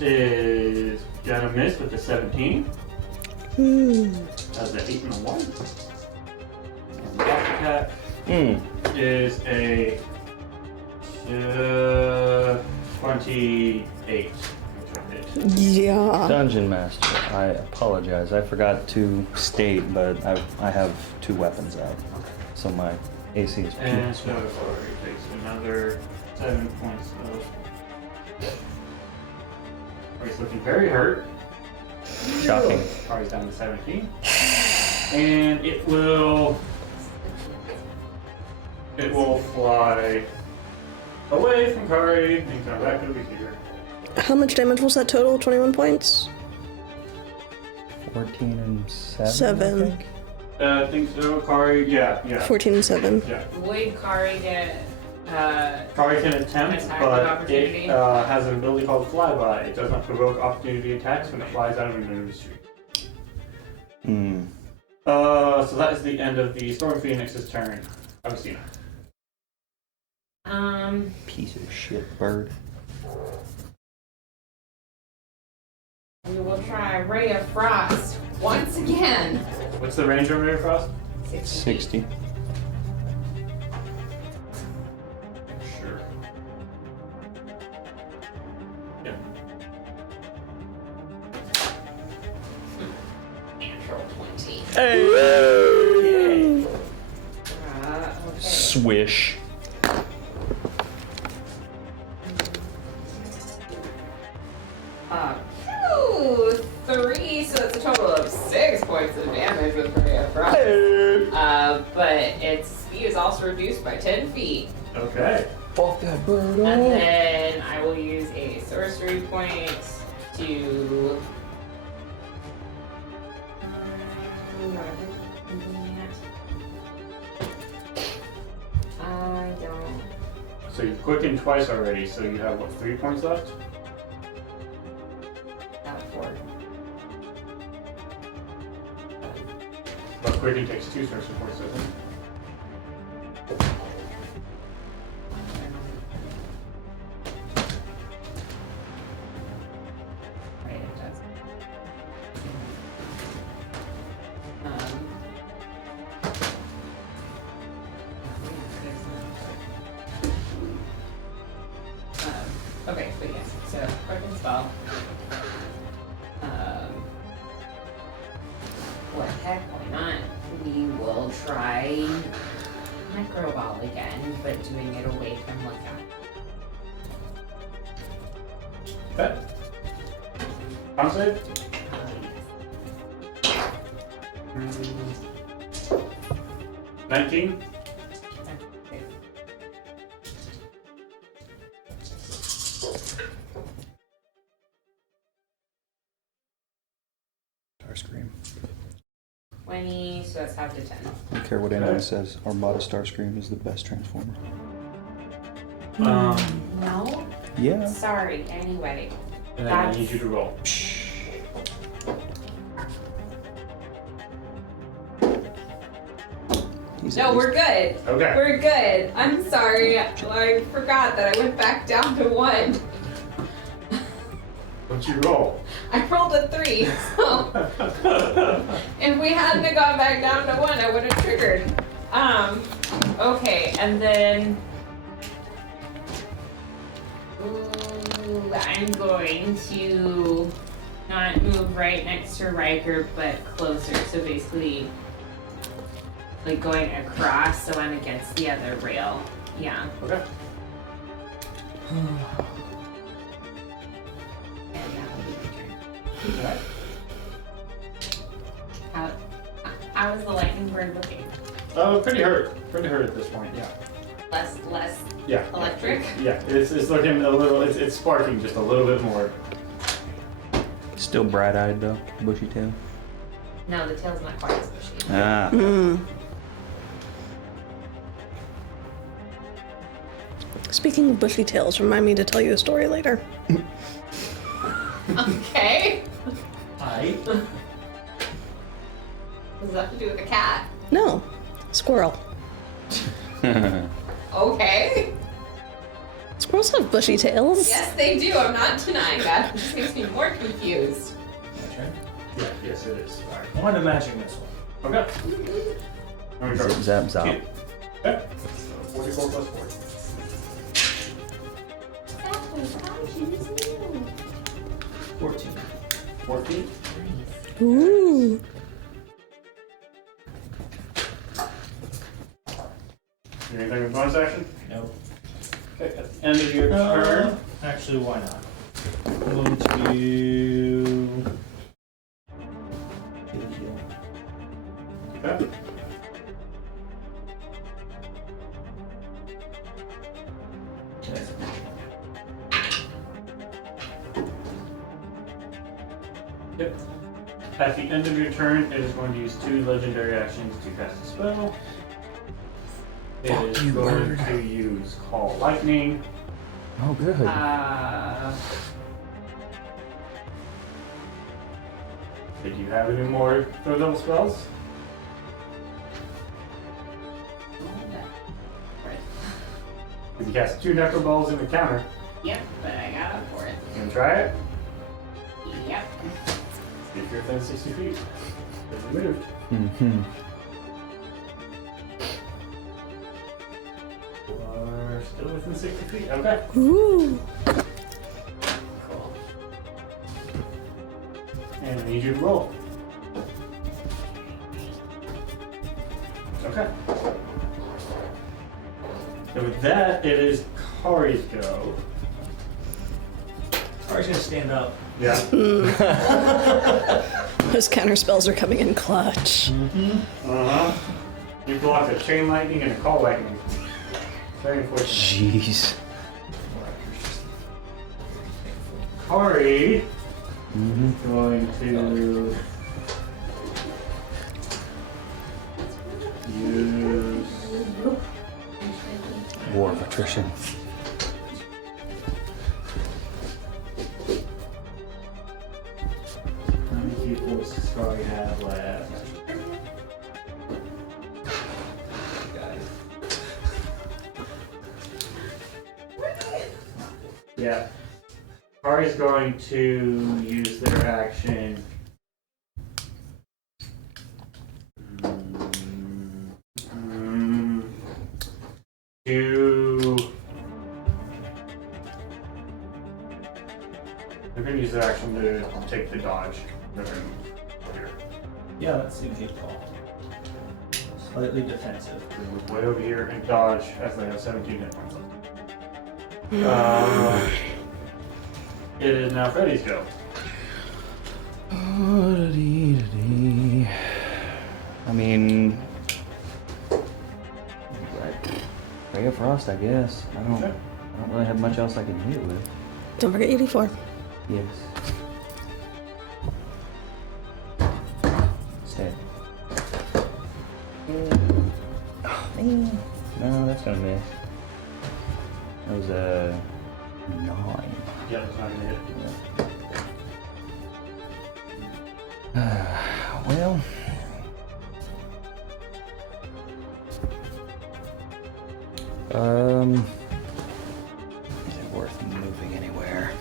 is gonna miss with a 17. That's an 8 and a 1. And the last attack is a 28. Which I hit. Yeah. Dungeon Master, I apologize. I forgot to state, but I have 2 weapons out. So my AC is And so Kari takes another 7 points of. Kari's looking very hurt. shocking. Kari's down to 17. And it will fly away from Kari and come back over here. How much damage was that total? 21 points? 14 and 7. Seven. I think. I think so, Kari. Yeah. 14 and 7. Yeah. Would Kari get Kari can attempt, Attack but of opportunity? it has an ability called Flyby. It does not provoke opportunity attacks when it flies out of an industry. Hmm. So that is the end of the Storm Phoenix's turn. Agustina. Piece of shit bird. We will try Ray of Frost once again. What's the range on Ray of Frost? 60. Sure. Yeah. Natural 20. Hey! Okay. Swish. Ooh, 3, so that's a total of 6 points of damage with Ray of Frost. But its speed is also reduced by 10 feet. Okay. Fuck that bird And then I will use a sorcery point to. I don't. So you've quickened twice already, so you have, what, 3 points left? Not 4. But quicken takes 2 sorcery points, doesn't it? Right, it does. Okay, but yes, so quicken spell. What the heck, why not? We will try Micro Ball again, but doing it away from Lookout. Okay. Con save? 19? Starscream. 20, so that's half to 10. I don't care what anyone says. Armada Starscream is the best Transformer. No? Yeah. Sorry, anyway. And then I need you to roll. He's No, at we're least- good. Okay. We're good. I'm sorry. I forgot that I went back down to 1. What'd you roll? I rolled a 3, so if we hadn't have gone back down to 1, I would have triggered. Okay, and then I'm going to not move right next to Riker, but closer. So basically, like going across, so I'm against the other rail. Yeah. Okay. And that will be my turn. Okay. How is the lightning bird looking? Pretty hurt. Pretty hurt at this point, yeah. Less Yeah. electric? Yeah, it's looking a little, it's sparking just a little bit more. Still bright-eyed though, bushy tail. No, the tail's not quite as bushy. Ah. Speaking of bushy tails, remind me to tell you a story later. Okay. Hi. Does that have to do with the cat? No, squirrel. Okay. Squirrels have bushy tails. Yes, they do. I'm not denying that. It just makes me more confused. My turn. Yeah, yes it is. Alright, I want a magic missile. Okay. How many Zip, cards? zap, zap. Okay. So 44 plus 4. That was gorgeous. 14. 14. Ooh. Anything with bonus action? Nope. Okay, at the end of your turn. Actually, why not? I'm going to get a heal. Okay. Yep. At the end of your turn, it is going to use 2 legendary actions to cast a spell. It is going to use Call Lightning. Oh, good. Did you have any more third level spells? Did you cast 2 Necro Balls in the counter? Yep, but I got up for it. You gonna try it? Yep. See if you're within 60 feet. It's moved. Mm-hmm. We're still within 60 feet. Okay. Ooh. Cool. And I need you to roll. Okay. So with that, it is Kari's go. Kari's gonna stand up. Yeah. Those counter spells are coming in clutch. Uh-huh. You blocked a Chain Lightning and a Call Lightning. Very unfortunate. Jeez. Kari is going to use War of attrition. how many people does Kari have left? Yeah. Kari's going to use their action. They're going to use their action to take the dodge. They're gonna move here. Yeah, that seems a call. Slightly defensive. They move way over here and dodge as they have 17 hit points left. It is now Freddy's go. I mean, Ray of Frost, I guess. I don't really have much else I can hit it with. Don't forget 84. Yes. Stead. Oh, man. No, that's gonna miss. That was a 9. Yep, it's not gonna hit. Well. Is it worth moving anywhere?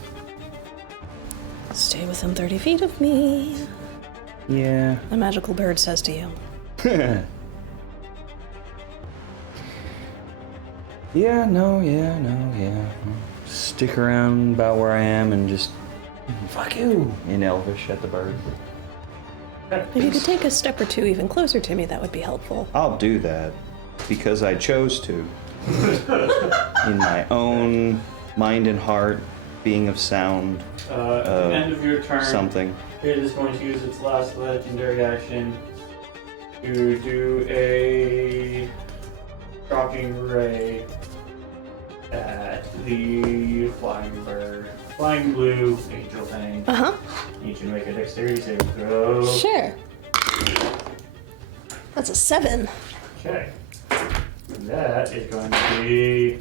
Stay within 30 feet of me. Yeah. A magical bird says to you. Yeah. Stick around about where I am and just fuck you in Elvish at the bird. If you could take a step or two even closer to me, that would be helpful. I'll do that because I chose to. In my own mind and heart, being of sound, At the end of your turn, something. it is going to use its last legendary action to do a shocking ray at the flying bird. Flying blue angel thing. Uh-huh. Need you to make a dexterity saving throw. Sure. That's a 7. Okay. And that is going to be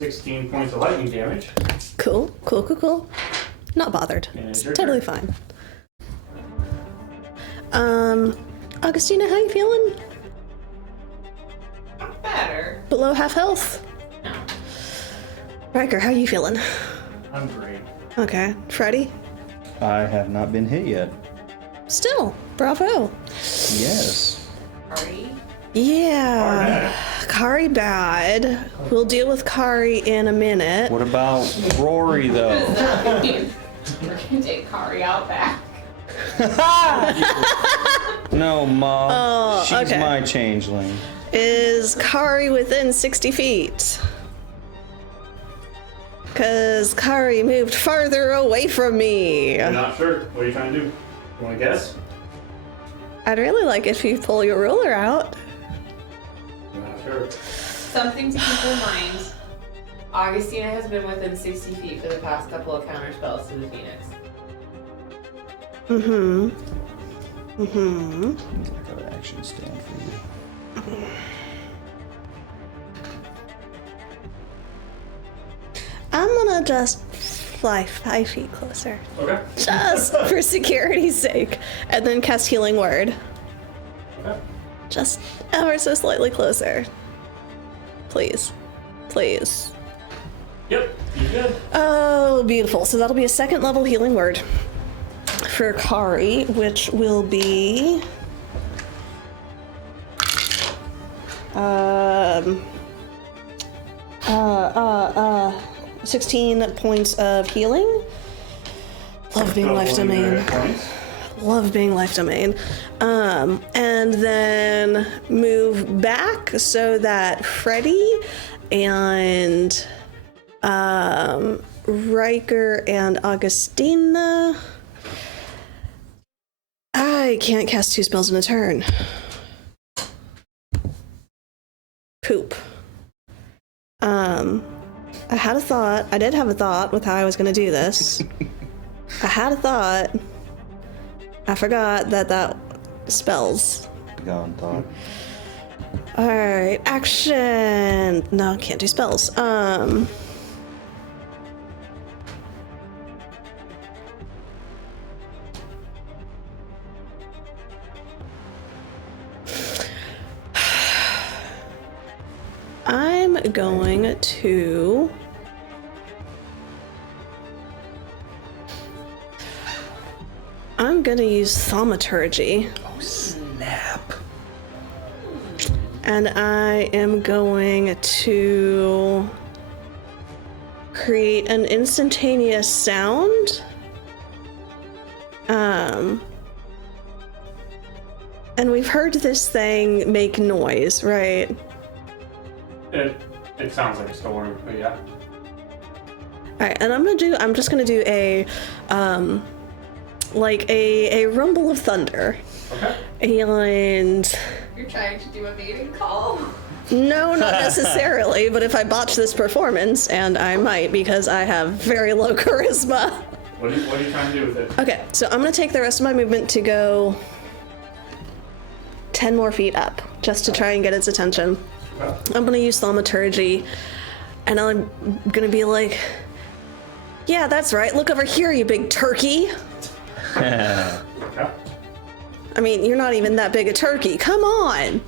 16 points of lightning damage. Cool. Not bothered. And It's your totally turn. fine. Augustina, how you feeling? Better. Below half health? No. Riker, how you feeling? I'm great. Okay. Freddy? I have not been hit yet. Still. Bravo. Yes. Party. Yeah. Kari bad. We'll deal with Kari in a minute. What about Rory though? We're gonna take Kari out back. No, Mom. Oh, She's okay. my changeling. Is Kari within 60 feet? Because Kari moved farther away from me. I'm not sure. What are you trying to do? You want to guess? I'd really like if you pull your ruler out. I'm not sure. Something to keep in mind. Augustina has been within 60 feet for the past couple of counter spells to the Phoenix. Mm-hmm. Go to action stand for you. I'm gonna just fly 5 feet closer. Okay. Just for security's sake. And then cast Healing Word. Okay. Just ever so slightly closer. Please. Please. Yep, you good. Oh, beautiful. So that'll be a 2nd level Healing Word for Kari, which will be 16 points of healing. Love being life domain. Love being life domain. And then move back so that Freddy and Riker and Augustina. I can't cast 2 spells in a turn. Poop. I had a thought. I did have a thought with how I was going to do this. I had a thought. I forgot that spells. Gone thought. Alright, action! No, can't do spells. I'm going to... I'm gonna use Thaumaturgy. Oh, snap. And I am going to create an instantaneous sound. And we've heard this thing make noise, right? It sounds like a storm, but yeah. Alright, and I'm just gonna do a like a rumble of thunder. Okay. And You're trying to do a mating call? no, not necessarily, but if I botch this performance, and I might because I have very low charisma. What are you trying to do with it? Okay, so I'm gonna take the rest of my movement to go 10 more feet up, just to try and get its attention. Okay. I'm gonna use Thaumaturgy, and I'm gonna be like, yeah, that's right, look over here, you big turkey. Okay. I mean, you're not even that big a turkey, come on!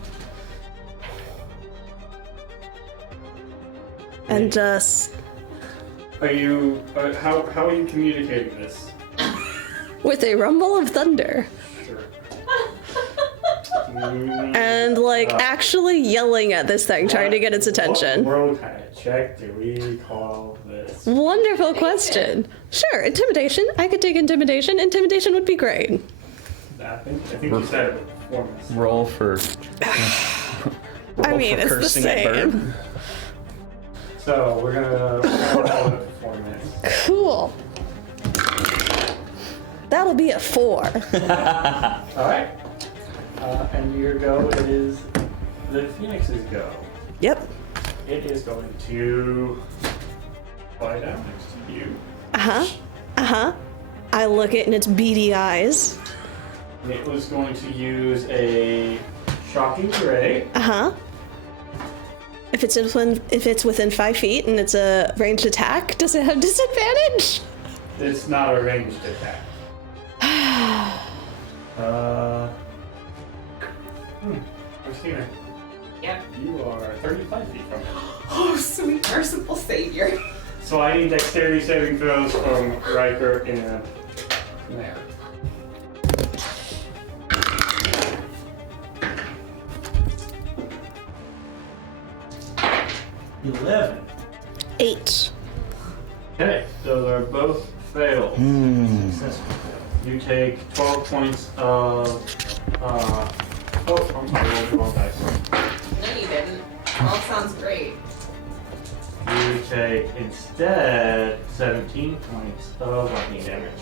And just... Are you, how are you communicating this? with a rumble of thunder. Sure. And, like, actually yelling at this thing, trying to get its attention. What world kind of check do we call this? Wonderful question. Sure, intimidation. I could take intimidation. Intimidation would be great. I think you said it with performance. Roll for. I mean, it's the cursing at same. bird. So we're gonna roll it performance. Cool. That'll be a 4. All right. And your go is the Phoenix's go. Yep. It is going to fly down next to you. I look it in its beady eyes. It was going to use a shocking ray. If it's within 5 feet and it's a ranged attack, does it have disadvantage? It's not a ranged attack. Christina, Yep. you are 35 feet from it. Oh, sweet merciful savior. So I need dexterity saving throws from Riker and Mare. $11. 8. Okay, those are both failed. Successful. You take 12 points of. I'm sorry, I rolled the wrong dice. No, you didn't. All sounds great. You take instead 17 points of lightning damage.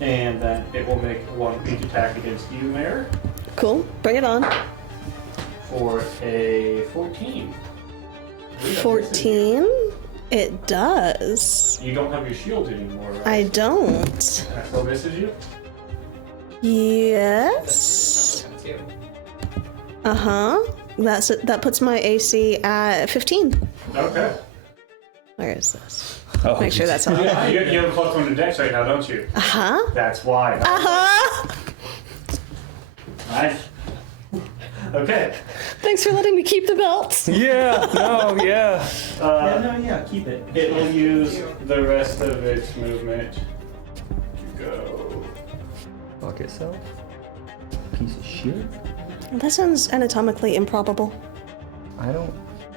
And then it will make one each attack against you, Mare, Cool. Bring it on. for a 14. 14. It does. You don't have your shield anymore, right? I don't. That still misses you? Yes. Too. Uh-huh. That puts my AC at 15. Okay. Where is this? Oh, Make sure that's all. You have a +1 to dex right now, don't you? Uh-huh. That's why. Uh-huh. Nice. Okay. Thanks for letting me keep the belt. Yeah, no, yeah. Keep it. It will use the rest of its movement to go. Fuck itself. Piece of shit. That sounds anatomically improbable. I don't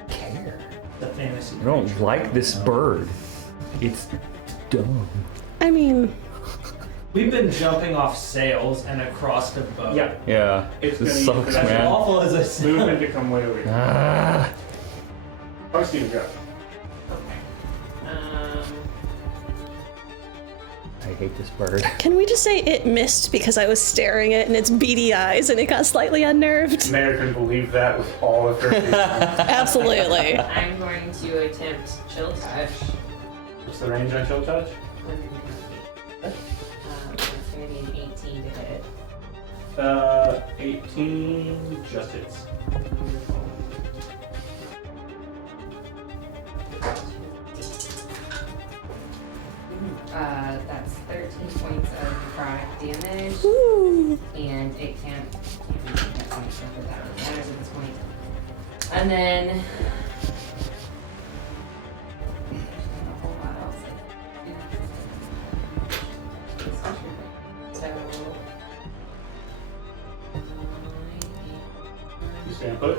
care. The fantasy. I don't like this bird. It's dumb. I mean, We've been jumping off sails and across the boat. Yeah. Yeah, It's this gonna use sucks, the As man. awful as I say. movement to come way over here. Ah. Oh, Steve, go. I hate this bird. can we just say it missed because I was staring at it in its beady eyes and it got slightly unnerved? Mayor can believe that with all of her feelings. Absolutely. I'm going to attempt chill touch. What's the range on chill touch? It's going to be an 18 to hit. 18 just hits. That's 13 points of necrotic damage, Ooh. and it can't really get any further that really matters at this point. And then there's not a whole lot else I can do. So You stand put.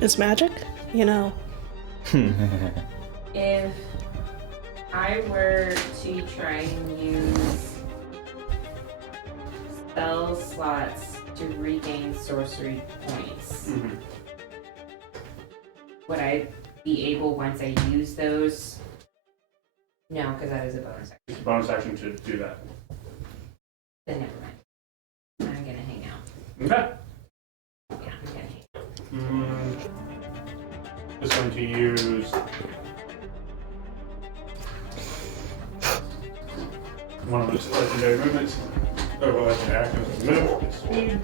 It's magic, you know. If I were to try and use spell slots to regain sorcery points, would I be able, once I use those? No, because that is a bonus action. It's a bonus action to do that. Then never mind. I'm gonna hang out. Okay. Yeah, I'm gonna hang out. Just going to use one of its legendary movements. Or well, legendary actions. Move. It's speed.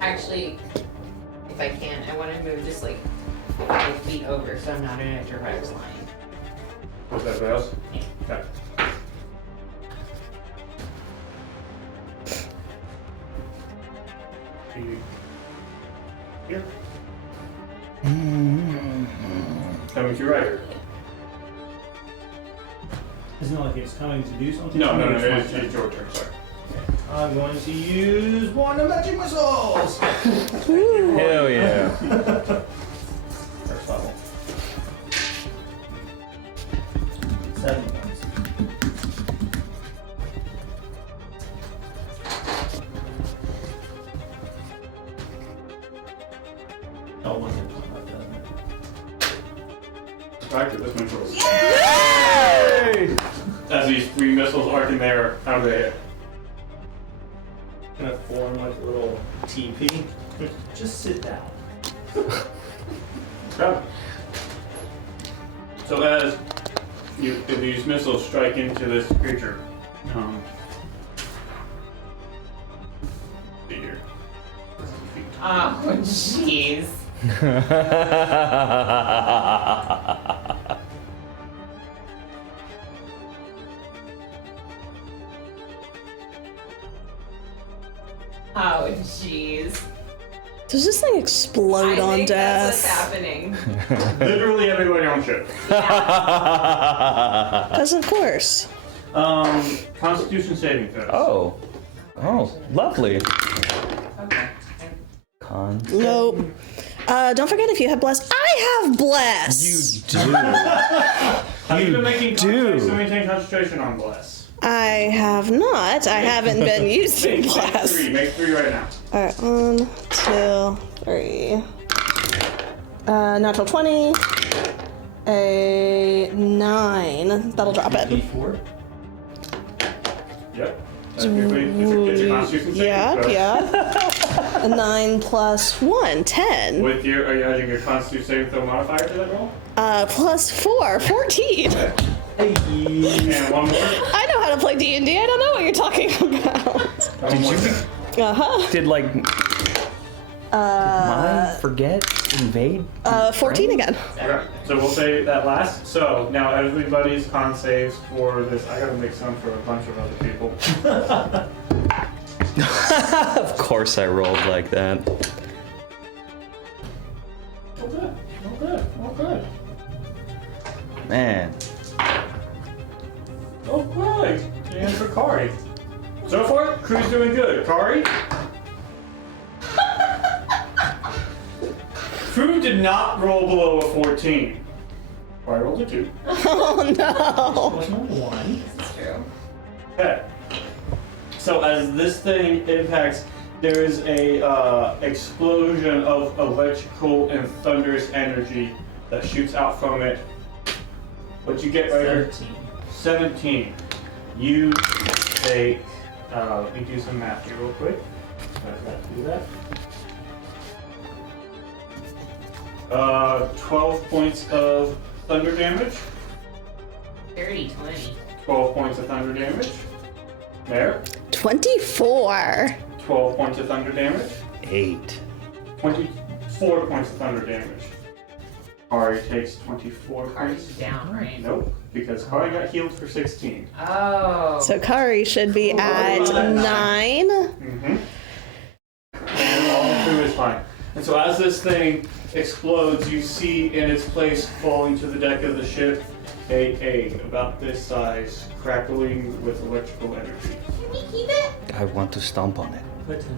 Actually, if I can, I want to move just like 5 feet over, so I'm not in a direct line. What's that, Rails? Yeah. Okay. Here. Coming to your right. Isn't it like it's coming to do something? No, It's my it's turn. your turn, sorry. I'm going to use one of magic missiles. Hell yeah. First level. 7 points. Oh, one hit point left, doesn't it? Back to this one first. Hey! As these 3 missiles arc in there, how do they hit? Gonna form like a little TP. Just sit down. Okay. So as these missiles strike into this creature, here. Oh, jeez. Oh, jeez. Does this thing explode I on think death? that's what's happening. Literally everybody on ship. Because of course. Constitution saving throws. Oh. Oh, lovely. Okay. Con. Nope. Don't forget if you have bless. I have bless. You do. Have you been making do. contacts to maintain concentration on bless? I have not. I haven't been using Make bless. 3. Make 3 right now. All right, 1, 2, 3. Natural 20. A 9. That'll drop it. D4. Yep. Technically, it's a Constitution saving Yeah, throw. yeah. A 9 plus 1, 10. With your, are you adding your Constitution saving throw modifier to that roll? Plus 4, 14. Okay. And one more. I know how to play D&D. I don't know what you're talking about. One more. Uh-huh. Did like mine forget invade? 14 again. Okay, so we'll say that last. So now everybody's con saves for this. I gotta make some for a bunch of other people. Of course I rolled like that. Okay, okay, okay. Man. Okay, and for Kari. So far, crew's doing good. Kari? Crew did not roll below a 14. Kari rolled a 2. Oh, no. Was number 1. That's true. Okay. So as this thing impacts, there is a explosion of electrical and thunderous energy that shoots out from it. What you get right here? 17. You take, let me do some math here real quick. I forgot to do that. 12 points of thunder damage. 30, 20. 12 points of thunder damage. There. 24. 12 points of thunder damage. 8. 24 points of thunder damage. Kari takes 24 Car's points. down, right? Nope, because Kari got healed for 16. Oh. So Kari should be at 9. Mm-hmm. And all the crew is fine. And so as this thing explodes, you see in its place falling to the deck of the ship a egg about this size, crackling with electrical energy. Can we keep it? I want to stomp on it.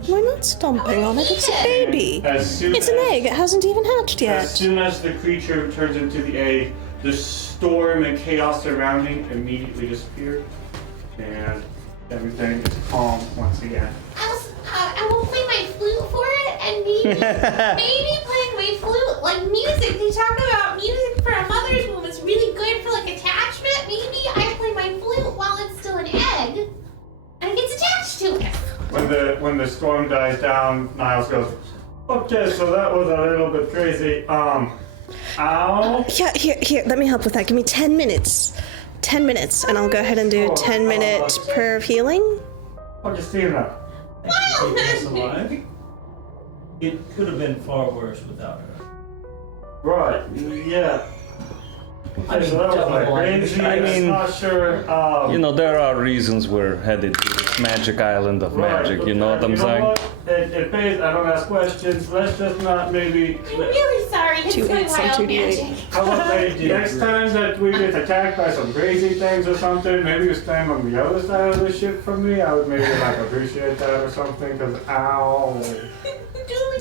We're not stomping on it. It's a baby. As soon It's an as- egg. It hasn't even hatched As yet. soon as the creature turns into the egg, the storm and chaos surrounding immediately disappear, and everything is calm once again. I will play my flute for it, and maybe playing my flute, like music. They talk about music for a mother's womb is really good for like attachment. Maybe I play my flute while it's still an egg, and it gets attached to it. When the storm dies down, Niles goes, "Okay, so that was a little bit crazy. Ow." Yeah, here. Let me help with that. Give me 10 minutes. 10 minutes, and I'll go ahead and do 10 minute prayer of healing. Augustina. Keeping us alive. It could have been far worse without her. Right. Yeah. I mean, so that was like double crazy. I mean- I'm not sure. You know, there are reasons we're headed to this magic island of magic, you know what I'm saying? What? It pays. I don't ask questions. Let's just not maybe. I'm really sorry. It's 2 my 8s and wild 2d8. magic. I would say next time that we get attacked by some crazy things or something, maybe you stand on the other side of the ship from me. I would maybe like appreciate that or something. Cause ow,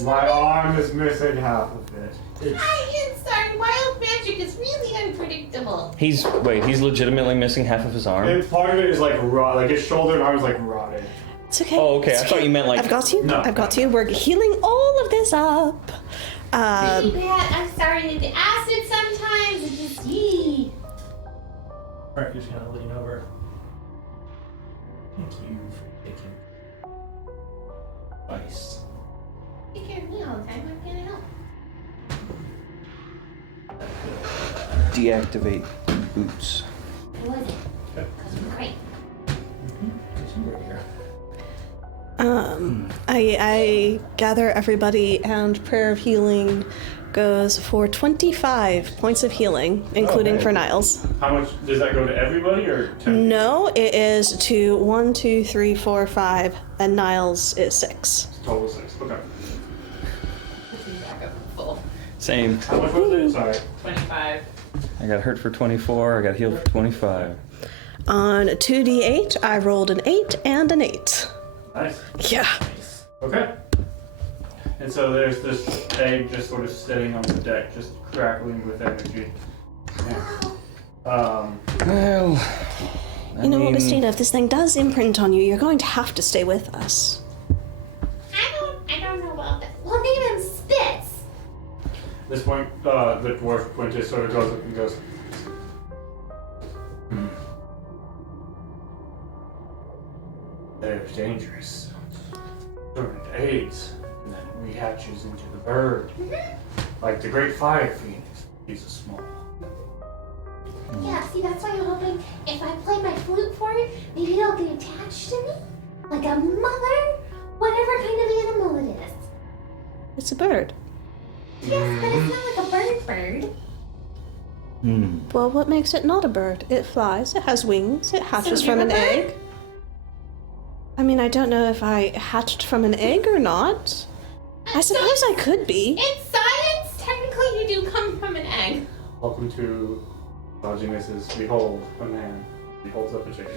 my arm is missing half of it. I am sorry. Wild magic is really unpredictable. He's legitimately missing half of his arm? And part of it is like rot, like his shoulder and arm is like rotted. It's okay. Oh, okay, It's I thought you meant like- I've got you. No. I've got you. We're healing all of this up. Really bad. I'm sorry. The acid sometimes it just yee. Alright, just gonna lean over. Thank you for taking advice. Take care of me all the time. I'm gonna help. Deactivate boots. I wasn't. Because we're great. Because you were here. I gather everybody, and prayer of healing goes for 25 points of healing, including Okay. for Niles. How much does that go to everybody or 10? No, it is to 1, 2, 3, 4, 5, and Niles is 6. Total 6. Okay. Back up full. Same. How much was it? Sorry. 25. I got hurt for 24, I got healed for 25. On 2d8, I rolled an 8 and an 8. Nice. Yeah. Okay. And so there's this egg just sort of sitting on the deck, just crackling with energy. Yeah. Well, You know, Augustina, if this thing does imprint on you, you're going to have to stay with us. I don't know about that. We'll name him Spitz. At this point, the dwarf Quintus sort of goes up and goes, very dangerous. Turned eggs and then rehatches into the bird. Like the great fire phoenix. He's a small. Yeah, see, that's why I'm hoping if I play my flute for it, maybe it'll get attached to me. Like a mother, whatever kind of animal it is. It's a bird. Yes, but it's not like a bird. Well, what makes it not a bird? It flies, it has wings, it hatches So from you're an a bird? egg. I mean, I don't know if I hatched from an egg or not. I suppose I could be. In science, technically you do come from an egg. Welcome to Longinus's Behold a Man. He holds up a chicken.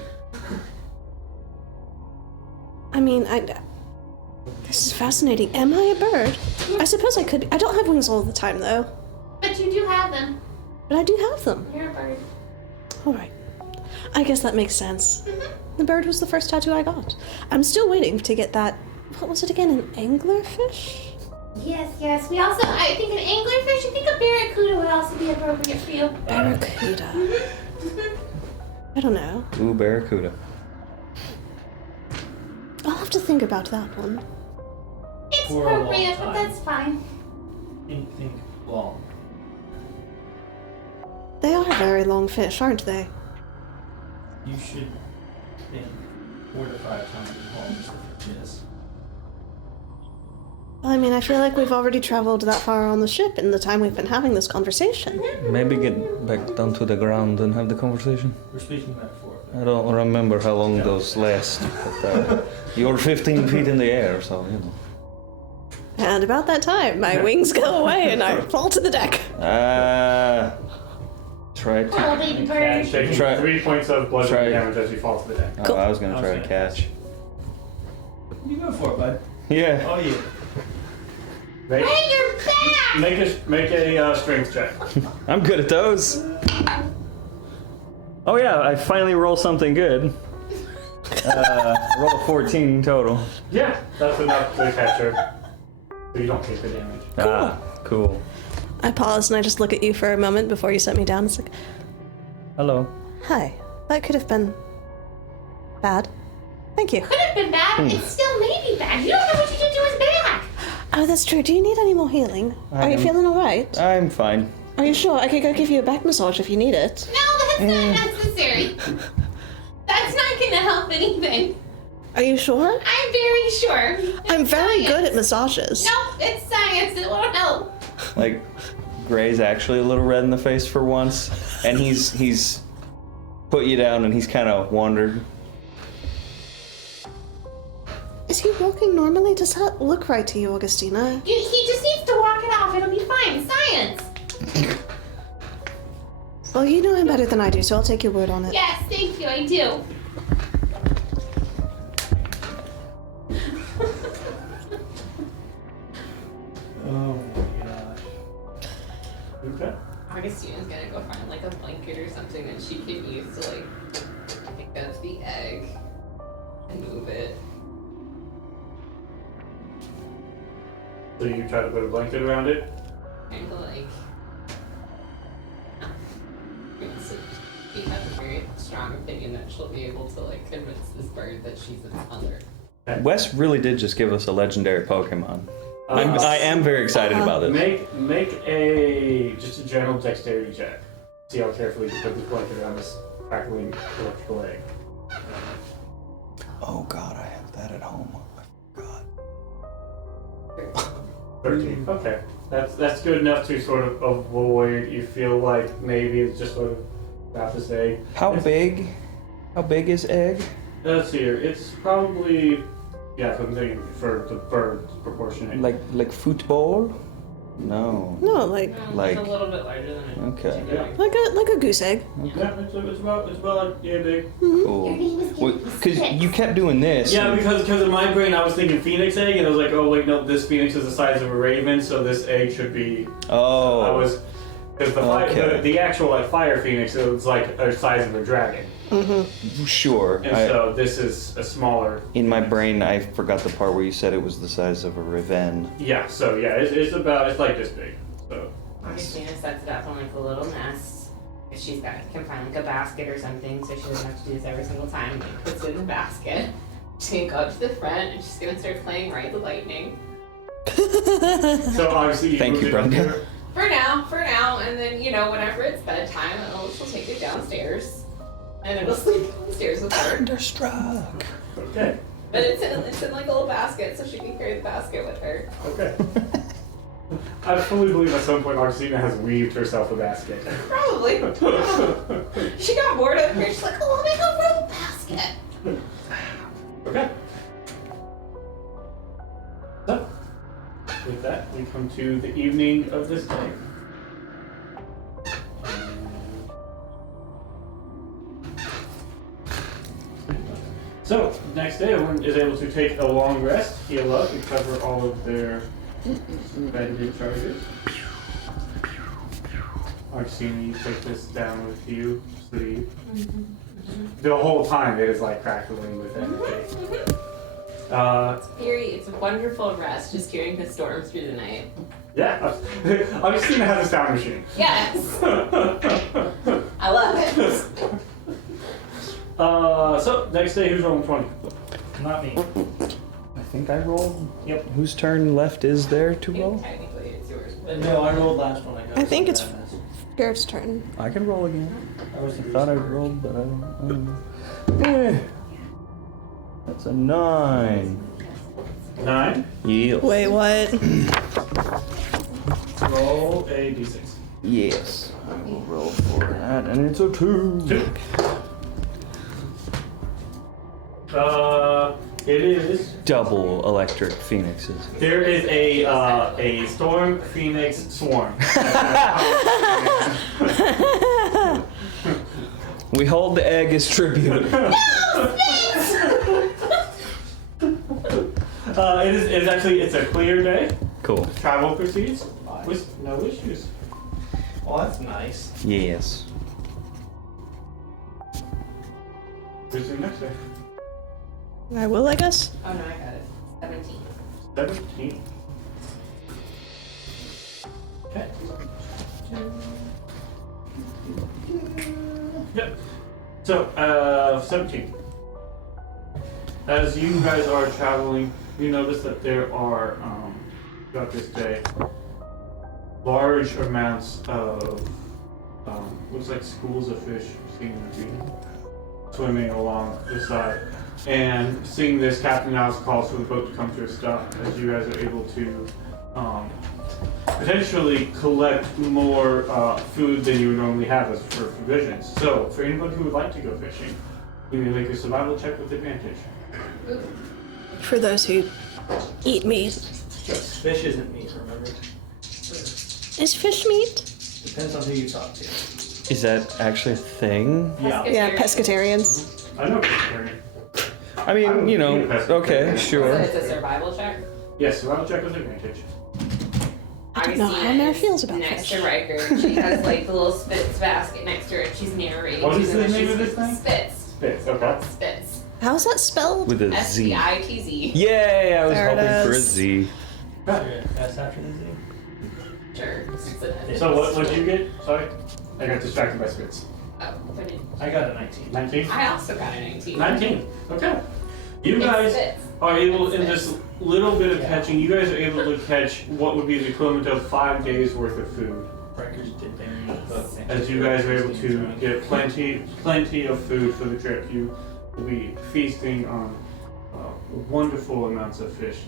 I mean, this is fascinating. Am I a bird? I suppose I could be. I don't have wings all the time, though. But you do have them. But I do have them. You're a bird. Alright. I guess that makes sense. The bird was the first tattoo I got. I'm still waiting to get that. What was it again? An anglerfish? Yes. We also, I think an anglerfish, I think a barracuda would also be appropriate for you. Barracuda. I don't know. Ooh, barracuda. I'll have to think about that one. It's For a long appropriate, but time. that's fine. Think long. They are very long fish, aren't they? You should think 4 to 5 times as long as the fish is. Well, I mean, I feel like we've already traveled that far on the ship in the time we've been having this conversation. Maybe get back down to the ground and have the conversation. We're speaking metaphorically. I don't remember how long those last, but you're 15 feet in the air, so you know. And about that time, my wings go away and I fall to the deck. Try to. Little baby bird. Taking Try- 3 points of bludgeoning try- damage as you fall to the deck. Oh, I was gonna try to catch. You go for it, bud. Yeah. Oh, yeah. Make, Hey, you're back! make a strength check. I'm good at those. Oh yeah, I finally roll something good. Roll a 14 total. Yeah, that's enough to catch her. So you don't take the damage. Ah, cool. I pause and I just look at you for a moment before you set me down. It's like, Hello. hi, that could have been bad. Thank you. Could have been bad. It still may be bad. You don't know what you did to his back. Oh, that's true. Do you need any more healing? Are you am- feeling alright? I'm fine. Are you sure? I could go give you a back massage if you need it. No, that's not necessary. That's not gonna help anything. Are you sure? I'm very sure. I'm very good at Science. massages. Nope, it's science. It won't help. Like, Gray's actually a little red in the face for once, and he's put you down and he's kind of wandered. Is he walking normally? Does that look right to you, Augustina? He just needs to walk it off. It'll be fine. Science. Well, you know him better than I do, so I'll take your word on it. Yes, thank you. I do. Oh, my gosh. Okay. Augustina's gonna go find like a blanket or something that she can use to like pick up the egg and move it. So you try to put a blanket around it? Kind of like. She has a very strong opinion that she'll be able to like convince this bird that she's its mother. Wes really did just give us a legendary Pokemon. I am very excited about this. Make just a general dexterity check. See how carefully you put this blanket around this crackling electrical egg. Oh god, I have that at home. I forgot. 13. Okay. That's good enough to sort of avoid, you feel like maybe it's just sort of about this egg. How big? How big is egg? Let's see here. It's probably, yeah, something for the bird's proportionate. Like football? No. No, like Like- It's a little bit larger than it. Okay. Yeah. like a goose egg. Yeah, it's about yeah, big. Cool. Your name is getting Because sick. you kept doing this. Yeah, because in my brain I was thinking phoenix egg, and I was like, oh wait, no, this phoenix is the size of a raven, so this egg should be. Oh. I was, because Okay. the actual like fire phoenix, it was like the size of a dragon, Sure. and so this is a smaller. In my brain, I forgot the part where you said it was the size of a raven. Yeah, so yeah, it's like this big. So Augustina sets it up on like a little nest. If can find like a basket or something, so she doesn't have to do this every single time. Like, puts it in the basket, She's gonna go up to the front and she's gonna start playing Ride the Lightning. So obviously Thank you, moved it up Brenda. here. For now, and then, whenever it's bedtime, she'll take it downstairs. And it'll sleep downstairs with her. Thunderstruck. Okay. But it's in like a little basket, so she can carry the basket with her. Okay. I fully believe at some point Augustina has weaved herself a basket. Probably. She got bored up here. She's like, oh, I'll make a rope basket. Okay. So, with that, we come to the evening of this day. So, next day, everyone is able to take a long rest, heal up, and cover all of their bandage charges. Augustina, you take this down with you, sleep. The whole time it is like crackling with energy. It's a wonderful rest, just carrying the storm through the night. Yeah, Augustina has a sound machine. Yes! I love it. So next day, who's rolling 20? Not me. I think I rolled. Yep. Whose turn left is there to roll? Technically, it's yours. No, I rolled last one. I think it's Garrett's turn. I can roll again. I was I thought I rolled, but I don't know. That's a 9. 9. Yeah. Wait, what? Roll a d6. Yes. I will roll for that, and it's a 2. 2. It is. Double electric phoenixes. There is a storm phoenix swarm. We hold the egg as tribute. It's a clear day. Cool. Travel proceeds with no issues. Well, that's nice. Yes. Who's the next day? I will, I guess. Oh no, I got it. 17. 17. Okay. Yep. So, 17. As you guys are traveling, you notice that there are, throughout this day, large amounts of, looks like schools of fish seem to be swimming along the side. And seeing this, Captain Niles calls for the boat to come to a stop as you guys are able to potentially collect more food than you would normally have as for provisions. So, for anybody who would like to go fishing, you may make a survival check with advantage. For those who eat meat. Fish isn't meat, remember? Is fish meat? Depends on who you talk to. Is that actually a thing? Yeah. Yeah, pescatarians. I know vegetarian. I mean, you know, okay, So sure. it's a survival check. Yes, survival check with advantage. I don't know how Mare feels about next fish. to Riker. She has like the little Spitz basket next to her and she's narrating. What to is them the as name she's- of this thing? Spitz. Spitz, okay. Spitz. How's that spelled? With a Z. S-P-I-T-Z. Yay, I was There it hoping for a is. Z. That's after the Z. Sure. So what did you get? Sorry? I got distracted by Spitz. Oh, what did- I got a 19. 19? I also got a 19. 19. Okay. You It's guys Spitz. are able, It's in Spitz. this little bit of catching, you guys are able to catch what would be the equivalent of 5 days worth of food. Rikers did things. As you guys are able to get plenty of food for the trip, you will be feasting on wonderful amounts of fish.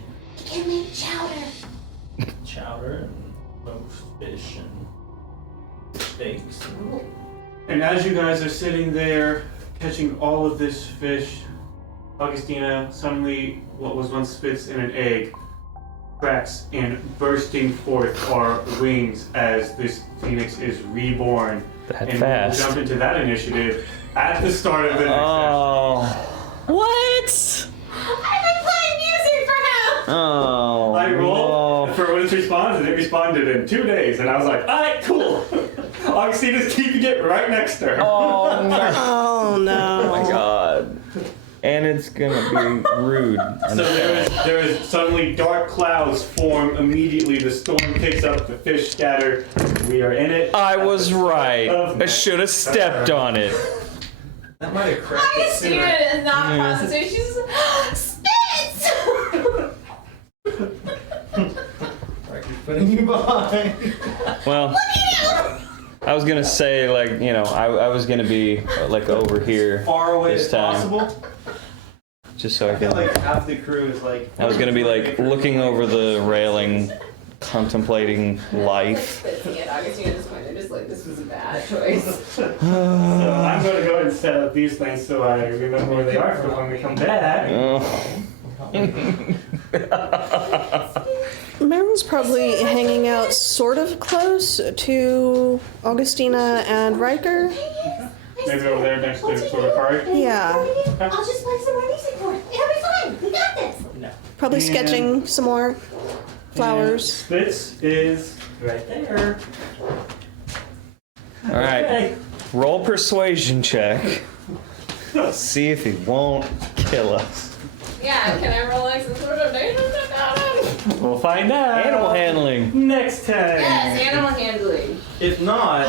You can make chowder. Chowder and roast fish and steaks. And as you guys are sitting there catching all of this fish, Augustina, suddenly what was once Spitz in an egg cracks and bursting forth are wings as this phoenix is reborn. That and fast. we'll jump into that initiative at the start of the next session. Oh. What? I've been playing music for him! Oh. I rolled no. for when it responds, and it responded in 2 days, and I was like, alright, cool. Augustina's keeping it right next to her. Oh no. Oh no. Oh my god. And it's gonna be rude. So there is suddenly dark clouds form immediately. The storm picks up, the fish scatter. We are in it. I was right. Of I should have stepped on it. That might have cracked it sooner. Augustina is not processing. She's Spitz! Riker's putting you behind. Well, I was gonna say, like, you know, I was gonna be like over here Far away this as time, possible. just so I I feel could. like half the crew is like. I was gonna be like looking over the railing, contemplating life. Spitz and Augustina at this point, they're just like, this was a bad choice. So I'm going to go ahead and set up these things so I remember where they are for when we come back. Oh. Meryl's probably hanging out sort of close to Augustina and Riker. Maybe over there next to sort of card. Yeah, I'll just play some more music for it. It'll be fine. We got this. probably sketching some more flowers. This is right there. All right, roll persuasion check. See if he won't kill us. Yeah, can I roll like some sort of danger about him? We'll find out. Animal handling. Next time. Yes, animal handling. If not,